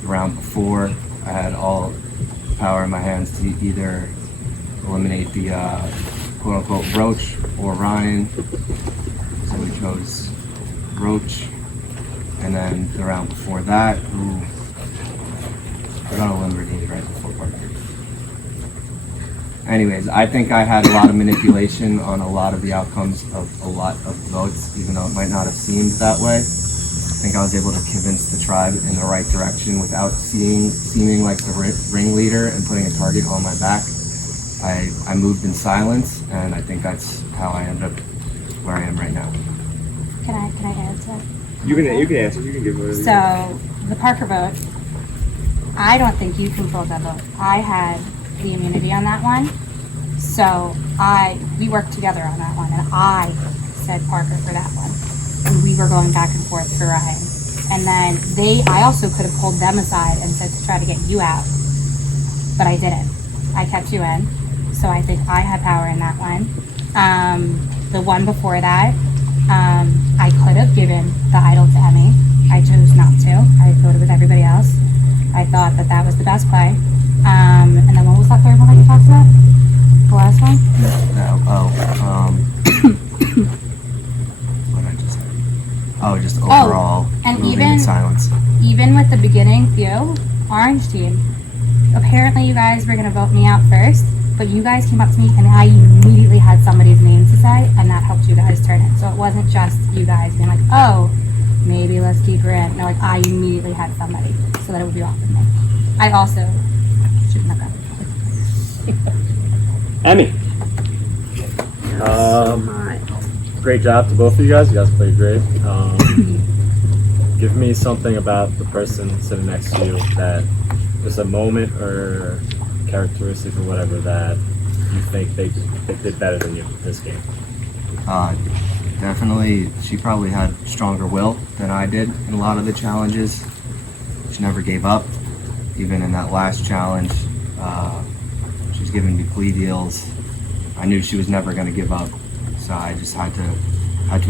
The round before, I had all the power in my hands to either eliminate the quote-unquote Roach or Ryan. So we chose Roach. And then the round before that, I got eliminated right before part 3. Anyways, I think I had a lot of manipulation on a lot of the outcomes of a lot of votes, even though it might not have seemed that way. think I was able to convince the tribe in the right direction without seeming like the ringleader and putting a target on my back. I moved in silence, and I think that's how I ended up where I am right now. Can I answer? You can answer. You can give whatever. So the Parker vote, I don't think you controlled that vote. I had the immunity on that one, so we worked together on that one, and I said Parker for that one, and we were going back and forth for Ryan. And then I also could have pulled them aside and said to try to get you out, but I didn't. I kept you in, so I think I had power in that one. The one before that, I could have given the idol to Emmy. I chose not to. I voted with everybody else. I thought that was the best play. And then what was that third one that you talked about? The last one? What did I just say? Oh, just overall moving in silence. Even with the beginning few, Orange Team, apparently you guys were going to vote me out first, but you guys came up to me and I immediately had somebody's name to say, and that helped you guys turn it. So it wasn't just you guys being like, oh, maybe let's keep her in. No, like I immediately had somebody so that it would be off of me. I also shouldn't have done it. Emmy. Great job to both of you guys. You guys played great. Give me something about the person sitting next to you that was a moment or characteristic or whatever that you think they did better than you this game. Definitely, she probably had stronger will than I did in a lot of the challenges. She never gave up, even in that last challenge. She was giving me plea deals. I knew she was never going to give up, so I just had to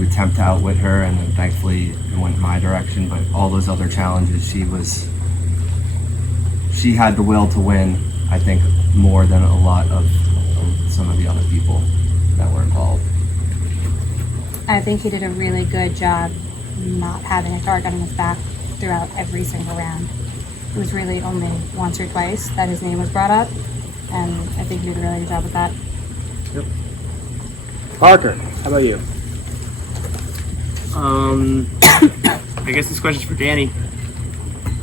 attempt to outwit her, and then thankfully it went my direction. But all those other challenges, she had the will to win, I think, more than a lot of some of the other people that were involved. I think he did a really good job not having a target on his back throughout every single round. It was really only once or twice that his name was brought up, and I think he did a really good job with that. Yep. Parker, how about you? I guess this question's for Danny.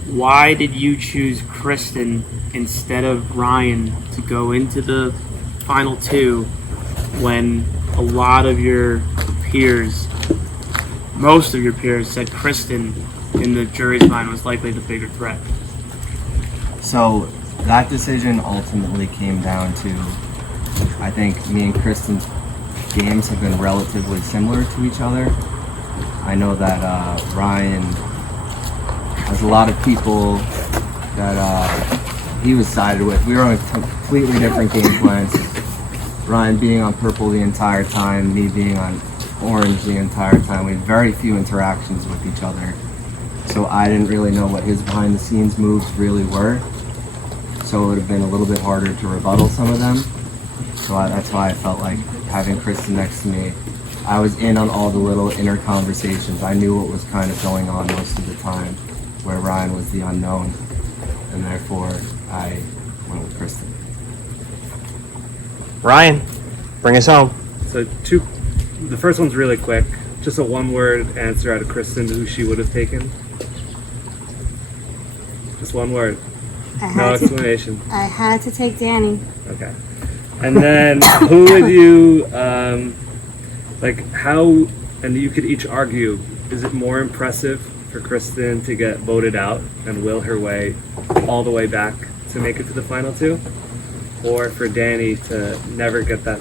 Why did you choose Kristen instead of Ryan to go into the final two when a lot of your peers, most of your peers, said Kristen in the jury's mind was likely the bigger threat? So that decision ultimately came down to, I think me and Kristen's games have been relatively similar to each other. I know that Ryan has a lot of people that he was sided with. We were on completely different game plans. Ryan being on purple the entire time, me being on orange the entire time. We had very few interactions with each other. So I didn't really know what his behind the scenes moves really were. So it would have been a little bit harder to rebuttal some of them. So that's why I felt like having Kristen next to me, I was in on all the little inner conversations. I knew what was kind of going on most of the time, where Ryan was the unknown, and therefore I went with Kristen. Ryan, bring us home. So the first one's really quick. Just a one-word answer out of Kristen who she would have taken. Just one word. No explanation. I had to take Danny. Okay. And then who would you, how, and you could each argue, is it more impressive for Kristen to get voted out and will her way all the way back to make it to the final two? Or for Danny to never get that,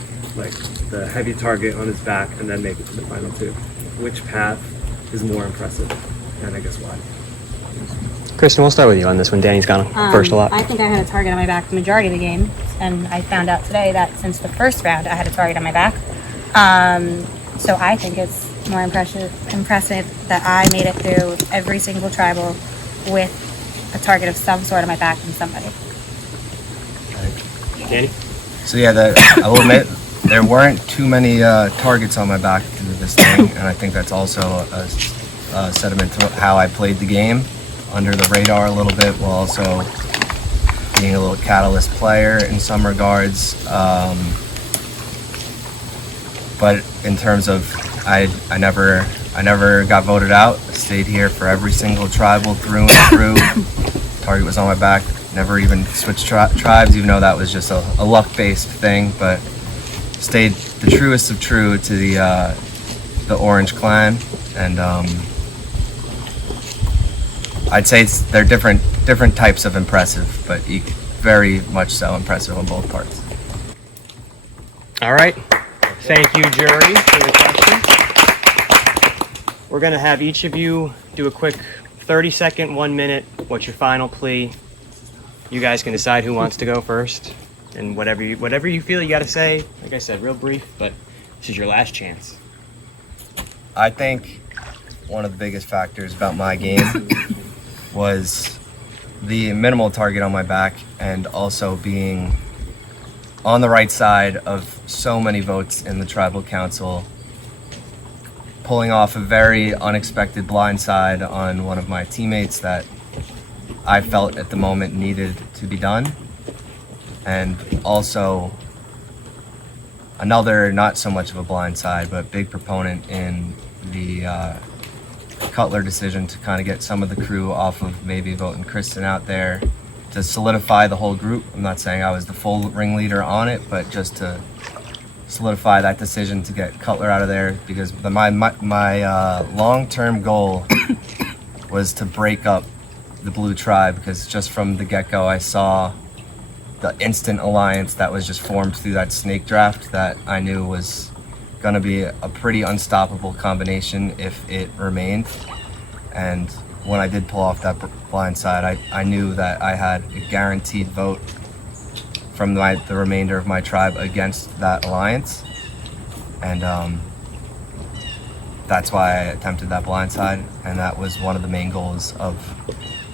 the heavy target on his back and then make it to the final two? Which path is more impressive? And I guess why? Kristen, we'll start with you on this one. Danny's gone first a lot. I think I had a target on my back the majority of the game, and I found out today that since the first round I had a target on my back. So I think it's more impressive that I made it through every single tribal with a target of some sort on my back from somebody. Danny? So yeah, I will admit, there weren't too many targets on my back through this thing, and I think that's also a sediment to how I played the game, under the radar a little bit, while also being a little catalyst player in some regards. But in terms of, I I never got voted out. I stayed here for every single tribal through and through. Target was on my back. Never even switched tribes, even though that was just a luck-based thing. But stayed the truest of true to the Orange Clan, and I'd say they're different types of impressive, but very much so impressive on both parts. All right. Thank you, jury, for the questions. We're going to have each of you do a quick 30-second, 1 minute. What's your final plea? You guys can decide who wants to go first, and whatever you feel you got to say. Like I said, real brief, but this is your last chance. I think one of the biggest factors about my game was the minimal target on my back, and also being on the right side of so many votes in the tribal council, pulling off a very unexpected blindside on one of my teammates that I felt at the moment needed to be done. And also another not so much of a blindside, but big proponent in the Cutler decision to kind of get some of the crew off of maybe voting Kristen out there to solidify the whole group. I'm not saying I was the full ringleader on it, but just to solidify that decision to get Cutler out of there, because my long-term goal was to break up the Blue Tribe, because just from the get-go I saw the instant alliance that was just formed through that snake draft that I knew was going to be a pretty unstoppable combination if it remained. And when I did pull off that blind side, I knew that I had a guaranteed vote from the remainder of my tribe against that alliance. And that's why I attempted that blind side, and that was one of the main goals of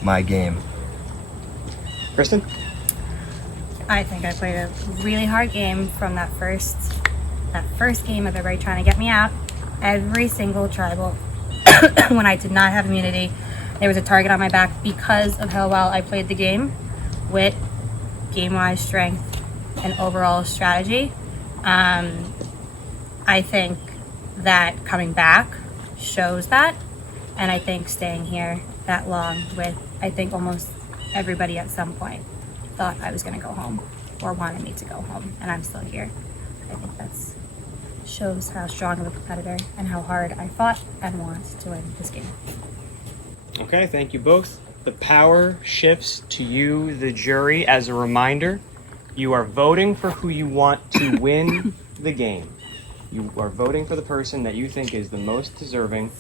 my game. Kristen? I think I played a really hard game from that first game of everybody trying to get me out. Every single tribal, when I did not have immunity, there was a target on my back because of how well I played the game, wit, game-wise strength, and overall strategy. I think that coming back shows that, and I think staying here that long with, I think almost everybody at some point thought I was going to go home or wanted me to go home, and I'm still here. I think that's shows how strong of a competitor and how hard I fought and want to win this game. Okay, thank you both. The power shifts to you, the jury. As a reminder, you are voting for who you want to win the game. You are voting for the person that you think is the most deserving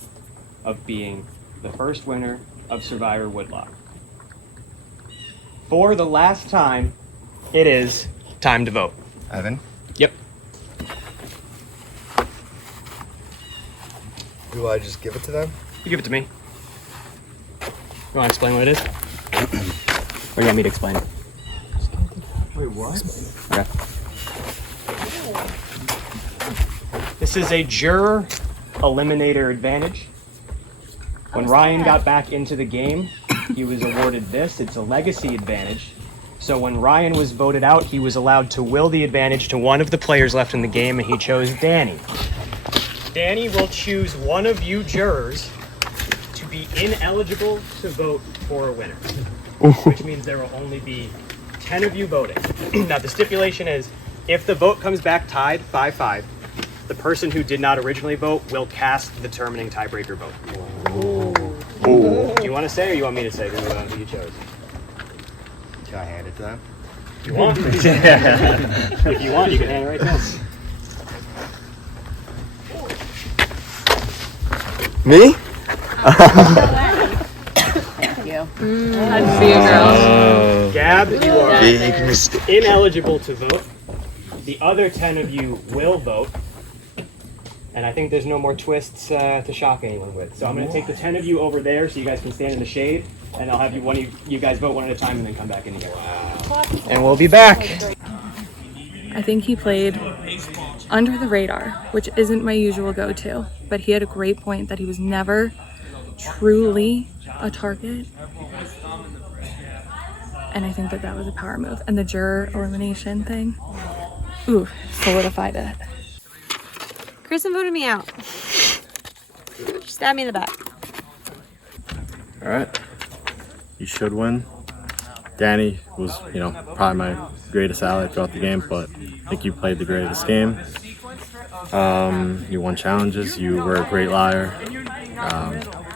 of being the first winner of Survivor Woodloch. For the last time, it is time to vote. Evan? Yep. Do I just give it to them? You give it to me. You want to explain what it is? Or you want me to explain it? Wait, what? Okay. This is a juror eliminator advantage. When Ryan got back into the game, he was awarded this. It's a legacy advantage. So when Ryan was voted out, he was allowed to will the advantage to one of the players left in the game, and he chose Danny. Danny will choose one of you jurors to be ineligible to vote for a winner, which means there will only be 10 of you voting. Now, the stipulation is, if the vote comes back tied 5-5, the person who did not originally vote will cast the determining tiebreaker vote. Do you want to say, or you want me to say who you chose? Can I hand it to them? If you want. If you want, you can hand it right to us. Me? Thank you. I'd see you, girls. Gab, you are Big mistake. ineligible to vote. The other 10 of you will vote. And I think there's no more twists to shock anyone with. So I'm going to take the 10 of you over there so you guys can stand in the shade. And I'll have you guys vote one at a time and then come back in here. And we'll be back. I think he played under the radar, which isn't my usual go-to, but he had a great point that he was never truly a target. And I think that that was a power move. And the juror elimination thing, ooh, solidified it. Kristen voted me out. Stab me in the back. All right. You should win. Danny was, probably my greatest ally throughout the game, but I think you played the greatest game. You won challenges. You were a great liar.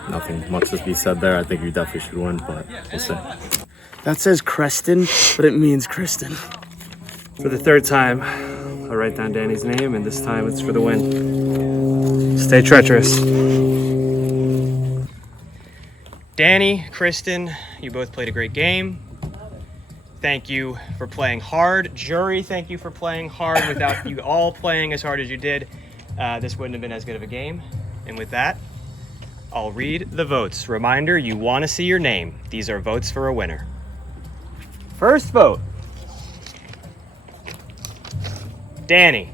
Nothing much to be said there. I think you definitely should win, but we'll see. That says Creston, but it means Kristen. For the third time, I'll write down Danny's name, and this time it's for the win. Stay treacherous. Danny, Kristen, you both played a great game. Thank you for playing hard. Jury, thank you for playing hard. Without you all playing as hard as you did, this wouldn't have been as good of a game. And with that, I'll read the votes. Reminder, you want to see your name. These are votes for a winner. First vote, Danny.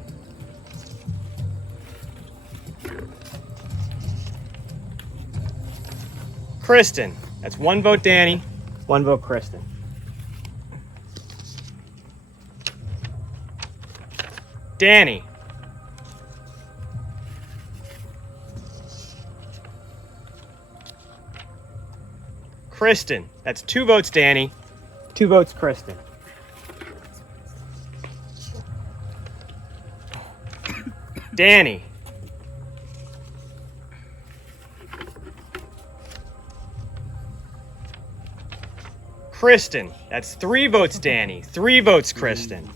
Kristen. That's one vote Danny, one vote Kristen. Danny. Kristen. That's 2 votes Danny, 2 votes Kristen. Danny. Kristen. That's 3 votes Danny, 3 votes Kristen.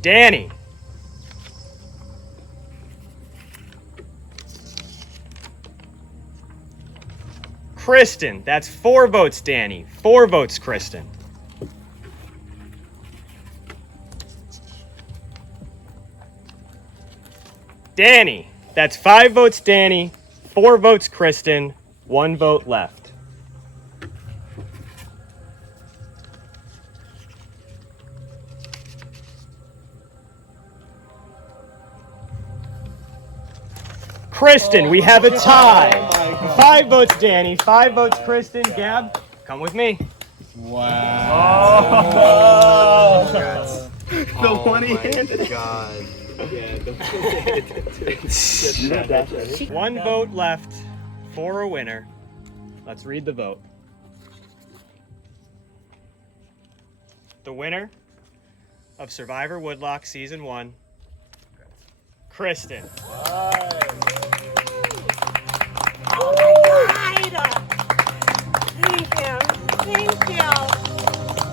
Danny. Kristen. That's 4 votes Danny, 4 votes Kristen. Danny. That's 5 votes Danny, 4 votes Kristen, 1 vote left. Kristen, we have a tie. 5 votes Danny, 5 votes Kristen. Gab, come with me. Wow. Oh. The one-handed. God. Yeah, the 1 vote left for a winner. Let's read the vote. The winner of Survivor Woodloch Season 1, Kristen. Oh my God! Thank you.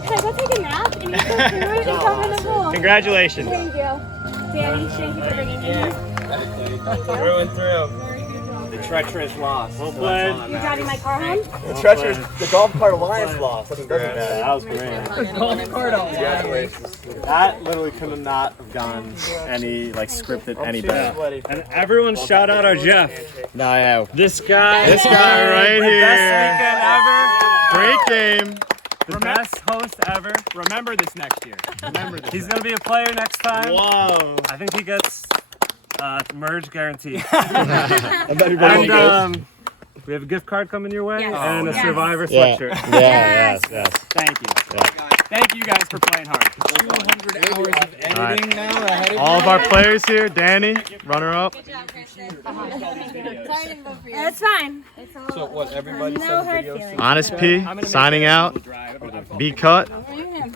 Can I go take a nap and eat some food and jump in the pool? Congratulations. Thank you. Danny, thank you for bringing me here. Through and through. The treacherous loss. Well played. You're driving my car home? The golf cart alliance lost. That doesn't matter. That was great. Golf cart Congratulations. That literally could not have gone any scripted any better. And everyone shout out our Jeff. No, yeah. This guy right the here. best weekend ever. Great game. The best host ever. Remember this next year. Remember this. He's gonna be a player next time. Whoa. I think he gets merge guaranteed. And we have a gift card coming your way Yes. and a Yes. Survivor Yeah. sweatshirt. Yes. Thank you. Thank you guys for playing hard. 200 hours of editing now ahead of All of our players here. Danny, runner up. That's fine. So what, everybody No hard feelings. Honest P, signing out. Be cut.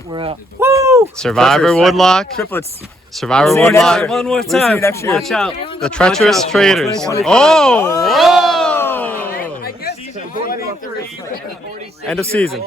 Woo! Survivor Woodloch. Triplets. Survivor Woodloch. One more time. Watch out. The treacherous traders. Oh! Whoa! End of season.